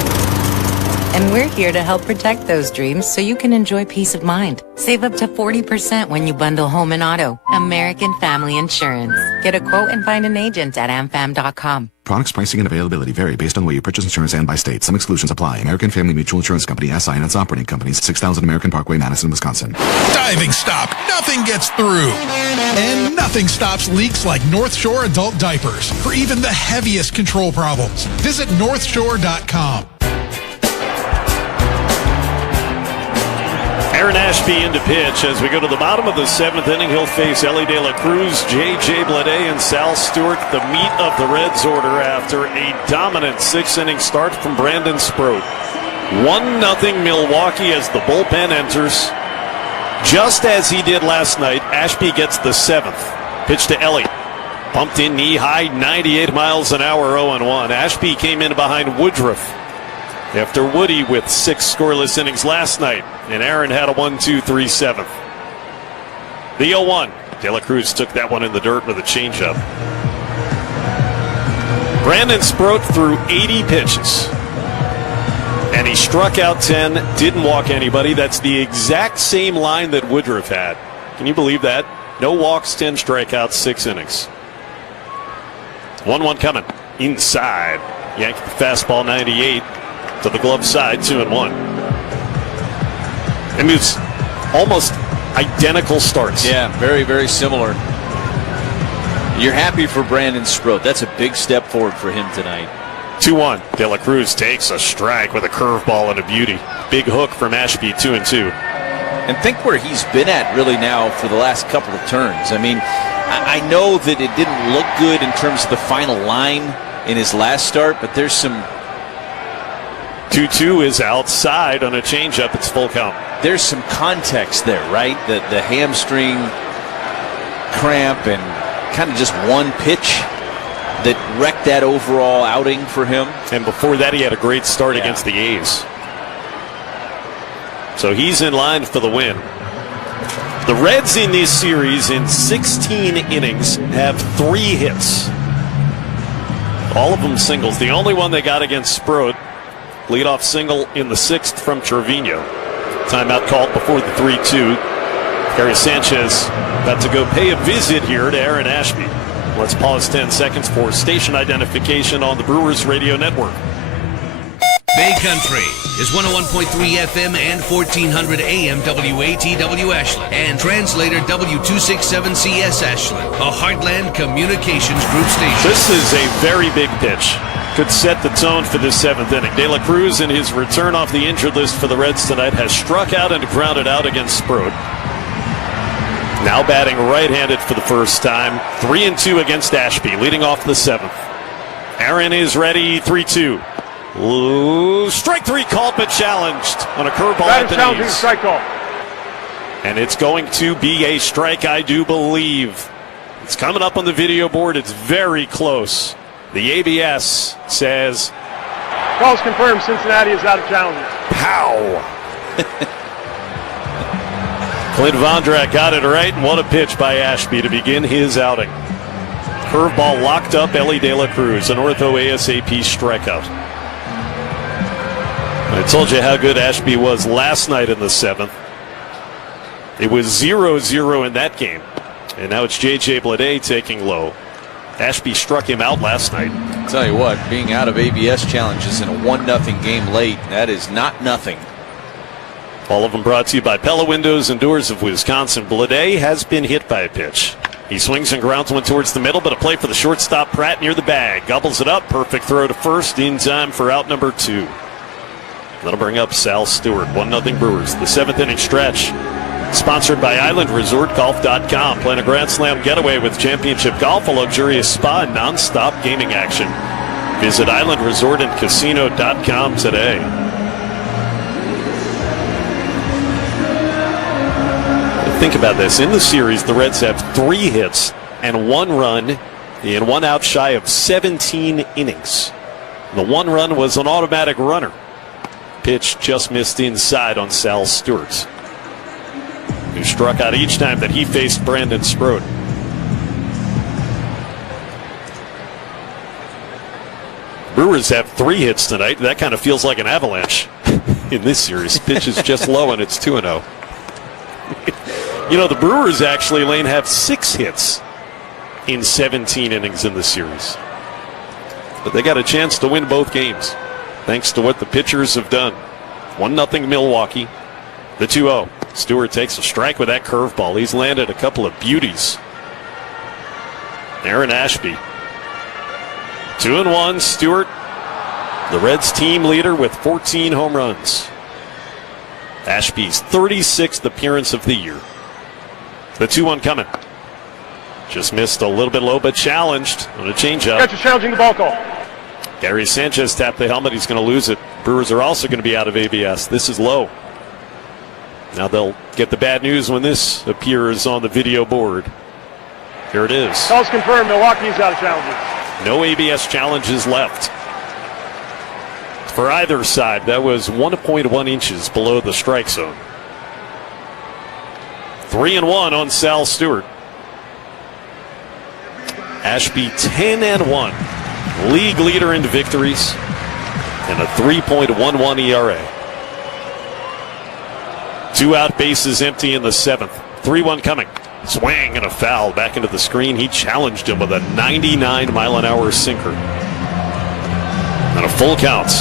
And we're here to help protect those dreams so you can enjoy peace of mind. Save up to 40% when you bundle home and auto. American Family Insurance. Get a quote and find an agent at amfam.com. Products, pricing, and availability vary based on where you purchase insurance and by state. Some exclusions apply. American Family Mutual Insurance Company, SI, and its operating companies, 6000 American Parkway, Madison, Wisconsin. Diving stop. Nothing gets through. And nothing stops leaks like North Shore adult diapers for even the heaviest control problems. Visit NorthShore.com. Aaron Ashby into pitch as we go to the bottom of the 7th inning. He'll face Ellie De La Cruz, J.J. Bleday, and Sal Stewart, the meat of the Reds order after a dominant 6th-inning start from Brandon Sproat. 1-0 Milwaukee as the bullpen enters. Just as he did last night, Ashby gets the 7th. Pitch to Ellie. Pumped in knee-high, 98 miles an hour, 0-1. Ashby came in behind Woodruff after Woody with 6 scoreless innings last night, and Aaron had a 1-2-3 7th. The 0-1. De La Cruz took that one in the dirt with a changeup. Brandon Sproat threw 80 pitches, and he struck out 10, didn't walk anybody. That's the exact same line that Woodruff had. Can you believe that? No walks, 10 strikeouts, 6 innings. 1-1 coming. Inside. Yankee fastball 98. To the glove side, 2-1. I mean, it's almost identical starts. Yeah, very, very similar. You're happy for Brandon Sproat. That's a big step forward for him tonight. 2-1. De La Cruz takes a strike with a curveball and a beauty. Big hook from Ashby, 2-2. And think where he's been at really now for the last couple of turns. I mean, I know that it didn't look good in terms of the final line in his last start, but there's some... 2-2 is outside on a changeup. It's full count. There's some context there, right? The hamstring cramp and kind of just one pitch that wrecked that overall outing for him. And before that, he had a great start against the A's. So he's in line for the win. The Reds in this series in 16 innings have 3 hits. All of them singles. The only one they got against Sprode, leadoff single in the 6th from Trevino. Timeout called before the 3-2. Gary Sanchez about to go pay a visit here to Aaron Ashby. Let's pause 10 seconds for station identification on the Brewers Radio Network. Bay Country is 101.3 FM and 1400 AM WATW Ashland and translator W267CS Ashland, a Heartland Communications Group station. This is a very big pitch. Could set the tone for this 7th inning. De La Cruz, in his return off the injured list for the Reds tonight, has struck out and grounded out against Sprode. Now batting right-handed for the first time. 3-2 against Ashby, leading off the 7th. Aaron is ready. 3-2. Ooh, strike 3 called but challenged on a curveball at the knees. Strike call. And it's going to be a strike, I do believe. It's coming up on the video board. It's very close. The ABS says... Calls confirmed. Cincinnati is out of challenges. Pow! Clint Vondrak got it right, and what a pitch by Ashby to begin his outing. Curveball locked up Ellie De La Cruz, an ortho ASAP strikeout. I told you how good Ashby was last night in the 7th. It was 0-0 in that game. And now it's J.J. Bleday taking low. Ashby struck him out last night. I'll tell you what, being out of ABS challenges in a 1-0 game late, that is not nothing. All of them brought to you by Pella Windows and Doors of Wisconsin. Bleday has been hit by a pitch. He swings and grounds one towards the middle, but a play for the shortstop Pratt near the bag. Gobbles it up. Perfect throw to first in time for out number 2. That'll bring up Sal Stewart. 1-0 Brewers. The 7th inning stretch. Sponsored by IslandResortGolf.com. Plan a Grand Slam getaway with Championship Golf, a luxurious spa, and non-stop gaming action. Visit IslandResortAndCasino.com today. Think about this. In the series, the Reds have 3 hits and 1 run in 1 out shy of 17 innings. The 1 run was an automatic runner. Pitch just missed inside on Sal Stewart, who struck out each time that he faced Brandon Sprode. Brewers have 3 hits tonight. That kind of feels like an avalanche in this series. Pitch is just low and it's 2-0. You know, the Brewers actually, Lane, have 6 hits in 17 innings in the series. But they got a chance to win both games, thanks to what the pitchers have done. 1-0 Milwaukee. The 2-0. Stewart takes a strike with that curveball. He's landed a couple of beauties. Aaron Ashby. 2-1. Stewart, the Reds team leader with 14 home runs. Ashby's 36th appearance of the year. The 2-1 coming. Just missed a little bit low, but challenged on a changeup. Catcher challenging the ball call. Gary Sanchez tapped the helmet. He's going to lose it. Brewers are also going to be out of ABS. This is low. Now they'll get the bad news when this appears on the video board. Here it is. Calls confirmed. Milwaukee is out of challenges. No ABS challenges left for either side. That was 1.1 inches below the strike zone. 3-1 on Sal Stewart. Ashby 10-1. League leader in victories and a 3.11 ERA. 2 out, bases empty in the 7th. 3-1 coming. Swing and a foul back into the screen. He challenged him with a 99-mile-an-hour sinker. And a full count.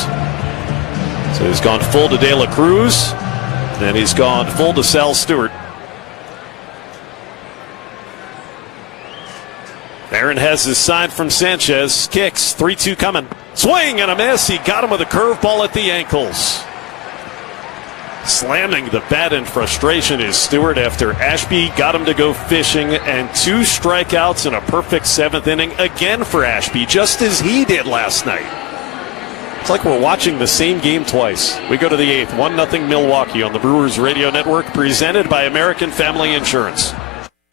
So he's gone full to De La Cruz. And he's gone full to Sal Stewart. Aaron has his sign from Sanchez. Kicks. 3-2 coming. Swing and a miss. He got him with a curveball at the ankles. Slamming the bat in frustration is Stewart after Ashby got him to go fishing, and 2 strikeouts in a perfect 7th inning again for Ashby, just as he did last night. It's like we're watching the same game twice. We go to the 8th. 1-0 Milwaukee on the Brewers Radio Network, presented by American Family Insurance.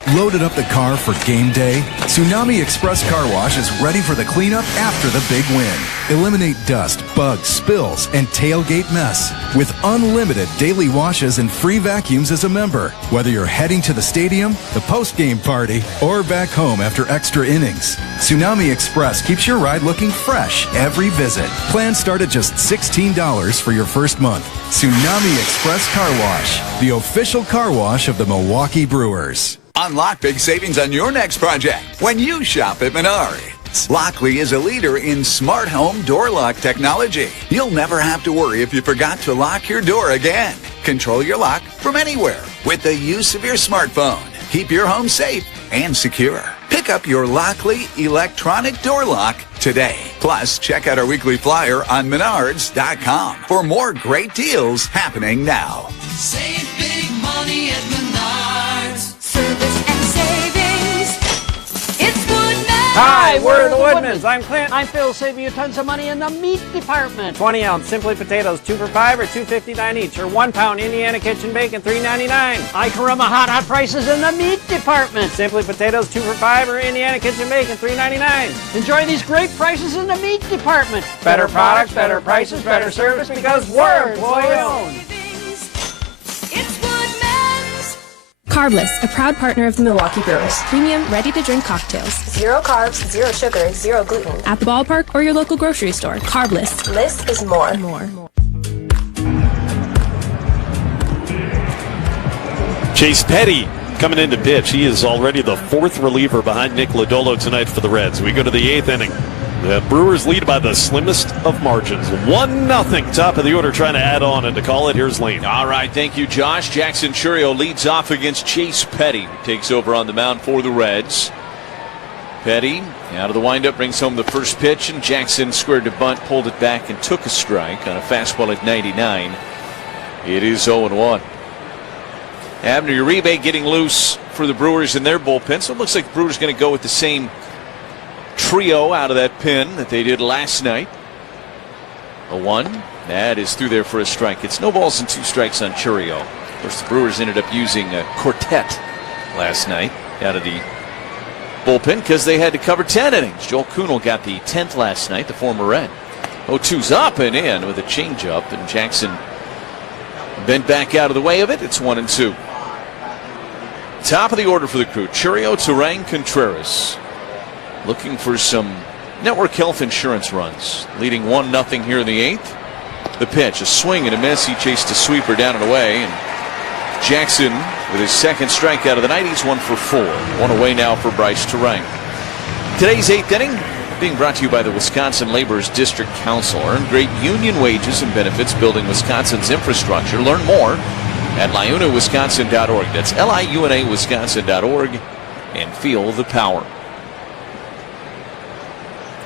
Loaded up the car for game day? Tsunami Express Car Wash is ready for the cleanup after the big win. Eliminate dust, bugs, spills, and tailgate mess with unlimited daily washes and free vacuums as a member. Whether you're heading to the stadium, the post-game party, or back home after extra innings, Tsunami Express keeps your ride looking fresh every visit. Plans start at just $16 for your first month. Tsunami Express Car Wash, the official car wash of the Milwaukee Brewers. Unlock big savings on your next project when you shop at Menards. Lockley is a leader in smart home door lock technology. You'll never have to worry if you forgot to lock your door again. Control your lock from anywhere with the use of your smartphone. Keep your home safe and secure. Pick up your Lockley electronic door lock today. Plus, check out our weekly flyer on Menards.com for more great deals happening now. Save big money at Menards. Service and savings. It's Woodman. Hi, we're the Woodmans. I'm Clint. I'm Phil, saving you tons of money in the meat department. 20-ounce Simply Potatoes, 2 for $5 or $2.59 each, or 1 pound Indiana Kitchen Bacon, $3.99. I can run my hot prices in the meat department. Simply Potatoes, 2 for $5 or Indiana Kitchen Bacon, $3.99. Enjoy these great prices in the meat department. Better products, better prices, better service, because we're employee-owned. Carbless, a proud partner of the Milwaukee Brewers. Premium, ready-to-drink cocktails. 0 carbs, 0 sugar, 0 gluten. At the ballpark or your local grocery store. Carbless. Less is more. Chase Petty coming in to pitch. He is already the 4th reliever behind Nick Lodolo tonight for the Reds. We go to the 8th inning. The Brewers lead by the slimmest of margins. 1-0. Top of the order trying to add on and to call it. Here's Lane. All right, thank you, Josh. Jackson Churio leads off against Chase Petty, who takes over on the mound for the Reds. Petty out of the windup brings home the first pitch, and Jackson squared to bunt, pulled it back, and took a strike on a fastball at 99. It is 0-1. Abner Uribe getting loose for the Brewers in their bullpen, so it looks like the Brewers going to go with the same trio out of that pen that they did last night. 0-1. That is through there for a strike. It's no balls and 2 strikes on Churio. Of course, the Brewers ended up using a quartet last night out of the bullpen because they had to cover 10 innings. Joel Kuhnel got the 10th last night, the former Red. 0-2's up and in with a changeup, and Jackson bent back out of the way of it. It's 1-2. Top of the order for the crew: Churio, Turang, Contreras. Looking for some network health insurance runs. Leading 1-0 here in the 8th. The pitch, a swing and a miss. He chased a sweeper down and away. And Jackson with his second strikeout of the night. He's 1 for 4. One away now for Bryce Turang. Today's 8th inning being brought to you by the Wisconsin Laborers District Council. Earn great union wages and benefits building Wisconsin's infrastructure. Learn more at liunawisconsin.org. That's liunawisconsin.org, and feel the power.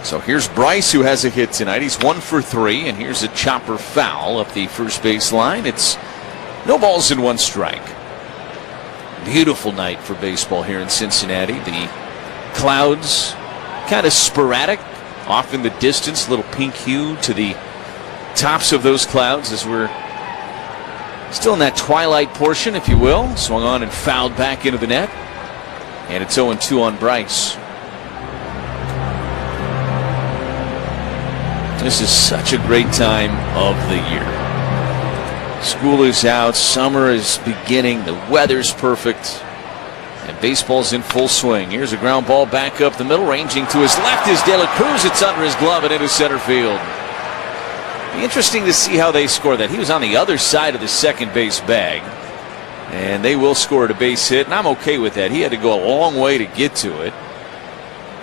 So here's Bryce, who has a hit tonight. He's 1 for 3, and here's a chopper foul up the first base line. It's no balls and 1 strike. Beautiful night for baseball here in Cincinnati. The clouds kind of sporadic, off in the distance, a little pink hue to the tops of those clouds as we're still in that twilight portion, if you will. Swung on and fouled back into the net. And it's 0-2 on Bryce. This is such a great time of the year. School is out, summer is beginning, the weather's perfect, and baseball's in full swing. Here's a ground ball back up the middle, ranging to his left is De La Cruz. It's under his glove and into center field. Be interesting to see how they score that. He was on the other side of the second base bag, and they will score at a base hit, and I'm okay with that. He had to go a long way to get to it.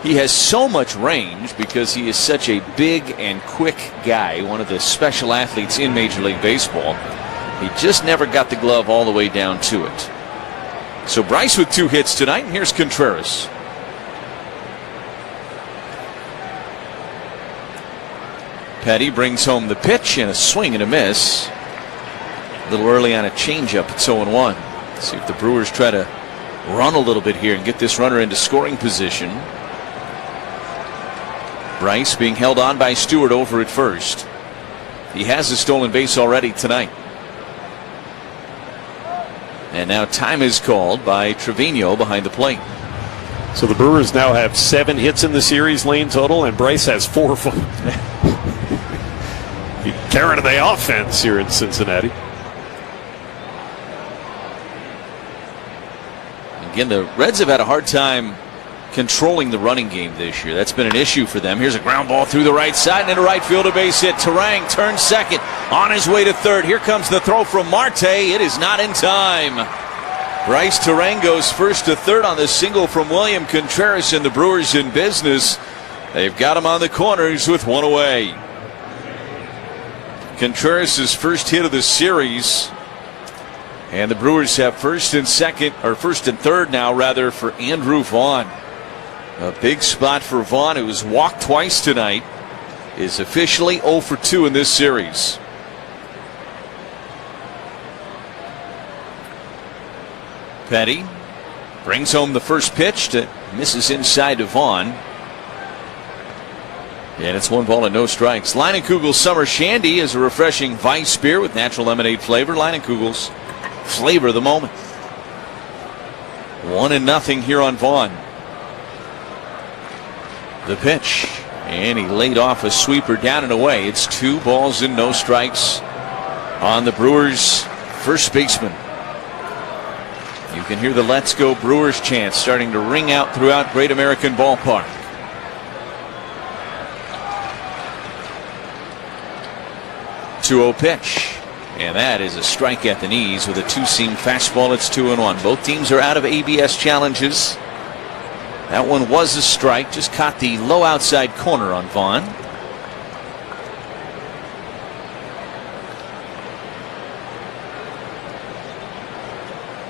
He has so much range because he is such a big and quick guy, one of the special athletes in Major League Baseball. He just never got the glove all the way down to it. So Bryce with 2 hits tonight, and here's Contreras. Petty brings home the pitch and a swing and a miss. A little early on a changeup. It's 0-1. See if the Brewers try to run a little bit here and get this runner into scoring position. Bryce being held on by Stewart over at first. He has a stolen base already tonight. And now time is called by Trevino behind the plate. So the Brewers now have 7 hits in the series, Lane, total, and Bryce has 4 of them. Carrying the offense here in Cincinnati. Again, the Reds have had a hard time controlling the running game this year. That's been an issue for them. Here's a ground ball through the right side and into right field, a base hit. Terang turns second, on his way to third. Here comes the throw from Marte. It is not in time. Bryce Terang goes first to third on the single from William Contreras, and the Brewers in business. They've got him on the corners with 1 away. Contreras' first hit of the series. And the Brewers have first and third now, rather, for Andrew Vaughn. A big spot for Vaughn, who has walked twice tonight, is officially 0 for 2 in this series. Petty brings home the first pitch that misses inside to Vaughn. And it's 1 ball and no strikes. Leinenkugel's Summer Shandy is a refreshing Weiss beer with natural lemonade flavor. Leinenkugel's flavor of the moment. 1-0 here on Vaughn. The pitch, and he laid off a sweeper down and away. It's 2 balls and no strikes on the Brewers' first baseman. You can hear the Let's Go Brewers chant starting to ring out throughout Great American Ballpark. 2-0 pitch, and that is a strike at the knees with a 2-seam fastball. It's 2-1. Both teams are out of ABS challenges. That one was a strike, just caught the low outside corner on Vaughn.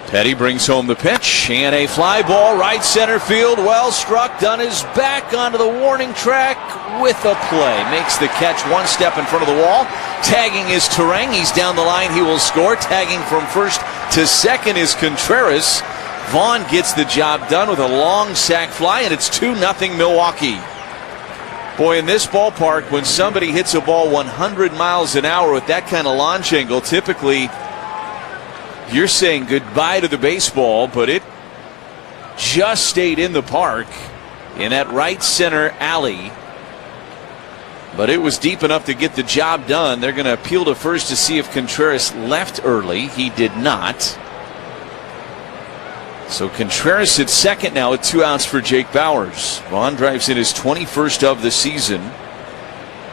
Petty brings home the pitch, and a fly ball right center field, well struck, done his back onto the warning track with a play. Makes the catch 1 step in front of the wall. Tagging is Terang, he's down the line, he will score. Tagging from first to second is Contreras. Vaughn gets the job done with a long sac fly, and it's 2-0 Milwaukee. Boy, in this ballpark, when somebody hits a ball 100 miles an hour with that kind of launch angle, typically you're saying goodbye to the baseball, but it just stayed in the park in that right center alley. But it was deep enough to get the job done. They're going to appeal to first to see if Contreras left early. He did not. So Contreras at second now with 2 outs for Jake Bauers. Vaughn drives in his 21st of the season.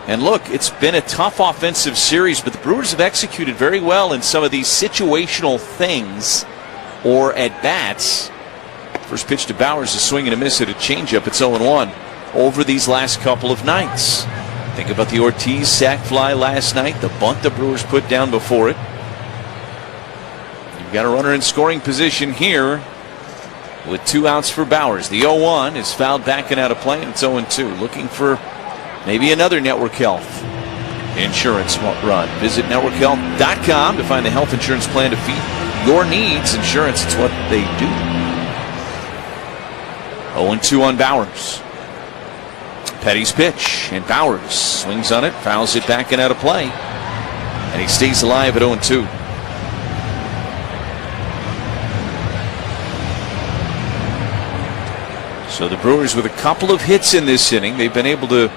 And look, it's been a tough offensive series, but the Brewers have executed very well in some of these situational things or at bats. First pitch to Bauers, a swing and a miss at a changeup. It's 0-1 over these last couple of nights. Think about the Ortiz sac fly last night, the bunt the Brewers put down before it. You've got a runner in scoring position here with 2 outs for Bauers. The 0-1 is fouled back and out of play, and it's 0-2. Looking for maybe another Network Health insurance run. Visit networkhealth.com to find the health insurance plan to fit your needs. Insurance, it's what they do. 0-2 on Bauers. Petty's pitch, and Bauers swings on it, fouls it back and out of play, and he stays alive at 0-2. So the Brewers with a couple of hits in this inning, they've been able to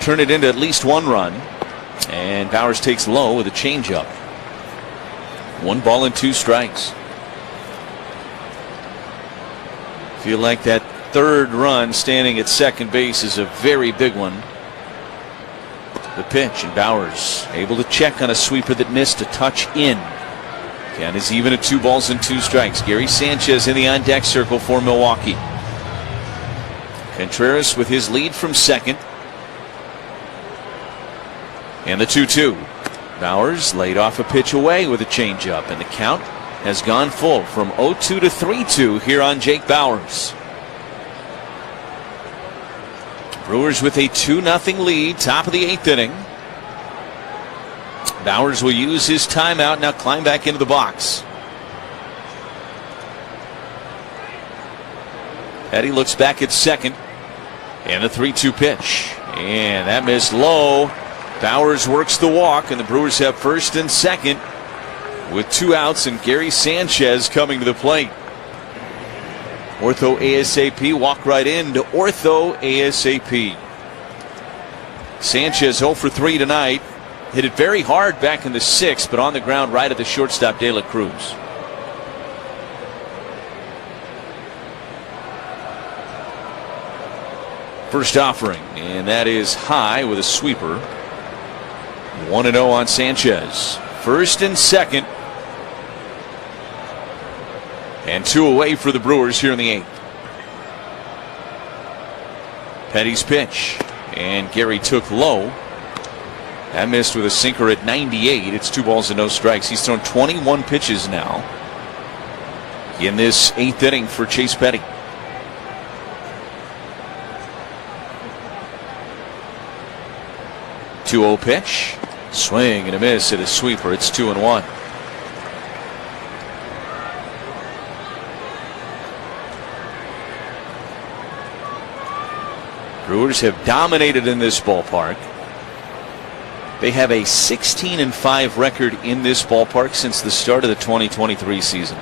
turn it into at least 1 run, and Bauers takes low with a changeup. 1 ball and 2 strikes. Feel like that third run standing at second base is a very big one. The pitch, and Bauers able to check on a sweeper that missed, a touch in. Count is even at 2 balls and 2 strikes. Gary Sanchez in the on deck circle for Milwaukee. Contreras with his lead from second. And the 2-2. Bauers laid off a pitch away with a changeup, and the count has gone full from 0-2 to 3-2 here on Jake Bauers. Brewers with a 2-0 lead, top of the 8th inning. Bauers will use his timeout, now climb back into the box. Petty looks back at second, and the 3-2 pitch, and that missed low. Bauers works the walk, and the Brewers have first and second with 2 outs and Gary Sanchez coming to the plate. Ortho ASAP, walk right into Ortho ASAP. Sanchez 0 for 3 tonight. Hit it very hard back in the 6th, but on the ground right at the shortstop, De La Cruz. First offering, and that is high with a sweeper. 1-0 on Sanchez. First and second. And 2 away for the Brewers here in the 8th. Petty's pitch. And Gary took low. That missed with a sinker at 98. It's 2 balls and no strikes. He's thrown 21 pitches now in this 8th inning for Chase Petty. 2-0 pitch. Swing and a miss at a sweeper. It's 2-1. Brewers have dominated in this ballpark. They have a 16-5 record in this ballpark since the start of the 2023 season.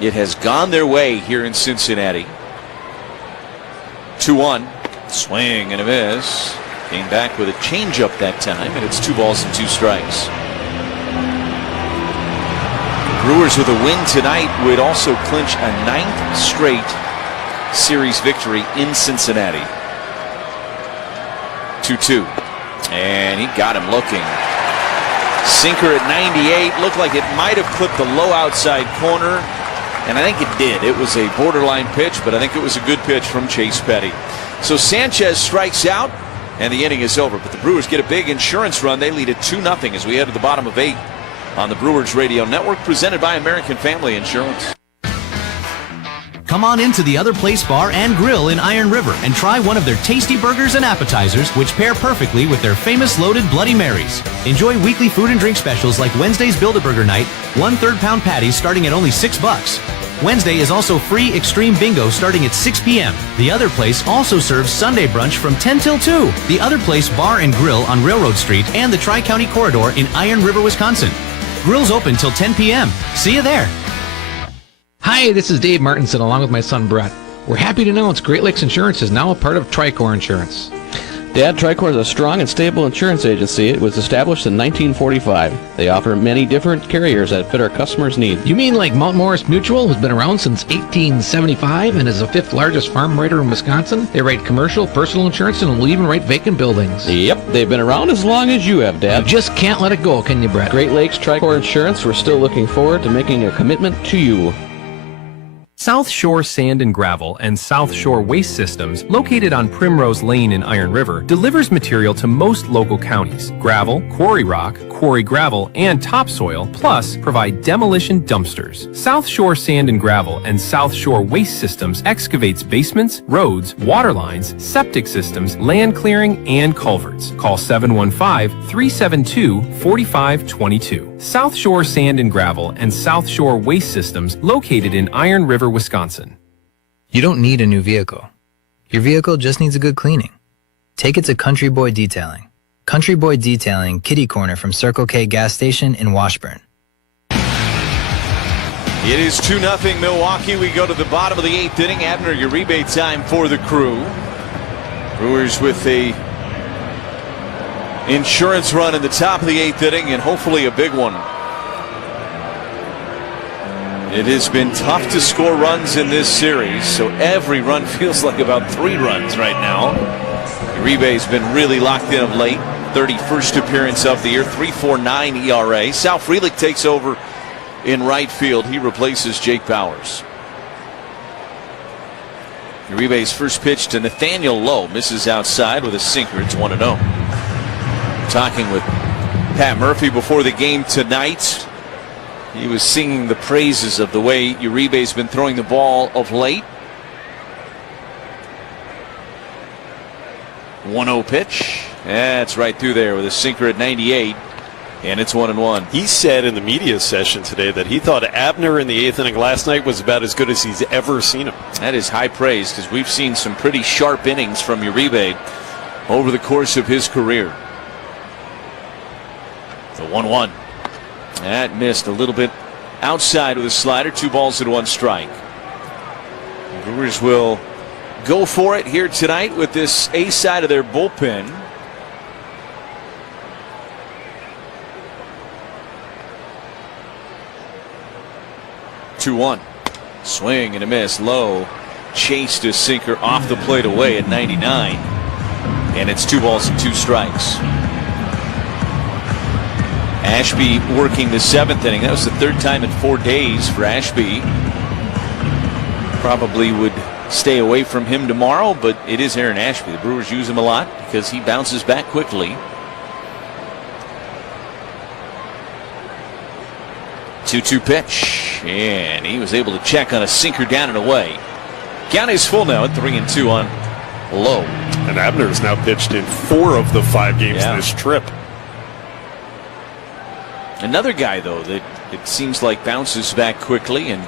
It has gone their way here in Cincinnati. 2-1. Swing and a miss. Came back with a changeup that time, and it's 2 balls and 2 strikes. The Brewers with a win tonight would also clinch a 9th straight series victory in Cincinnati. 2-2. And he got him looking. Sinker at 98. Looked like it might have clipped the low outside corner. And I think it did. It was a borderline pitch, but I think it was a good pitch from Chase Petty. So Sanchez strikes out, and the inning is over. But the Brewers get a big insurance run. They lead it 2-0 as we head to the bottom of 8 on the Brewers Radio Network, presented by American Family Insurance. Come on into the Other Place Bar and Grill in Iron River and try one of their tasty burgers and appetizers, which pair perfectly with their famous loaded Bloody Marys. Enjoy weekly food and drink specials like Wednesday's Build-A-Burger Night, 1 3/pound patties starting at only $6. Wednesday is also free Extreme Bingo starting at 6 p.m. The Other Place also serves Sunday brunch from 10 till 2. The Other Place Bar and Grill on Railroad Street and the Tri-County Corridor in Iron River, Wisconsin. Grill's open till 10 p.m. See you there. Hi, this is Dave Martinson along with my son Brett. We're happy to announce Great Lakes Insurance is now a part of Tricor Insurance. Dad, Tricor is a strong and stable insurance agency. It was established in 1945. They offer many different carriers that fit our customers' needs. You mean like Mount Morris Mutual, who's been around since 1875 and is the 5th largest farm writer in Wisconsin? They write commercial, personal insurance, and will even write vacant buildings. Yep, they've been around as long as you have, Dad. You just can't let it go, can you, Brett? Great Lakes Tricor Insurance, we're still looking forward to making a commitment to you. South Shore Sand and Gravel and South Shore Waste Systems, located on Primrose Lane in Iron River, delivers material to most local counties. Gravel, quarry rock, quarry gravel, and topsoil, plus provide demolition dumpsters. South Shore Sand and Gravel and South Shore Waste Systems excavates basements, roads, water lines, septic systems, land clearing, and culverts. Call 715-372-4522. South Shore Sand and Gravel and South Shore Waste Systems, located in Iron River, Wisconsin. You don't need a new vehicle. Your vehicle just needs a good cleaning. Take it to Country Boy Detailing. Country Boy Detailing, kitty corner from Circle K gas station in Washburn. It is 2-0 Milwaukee. We go to the bottom of the 8th inning. Abner Uribe time for the Crew. Brewers with a insurance run in the top of the 8th inning, and hopefully a big one. It has been tough to score runs in this series, so every run feels like about 3 runs right now. Uribe's been really locked in of late. 31st appearance of the year, 3.49 ERA. Sal Frelick takes over in right field. He replaces Jake Bowers. Uribe's first pitch to Nathaniel Lowe misses outside with a sinker. It's 1-0. Talking with Pat Murphy before the game tonight. He was singing the praises of the way Uribe's been throwing the ball of late. 1-0 pitch. That's right through there with a sinker at 98. And it's 1-1. He said in the media session today that he thought Abner in the 8th inning last night was about as good as he's ever seen him. That is high praise, because we've seen some pretty sharp innings from Uribe over the course of his career. The 1-1. That missed a little bit outside with a slider. 2 balls and 1 strike. The Brewers will go for it here tonight with this A side of their bullpen. Two-one. Swing and a miss. Low chased a sinker off the plate away at 99. And it's 2 balls and 2 strikes. Ashby working the 7th inning. That was the 3rd time in 4 days for Ashby. Probably would stay away from him tomorrow, but it is Aaron Ashby. The Brewers use him a lot because he bounces back quickly. 2-2 pitch, and he was able to check on a sinker down and away. Count is full now at 3-2 on Low. And Abner's now pitched in 4 of the 5 games this trip. Another guy, though, that it seems like bounces back quickly and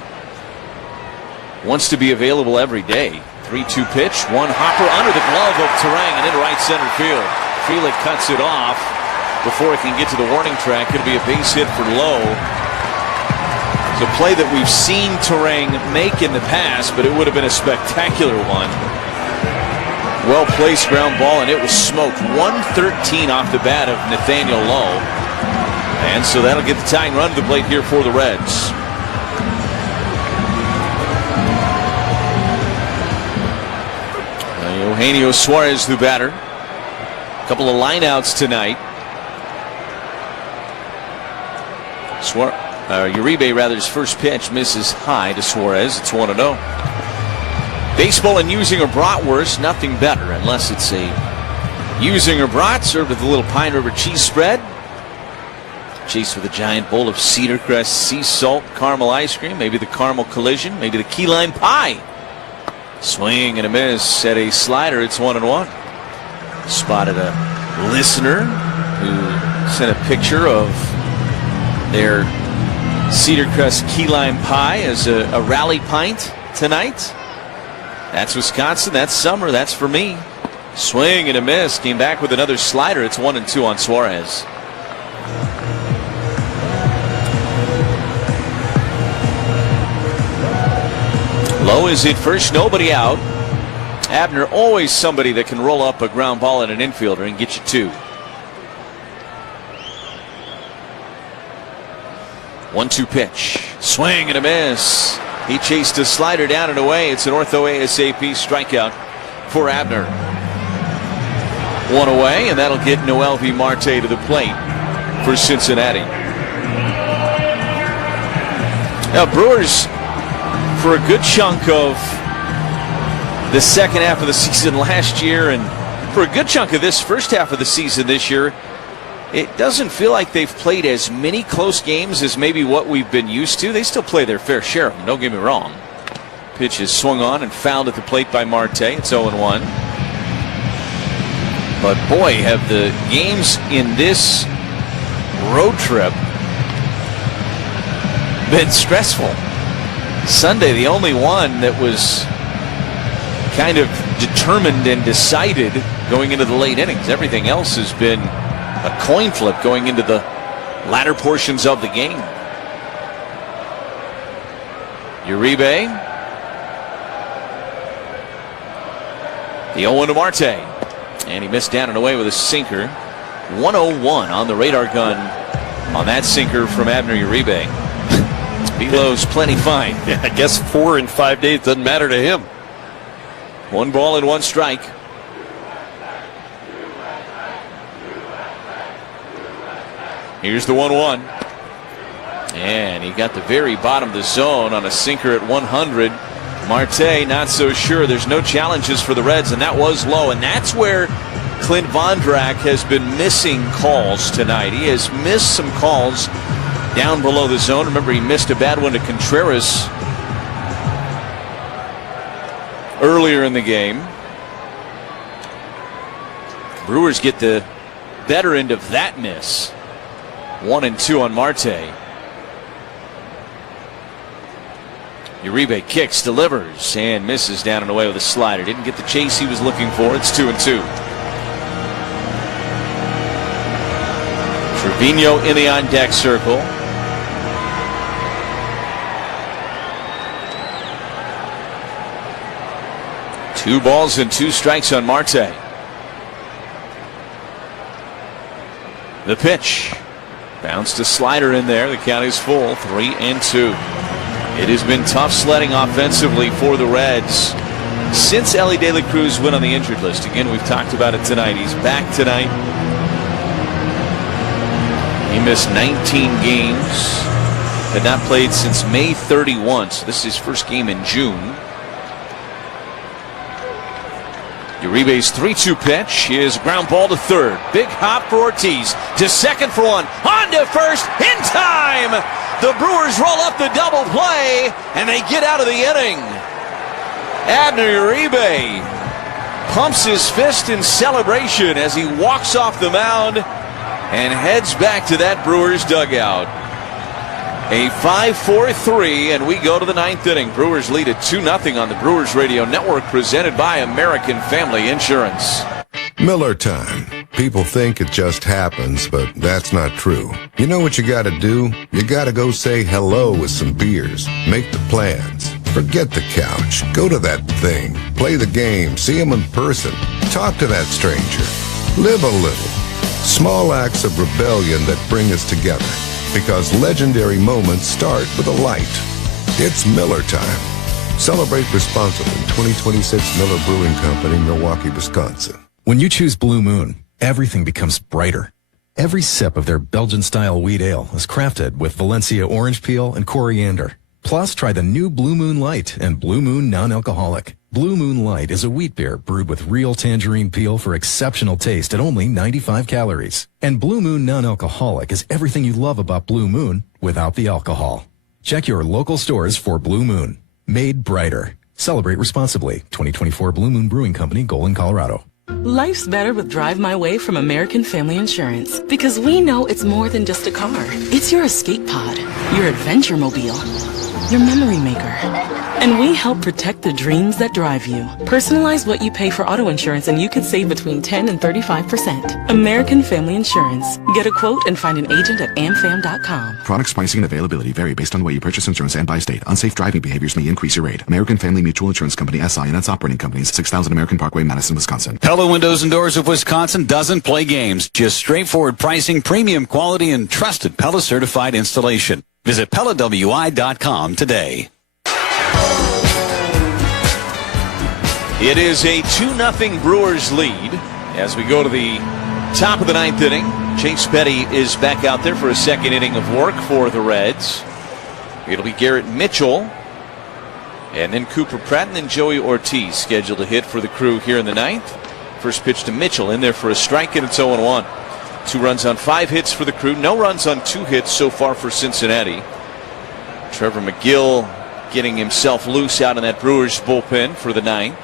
wants to be available every day. 3-2 pitch, 1 hopper under the glove of Terang and into right center field. Frelick cuts it off before it can get to the warning track. It'll be a base hit for Low. It's a play that we've seen Terang make in the past, but it would have been a spectacular one. Well placed ground ball, and it was smoked. 113 off the bat of Nathaniel Lowe. And so that'll get the tying run to the plate here for the Reds. Eugenio Suarez, the batter. A couple of lineouts tonight. Uribe, rather, his first pitch misses high to Suarez. It's 1-0. Baseball and using or bratwurst, nothing better unless it's a using or brat served with a little Pine River cheese spread. Chased with a giant bowl of Cedar Crest sea salt caramel ice cream. Maybe the caramel collision. Maybe the key lime pie. Swing and a miss at a slider. It's 1-1. Spotted a listener who sent a picture of their Cedar Crest key lime pie as a rally pint tonight. That's Wisconsin. That's summer. That's for me. Swing and a miss. Came back with another slider. It's 1-2 on Suarez. Low is at first, nobody out. Abner, always somebody that can roll up a ground ball at an infielder and get you 2. 1-2 pitch. Swing and a miss. He chased a slider down and away. It's an ortho ASAP strikeout for Abner. 1 away, and that'll get Noel V. Marte to the plate for Cincinnati. Now, Brewers, for a good chunk of the second half of the season last year and for a good chunk of this first half of the season this year, it doesn't feel like they've played as many close games as maybe what we've been used to. They still play their fair share of them, don't get me wrong. Pitch is swung on and fouled at the plate by Marte. It's 0-1. But boy, have the games in this road trip been stressful. Sunday, the only one that was kind of determined and decided going into the late innings. Everything else has been a coin flip going into the latter portions of the game. Uribe. The 0-1 to Marte. And he missed down and away with a sinker. 101 on the radar gun on that sinker from Abner Uribe. Belo's plenty fine. Yeah, I guess 4 in 5 days doesn't matter to him. 1 ball and 1 strike. Here's the 1-1. And he got the very bottom of the zone on a sinker at 100. Marte not so sure. There's no challenges for the Reds, and that was low. And that's where Clint Vondrack has been missing calls tonight. He has missed some calls down below the zone. Remember, he missed a bad one to Contreras earlier in the game. Brewers get the better end of that miss. 1-2 on Marte. Uribe kicks, delivers, and misses down and away with a slider. Didn't get the chase he was looking for. It's 2-2. Trevino in the on-deck circle. 2 balls and 2 strikes on Marte. The pitch. Bounced a slider in there. The count is full. 3-2. It has been tough sledding offensively for the Reds since Ellie De La Cruz went on the injured list. Again, we've talked about it tonight. He's back tonight. He missed 19 games. Had not played since May 31. So this is his first game in June. Uribe's 3-2 pitch is ground ball to third. Big hop for Ortiz. To second for one. On to first in time. The Brewers roll up the double play and they get out of the inning. Abner Uribe pumps his fist in celebration as he walks off the mound and heads back to that Brewers dugout. A 5-4-3, and we go to the 9th inning. Brewers lead at 2-0 on the Brewers Radio Network, presented by American Family Insurance. Miller time. People think it just happens, but that's not true. You know what you gotta do? You gotta go say hello with some beers. Make the plans. Forget the couch. Go to that thing. Play the game. See him in person. Talk to that stranger. Live a little. Small acts of rebellion that bring us together. Because legendary moments start with a light. It's Miller time. Celebrate responsibly. 2026 Miller Brewing Company, Milwaukee, Wisconsin. When you choose Blue Moon, everything becomes brighter. Every sip of their Belgian-style wheat ale is crafted with Valencia orange peel and coriander. Plus, try the new Blue Moon Light and Blue Moon Non-Alcoholic. Blue Moon Light is a wheat beer brewed with real tangerine peel for exceptional taste at only 95 calories. And Blue Moon Non-Alcoholic is everything you love about Blue Moon without the alcohol. Check your local stores for Blue Moon. Made brighter. Celebrate responsibly. 2024 Blue Moon Brewing Company, Golden, Colorado. Life's better with Drive My Way from American Family Insurance. Because we know it's more than just a car. It's your escape pod, your adventure mobile, your memory maker. And we help protect the dreams that drive you. Personalize what you pay for auto insurance and you could save between 10 and 35%. American Family Insurance. Get a quote and find an agent at amfam.com. Products, pricing, and availability vary based on the way you purchase insurance and by state. Unsafe driving behaviors may increase your rate. American Family Mutual Insurance Company, SI, and its operating companies, 6000 American Parkway, Madison, Wisconsin. Pella Windows and Doors of Wisconsin doesn't play games. Just straightforward pricing, premium quality, and trusted Pella certified installation. Visit PellaWI.com today. It is a 2-0 Brewers lead as we go to the top of the 9th inning. Chase Petty is back out there for a second inning of work for the Reds. It'll be Garrett Mitchell and then Cooper Pratt and then Joey Ortiz scheduled to hit for the Crew here in the 9th. First pitch to Mitchell in there for a strike and it's 0-1. 2 runs on 5 hits for the Crew. No runs on 2 hits so far for Cincinnati. Trevor McGill getting himself loose out in that Brewers bullpen for the 9th.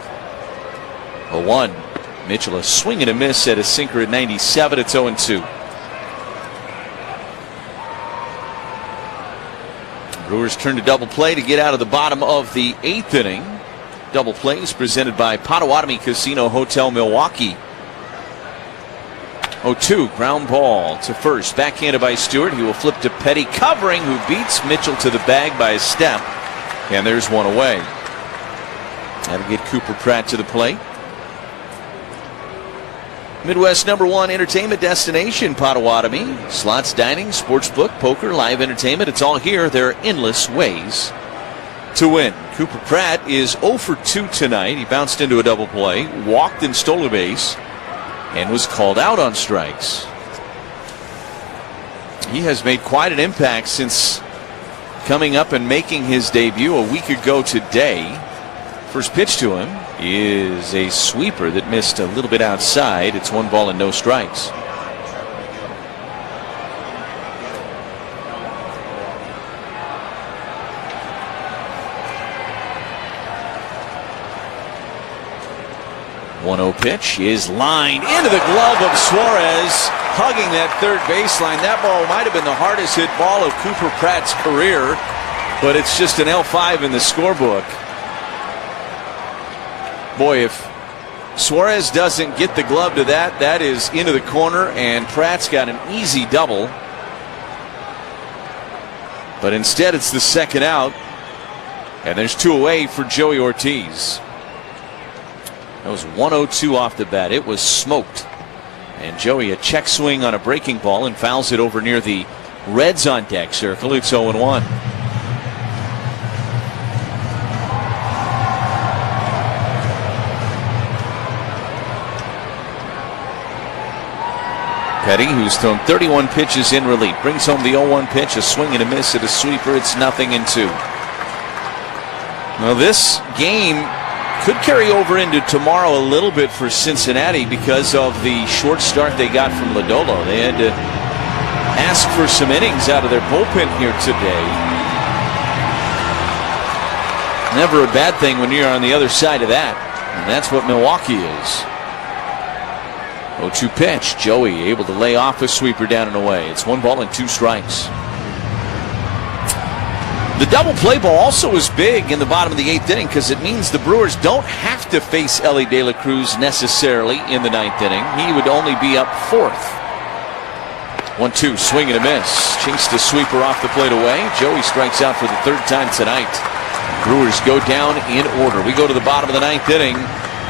0-1. Mitchell a swing and a miss at a sinker at 97. It's 0-2. Brewers turn to double play to get out of the bottom of the 8th inning. Double play is presented by Potawatomi Casino Hotel Milwaukee. 0-2. Ground ball to first. Backhanded by Stewart. He will flip to Petty covering, who beats Mitchell to the bag by a step. And there's one away. That'll get Cooper Pratt to the plate. Midwest #1 entertainment destination, Potawatomi. Slots, dining, sportsbook, poker, live entertainment. It's all here. There are endless ways to win. Cooper Pratt is 0 for 2 tonight. He bounced into a double play, walked and stole a base, and was called out on strikes. He has made quite an impact since coming up and making his debut a week ago today. First pitch to him is a sweeper that missed a little bit outside. It's 1 ball and no strikes. .1-0 pitch is lined into the glove of Suarez, hugging that third baseline. That ball might have been the hardest hit ball of Cooper Pratt's career, but it's just an L5 in the scorebook. Boy, if Suarez doesn't get the glove to that, that is into the corner, and Pratt's got an easy double. But instead, it's the second out, and there's 2 away for Joey Ortiz. That was 102 off the bat. It was smoked. And Joey, a check swing on a breaking ball and fouls it over near the Reds on deck circle. It's 0-1. Petty, who's thrown 31 pitches in relief, brings home the 0-1 pitch, a swing and a miss at a sweeper. It's 0-2. Well, this game could carry over into tomorrow a little bit for Cincinnati because of the short start they got from Lodolo. They had to ask for some innings out of their bullpen here today. Never a bad thing when you're on the other side of that, and that's what Milwaukee is. 0-2 pitch. Joey able to lay off a sweeper down and away. It's 1 ball and 2 strikes. The double play ball also is big in the bottom of the 8th inning because it means the Brewers don't have to face Elly De La Cruz necessarily in the 9th inning. He would only be up 4th. 1-2, swing and a miss. Chinks the sweeper off the plate away. Joey strikes out for the 3rd time tonight. Brewers go down in order. We go to the bottom of the 9th inning.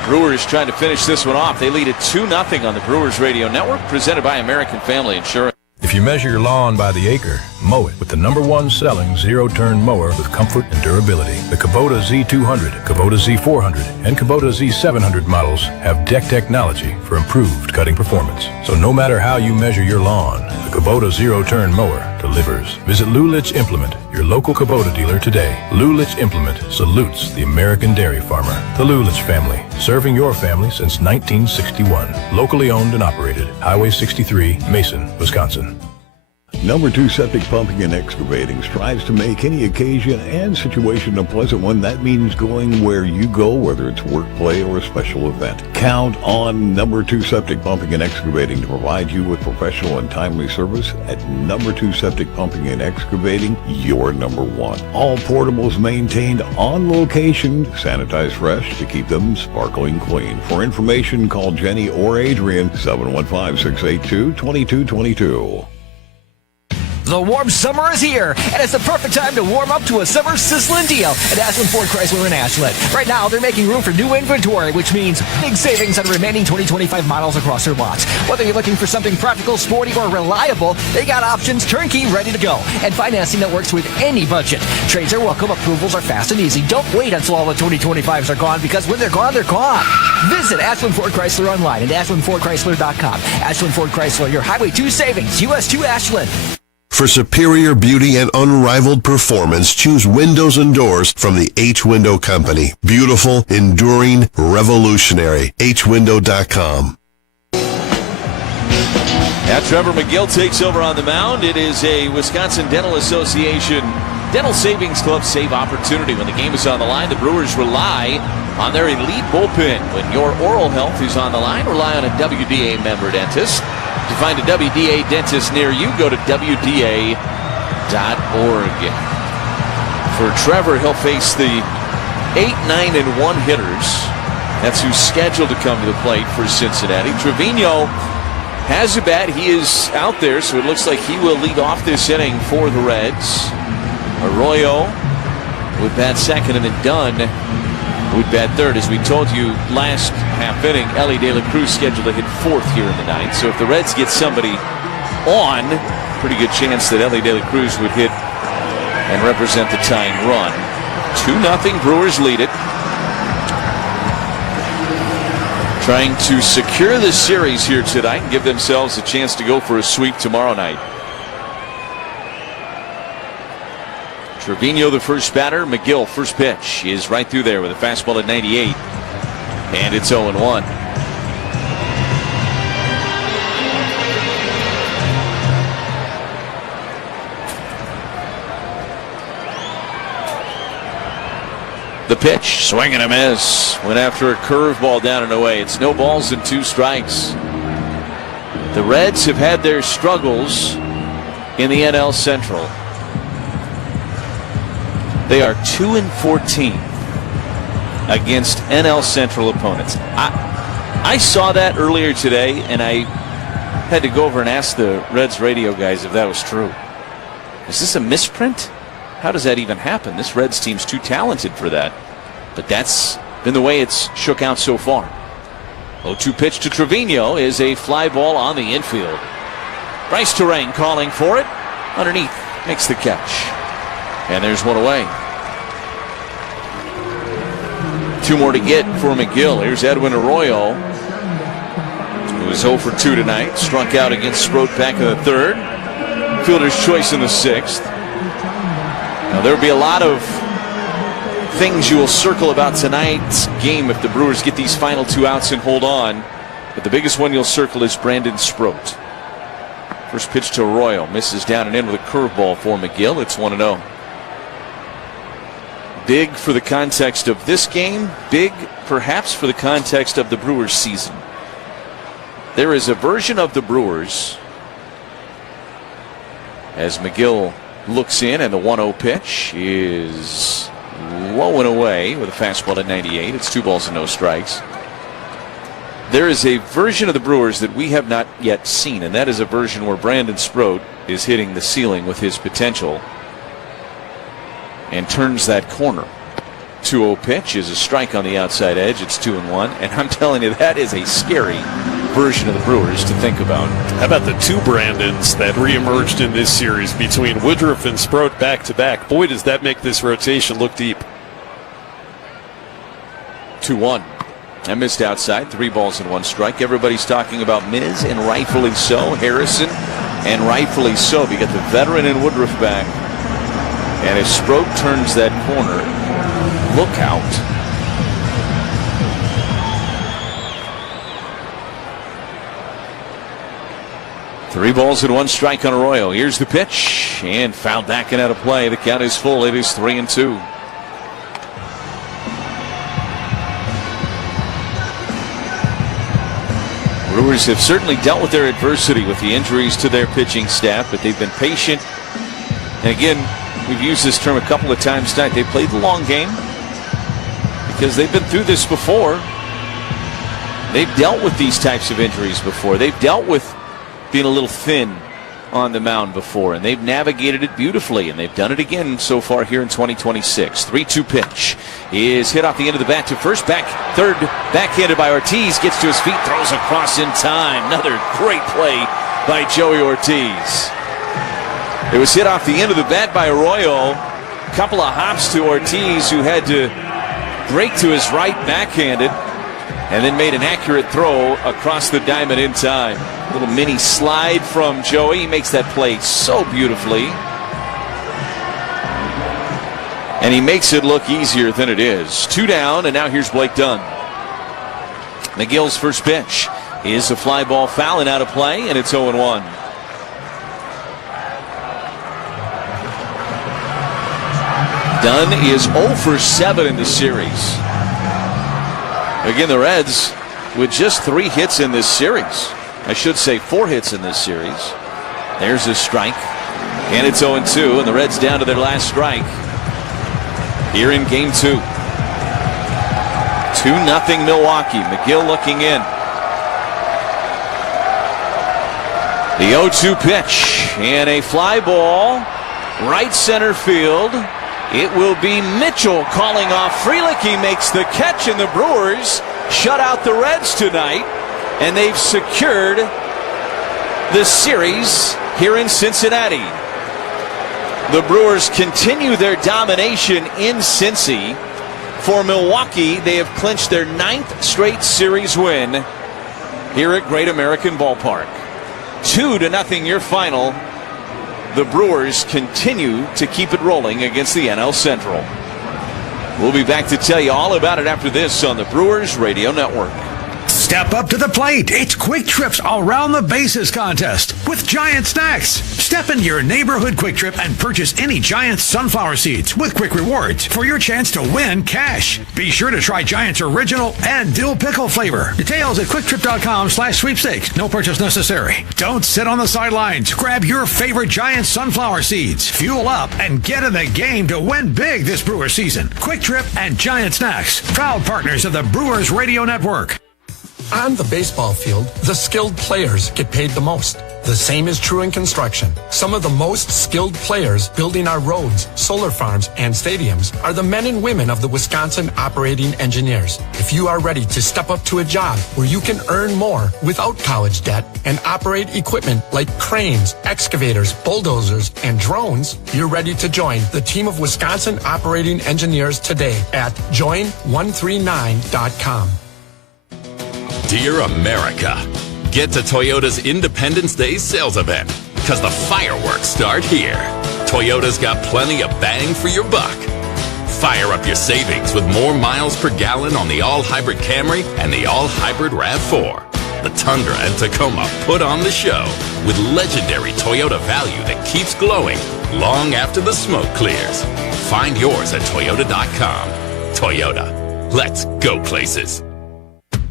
Brewers trying to finish this one off. They lead it 2-0 on the Brewers Radio Network, presented by American Family Insurance. If you measure your lawn by the acre, mow it with the #1 selling zero-turn mower with comfort and durability. The Kubota Z200, Kubota Z400, and Kubota Z700 models have deck technology for improved cutting performance. So no matter how you measure your lawn, the Kubota zero-turn mower delivers. Visit Lulich Implement, your local Kubota dealer today. Lulich Implement salutes the American dairy farmer. The Lulich family, serving your family since 1961. Locally owned and operated. Highway 63, Mason, Wisconsin. #2 Septic Pumping and Excavating strives to make any occasion and situation a pleasant one. That means going where you go, whether it's work, play, or a special event. Count on #2 Septic Pumping and Excavating to provide you with professional and timely service. At #2 Septic Pumping and Excavating, your #1. All portables maintained on location, sanitized fresh to keep them sparkling clean. For information, call Jenny or Adrian, 715-682-2222. The warm summer is here, and it's the perfect time to warm up to a summer sizzling deal at Ashland Ford Chrysler in Ashland. Right now, they're making room for new inventory, which means big savings on remaining 2025 models across their lots. Whether you're looking for something practical, sporty, or reliable, they got options turnkey ready to go, and financing that works with any budget. Trades are welcome, approvals are fast and easy. Don't wait until all the 2025s are gone, because when they're gone, they're gone. Visit Ashland Ford Chrysler online at ashlandfordchrysler.com. Ashland Ford Chrysler, your Highway 2 savings, US 2 Ashland. For superior beauty and unrivaled performance, choose windows and doors from the H Window Company. Beautiful, enduring, revolutionary. HWindow.com. Now Trevor McGill takes over on the mound. It is a Wisconsin Dental Association Dental Savings Club save opportunity. When the game is on the line, the Brewers rely on their elite bullpen. When your oral health is on the line, rely on a WDA member dentist. To find a WDA dentist near you, go to WDA.org. For Trevor, he'll face the 8, 9, and 1 hitters. That's who's scheduled to come to the plate for Cincinnati. Trevino has a bat. He is out there, so it looks like he will lead off this inning for the Reds. Arroyo would bat second, and then Dunn would bat third. As we told you last half inning, Elly De La Cruz scheduled to hit 4th here in the 9th. So if the Reds get somebody on, pretty good chance that Elly De La Cruz would hit and represent the tying run. 2-0 Brewers lead it. Trying to secure the series here tonight and give themselves a chance to go for a sweep tomorrow night. Trevino, the first batter. McGill, first pitch, is right through there with a fastball at 98. And it's 0-1. The pitch, swing and a miss. Went after a curveball down and away. It's no balls and 2 strikes. The Reds have had their struggles in the NL Central. They are 2-14 against NL Central opponents. I saw that earlier today, and I had to go over and ask the Reds radio guys if that was true. Is this a misprint? How does that even happen? This Reds team's too talented for that. But that's been the way it's shook out so far. 0-2 pitch to Trevino is a fly ball on the infield. Bryce Terang calling for it. Underneath, makes the catch. And there's one away. 2 more to get for McGill. Here's Edwin Arroyo, who is 0 for 2 tonight. Struck out against Sproat back in the 3rd. Fielder's choice in the 6th. Now there'll be a lot of things you will circle about tonight's game if the Brewers get these final 2 outs and hold on. But the biggest one you'll circle is Brandon Sproat. First pitch to Arroyo. Misses down and in with a curveball for McGill. It's 1-0. Big for the context of this game. Big perhaps for the context of the Brewers season. There is a version of the Brewers as McGill looks in, and the 1-0 pitch is low and away with a fastball at 98. It's 2 balls and no strikes. There is a version of the Brewers that we have not yet seen, and that is a version where Brandon Sproat is hitting the ceiling with his potential and turns that corner. 2-0 pitch is a strike on the outside edge. It's 2-1, and I'm telling you, that is a scary version of the Brewers to think about. How about the 2 Brandons that reemerged in this series between Woodruff and Sproat back to back? Boy, does that make this rotation look deep. 2-1. I missed outside. 3 balls and 1 strike. Everybody's talking about Miz, and rightfully so. Harrison, and rightfully so. We got the veteran in Woodruff back. And if Sproat turns that corner, look out. Three balls and 1 strike on Arroyo. Here's the pitch, and fouled back and out of play. The count is full. It is 3-2. Brewers have certainly dealt with their adversity with the injuries to their pitching staff, but they've been patient. And again, we've used this term a couple of times tonight. They played the long game because they've been through this before. They've dealt with these types of injuries before. They've dealt with being a little thin on the mound before, and they've navigated it beautifully, and they've done it again so far here in 2026. 3-2 pitch is hit off the end of the bat to first. Third, backhanded by Ortiz. Gets to his feet, throws across in time. Another great play by Joey Ortiz. It was hit off the end of the bat by Arroyo. A couple of hops to Ortiz, who had to break to his right backhanded, and then made an accurate throw across the diamond in time. Little mini slide from Joey. He makes that play so beautifully. And he makes it look easier than it is. 2 down, and now here's Blake Dunn. McGill's first pitch is a fly ball foul and out of play, and it's 0-1. Dunn is 0 for 7 in the series. Again, the Reds with just 3 hits in this series. I should say 4 hits in this series. There's a strike, and it's 0-2, and the Reds down to their last strike here in game 2. 2-0 Milwaukee. McGill looking in. The 0-2 pitch, and a fly ball right center field. It will be Mitchell calling off Frelick. He makes the catch, and the Brewers shut out the Reds tonight, and they've secured the series here in Cincinnati. The Brewers continue their domination in Cincy. For Milwaukee, they have clinched their 9th straight series win here at Great American Ballpark. 2-0 your final. The Brewers continue to keep it rolling against the NL Central. We'll be back to tell you all about it after this on the Brewers Radio Network. Step up to the plate. It's Quick Trip's Around the Bases contest with Giant Snacks. Step into your neighborhood Quick Trip and purchase any Giant's sunflower seeds with quick rewards for your chance to win cash. Be sure to try Giant's original and dill pickle flavor. Details at quicktrip.com/sweepstakes. No purchase necessary. Don't sit on the sidelines. Grab your favorite Giant sunflower seeds. Fuel up and get in the game to win big this Brewers season. Quick Trip and Giant Snacks, proud partners of the Brewers Radio Network. On the baseball field, the skilled players get paid the most. The same is true in construction. Some of the most skilled players building our roads, solar farms, and stadiums are the men and women of the Wisconsin operating engineers. If you are ready to step up to a job where you can earn more without college debt and operate equipment like cranes, excavators, bulldozers, and drones, you're ready to join the team of Wisconsin operating engineers today at join139.com. Dear America, get to Toyota's Independence Day sales event, because the fireworks start here. Toyota's got plenty of bang for your buck. Fire up your savings with more miles per gallon on the all-hybrid Camry and the all-hybrid RAV4. The Tundra and Tacoma put on the show with legendary Toyota value that keeps glowing long after the smoke clears. Find yours at Toyota.com. Toyota, let's go places.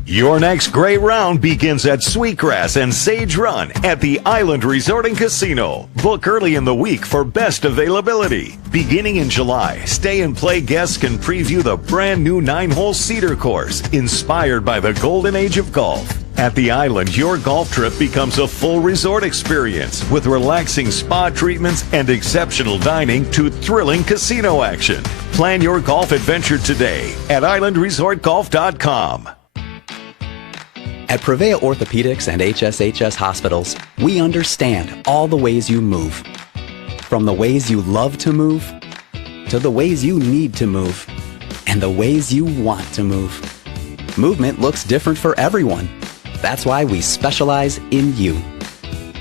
Your next great round begins at Sweetgrass and Sage Run at the Island Resort and Casino. Book early in the week for best availability. Beginning in July, Stay and Play guests can preview the brand new 9-hole Cedar course, inspired by the golden age of golf. At the Island, your golf trip becomes a full resort experience with relaxing spa treatments and exceptional dining to thrilling casino action. Plan your golf adventure today at islandresortgolf.com. At Prevea Orthopedics and HSHS Hospitals, we understand all the ways you move. From the ways you love to move, to the ways you need to move, and the ways you want to move. Movement looks different for everyone. That's why we specialize in you,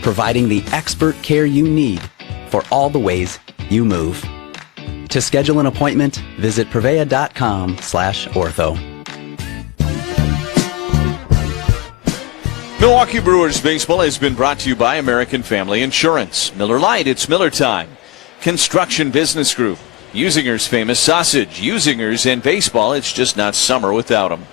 providing the expert care you need for all the ways you move. To schedule an appointment, visit prevea.com/ortho. Milwaukee Brewers baseball has been brought to you by American Family Insurance. Miller Lite, it's Miller time. Construction Business Group. Usinger's famous sausage. Usinger's and baseball, it's just not summer without them.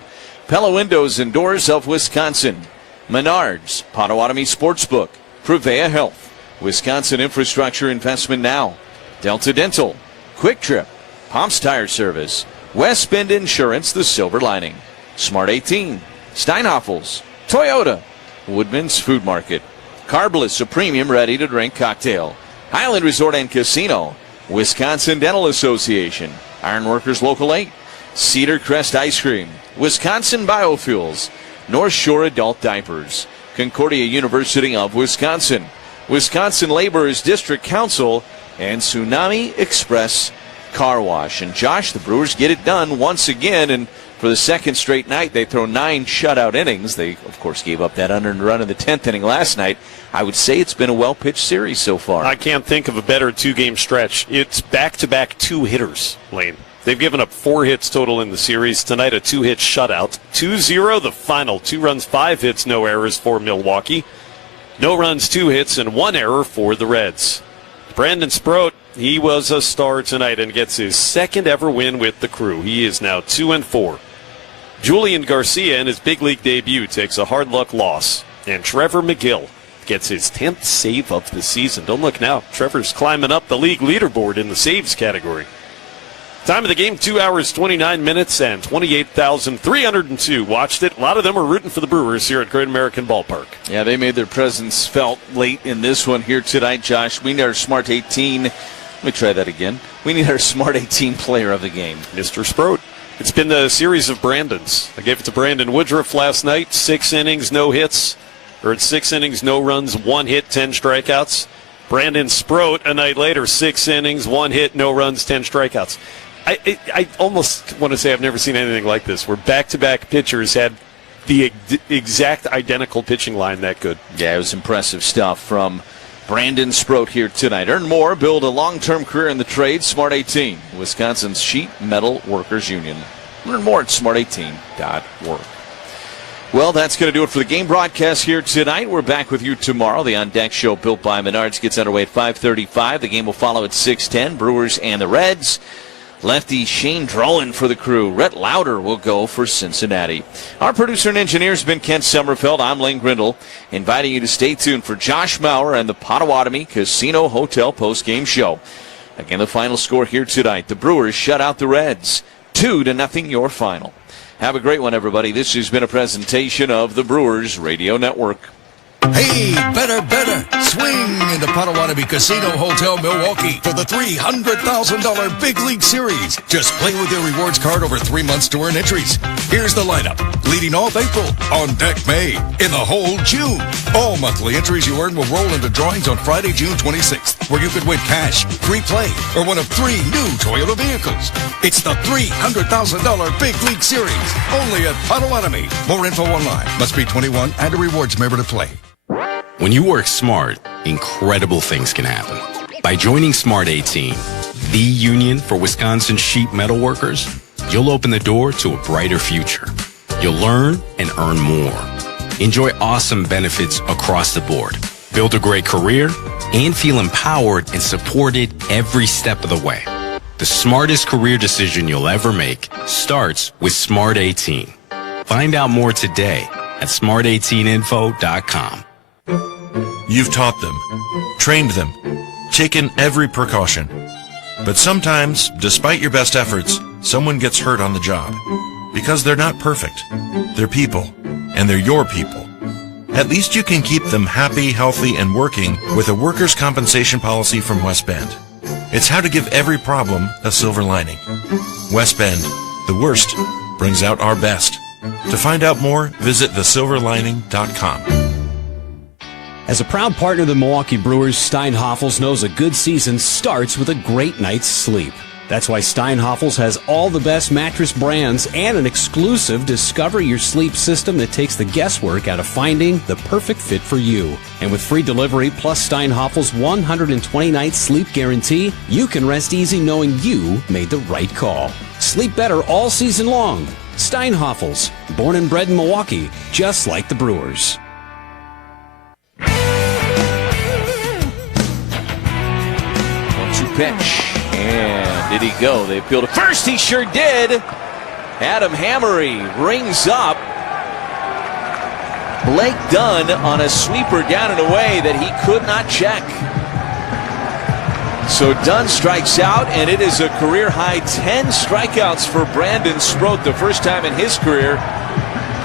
Pella Windows and Doors of Wisconsin. Menards, Potawatomi Sportsbook. Prevea Health. Wisconsin Infrastructure Investment Now. Delta Dental. Quick Trip. Pomps Tire Service. West Bend Insurance, the silver lining. Smart 18. Steinhoffels. Toyota. Woodman's Food Market. Carbliss, a premium ready-to-drink cocktail. Highland Resort and Casino. Wisconsin Dental Association. Ironworkers Local 8. Cedar Crest Ice Cream. Wisconsin Biofuels. North Shore Adult Diapers. Concordia University of Wisconsin. Wisconsin Laborers District Council. And Tsunami Express Car Wash. And Josh, the Brewers get it done once again, and for the second straight night, they throw 9 shutout innings. They, of course, gave up that unearned run in the 10th inning last night. I would say it's been a well-pitched series so far. I can't think of a better two-game stretch. It's back-to-back two-hitters, Lane. They've given up 4 hits total in the series. Tonight, a 2-hit shutout. 2-0, the final. 2 runs, 5 hits, no errors for Milwaukee. No runs, 2 hits, and 1 error for the Reds. Brandon Sproat, he was a star tonight and gets his second ever win with the Crew. He is now 2-4. Julian Garcia, in his big league debut, takes a hard-luck loss. And Trevor McGill gets his 10th save of the season. Don't look now. Trevor's climbing up the league leaderboard in the saves category. Time of the game, 2 hours, 29 minutes, and 28,302 watched it. A lot of them are rooting for the Brewers here at Great American Ballpark. Yeah, they made their presence felt late in this one here tonight, Josh. We need our Smart 18. Let me try that again. We need our Smart 18 player of the game. Mr. Sproat. It's been a series of Brandons. I gave it to Brandon Woodruff last night. 6 innings, no hits. Or it's 6 innings, no runs, 1 hit, 10 strikeouts. Brandon Sproat a night later, 6 innings, 1 hit, no runs, 10 strikeouts. I almost want to say I've never seen anything like this, where back-to-back pitchers had the exact identical pitching line that good. Yeah, it was impressive stuff from Brandon Sproat here tonight. Earn more, build a long-term career in the trade. Smart 18, Wisconsin's Sheet Metal Workers Union. Learn more at smart18.org. Well, that's going to do it for the game broadcast here tonight. We're back with you tomorrow. The On Deck Show, built by Menards, gets underway at 5:35. The game will follow at 6:10. Brewers and the Reds. Lefty Shane Drowan for the Crew. Rhett Lauder will go for Cincinnati. Our producer and engineer has been Kent Sommerfeld. I'm Lane Grindle, inviting you to stay tuned for Josh Maurer and the Potawatomi Casino Hotel postgame show. Again, the final score here tonight. The Brewers shut out the Reds 2-0 your final. Have a great one, everybody. This has been a presentation of the Brewers Radio Network. Hey, better. Swing into Potawatomi Casino Hotel, Milwaukee for the $300,000 Big League Series. Just play with your rewards card over 3 months to earn entries. Here's the lineup. Leading off April, on deck May, in the hole June. All monthly entries you earn will roll into drawings on Friday, June 26th, where you could win cash, free play, or one of 3 new Toyota vehicles. It's the $300,000 Big League Series, only at Potawatomi. More info online. Must be 21 and a rewards member to play. When you work smart, incredible things can happen. By joining Smart 18, the union for Wisconsin sheet metal workers, you'll open the door to a brighter future. You'll learn and earn more. Enjoy awesome benefits across the board. Build a great career and feel empowered and supported every step of the way. The smartest career decision you'll ever make starts with Smart 18. Find out more today at smart18info.com. You've taught them, trained them, taken every precaution. But sometimes, despite your best efforts, someone gets hurt on the job. Because they're not perfect. They're people, and they're your people. At least you can keep them happy, healthy, and working with a workers' compensation policy from West Bend. It's how to give every problem a silver lining. West Bend, the worst brings out our best. To find out more, visit thesilverlining.com. As a proud partner of the Milwaukee Brewers, Steinhoffels knows a good season starts with a great night's sleep. That's why Steinhoffels has all the best mattress brands and an exclusive Discover Your Sleep system that takes the guesswork out of finding the perfect fit for you. And with free delivery plus Steinhoffels' 120-night sleep guarantee, you can rest easy knowing you made the right call. Sleep better all season long. Steinhoffels, born and bred in Milwaukee, just like the Brewers. 1-2 pitch. And did he go? They appealed to first. He sure did. Adam Hammery rings up. Blake Dunn on a sweeper down and away that he could not check. So Dunn strikes out, and it is a career-high 10 strikeouts for Brandon Sproat, the first time in his career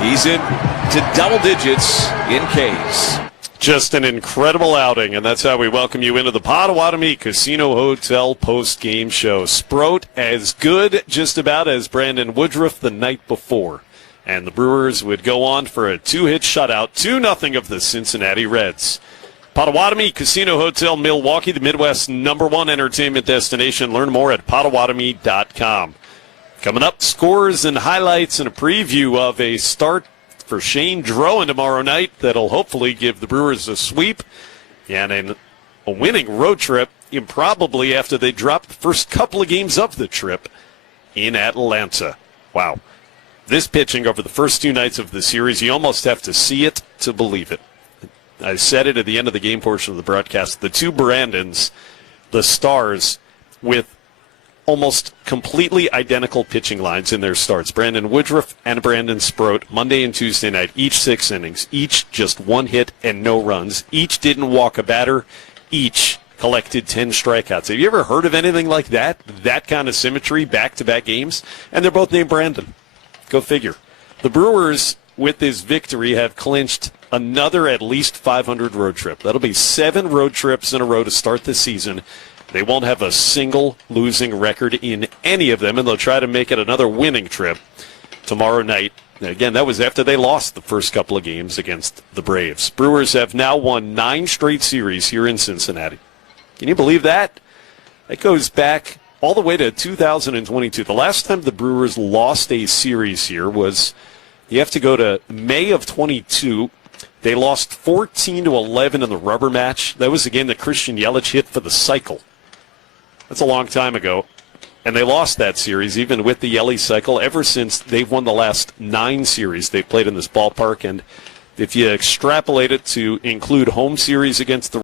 he's into double digits in Ks. Just an incredible outing, and that's how we welcome you into the Potawatomi Casino Hotel post-game show. Sproat as good just about as Brandon Woodruff the night before. And the Brewers would go on for a 2-hit shutout, 2-0 of the Cincinnati Reds. Potawatomi Casino Hotel Milwaukee, the Midwest's #1 entertainment destination. Learn more at Potawatomi.com. Coming up, scores and highlights and a preview of a start for Shane Drowan tomorrow night that'll hopefully give the Brewers a sweep and a winning road trip, improbably after they dropped the first couple of games of the trip in Atlanta. Wow. This pitching over the first 2 nights of the series, you almost have to see it to believe it. I said it at the end of the game portion of the broadcast. The 2 Brandons, the Stars, with almost completely identical pitching lines in their starts. Brandon Woodruff and Brandon Sproat, Monday and Tuesday night, each 6 innings, each just 1 hit and no runs. Each didn't walk a batter. Each collected 10 strikeouts. Have you ever heard of anything like that? That kind of symmetry, back-to-back games? And they're both named Brandon. Go figure. The Brewers, with this victory, have clinched another at least 500 road trip. That'll be 7 road trips in a row to start the season. They won't have a single losing record in any of them, and they'll try to make it another winning trip tomorrow night. Again, that was after they lost the first couple of games against the Braves. Brewers have now won 9 straight series here in Cincinnati. Can you believe that? That goes back all the way to 2022. The last time the Brewers lost a series here was, you have to go to May of 22. They lost 14-11 in the rubber match. That was the game that Christian Yelich hit for the cycle. That's a long time ago. And they lost that series, even with the Yelich cycle. Ever since, they've won the last 9 series they've played in this ballpark. And if you extrapolate it to include home series against the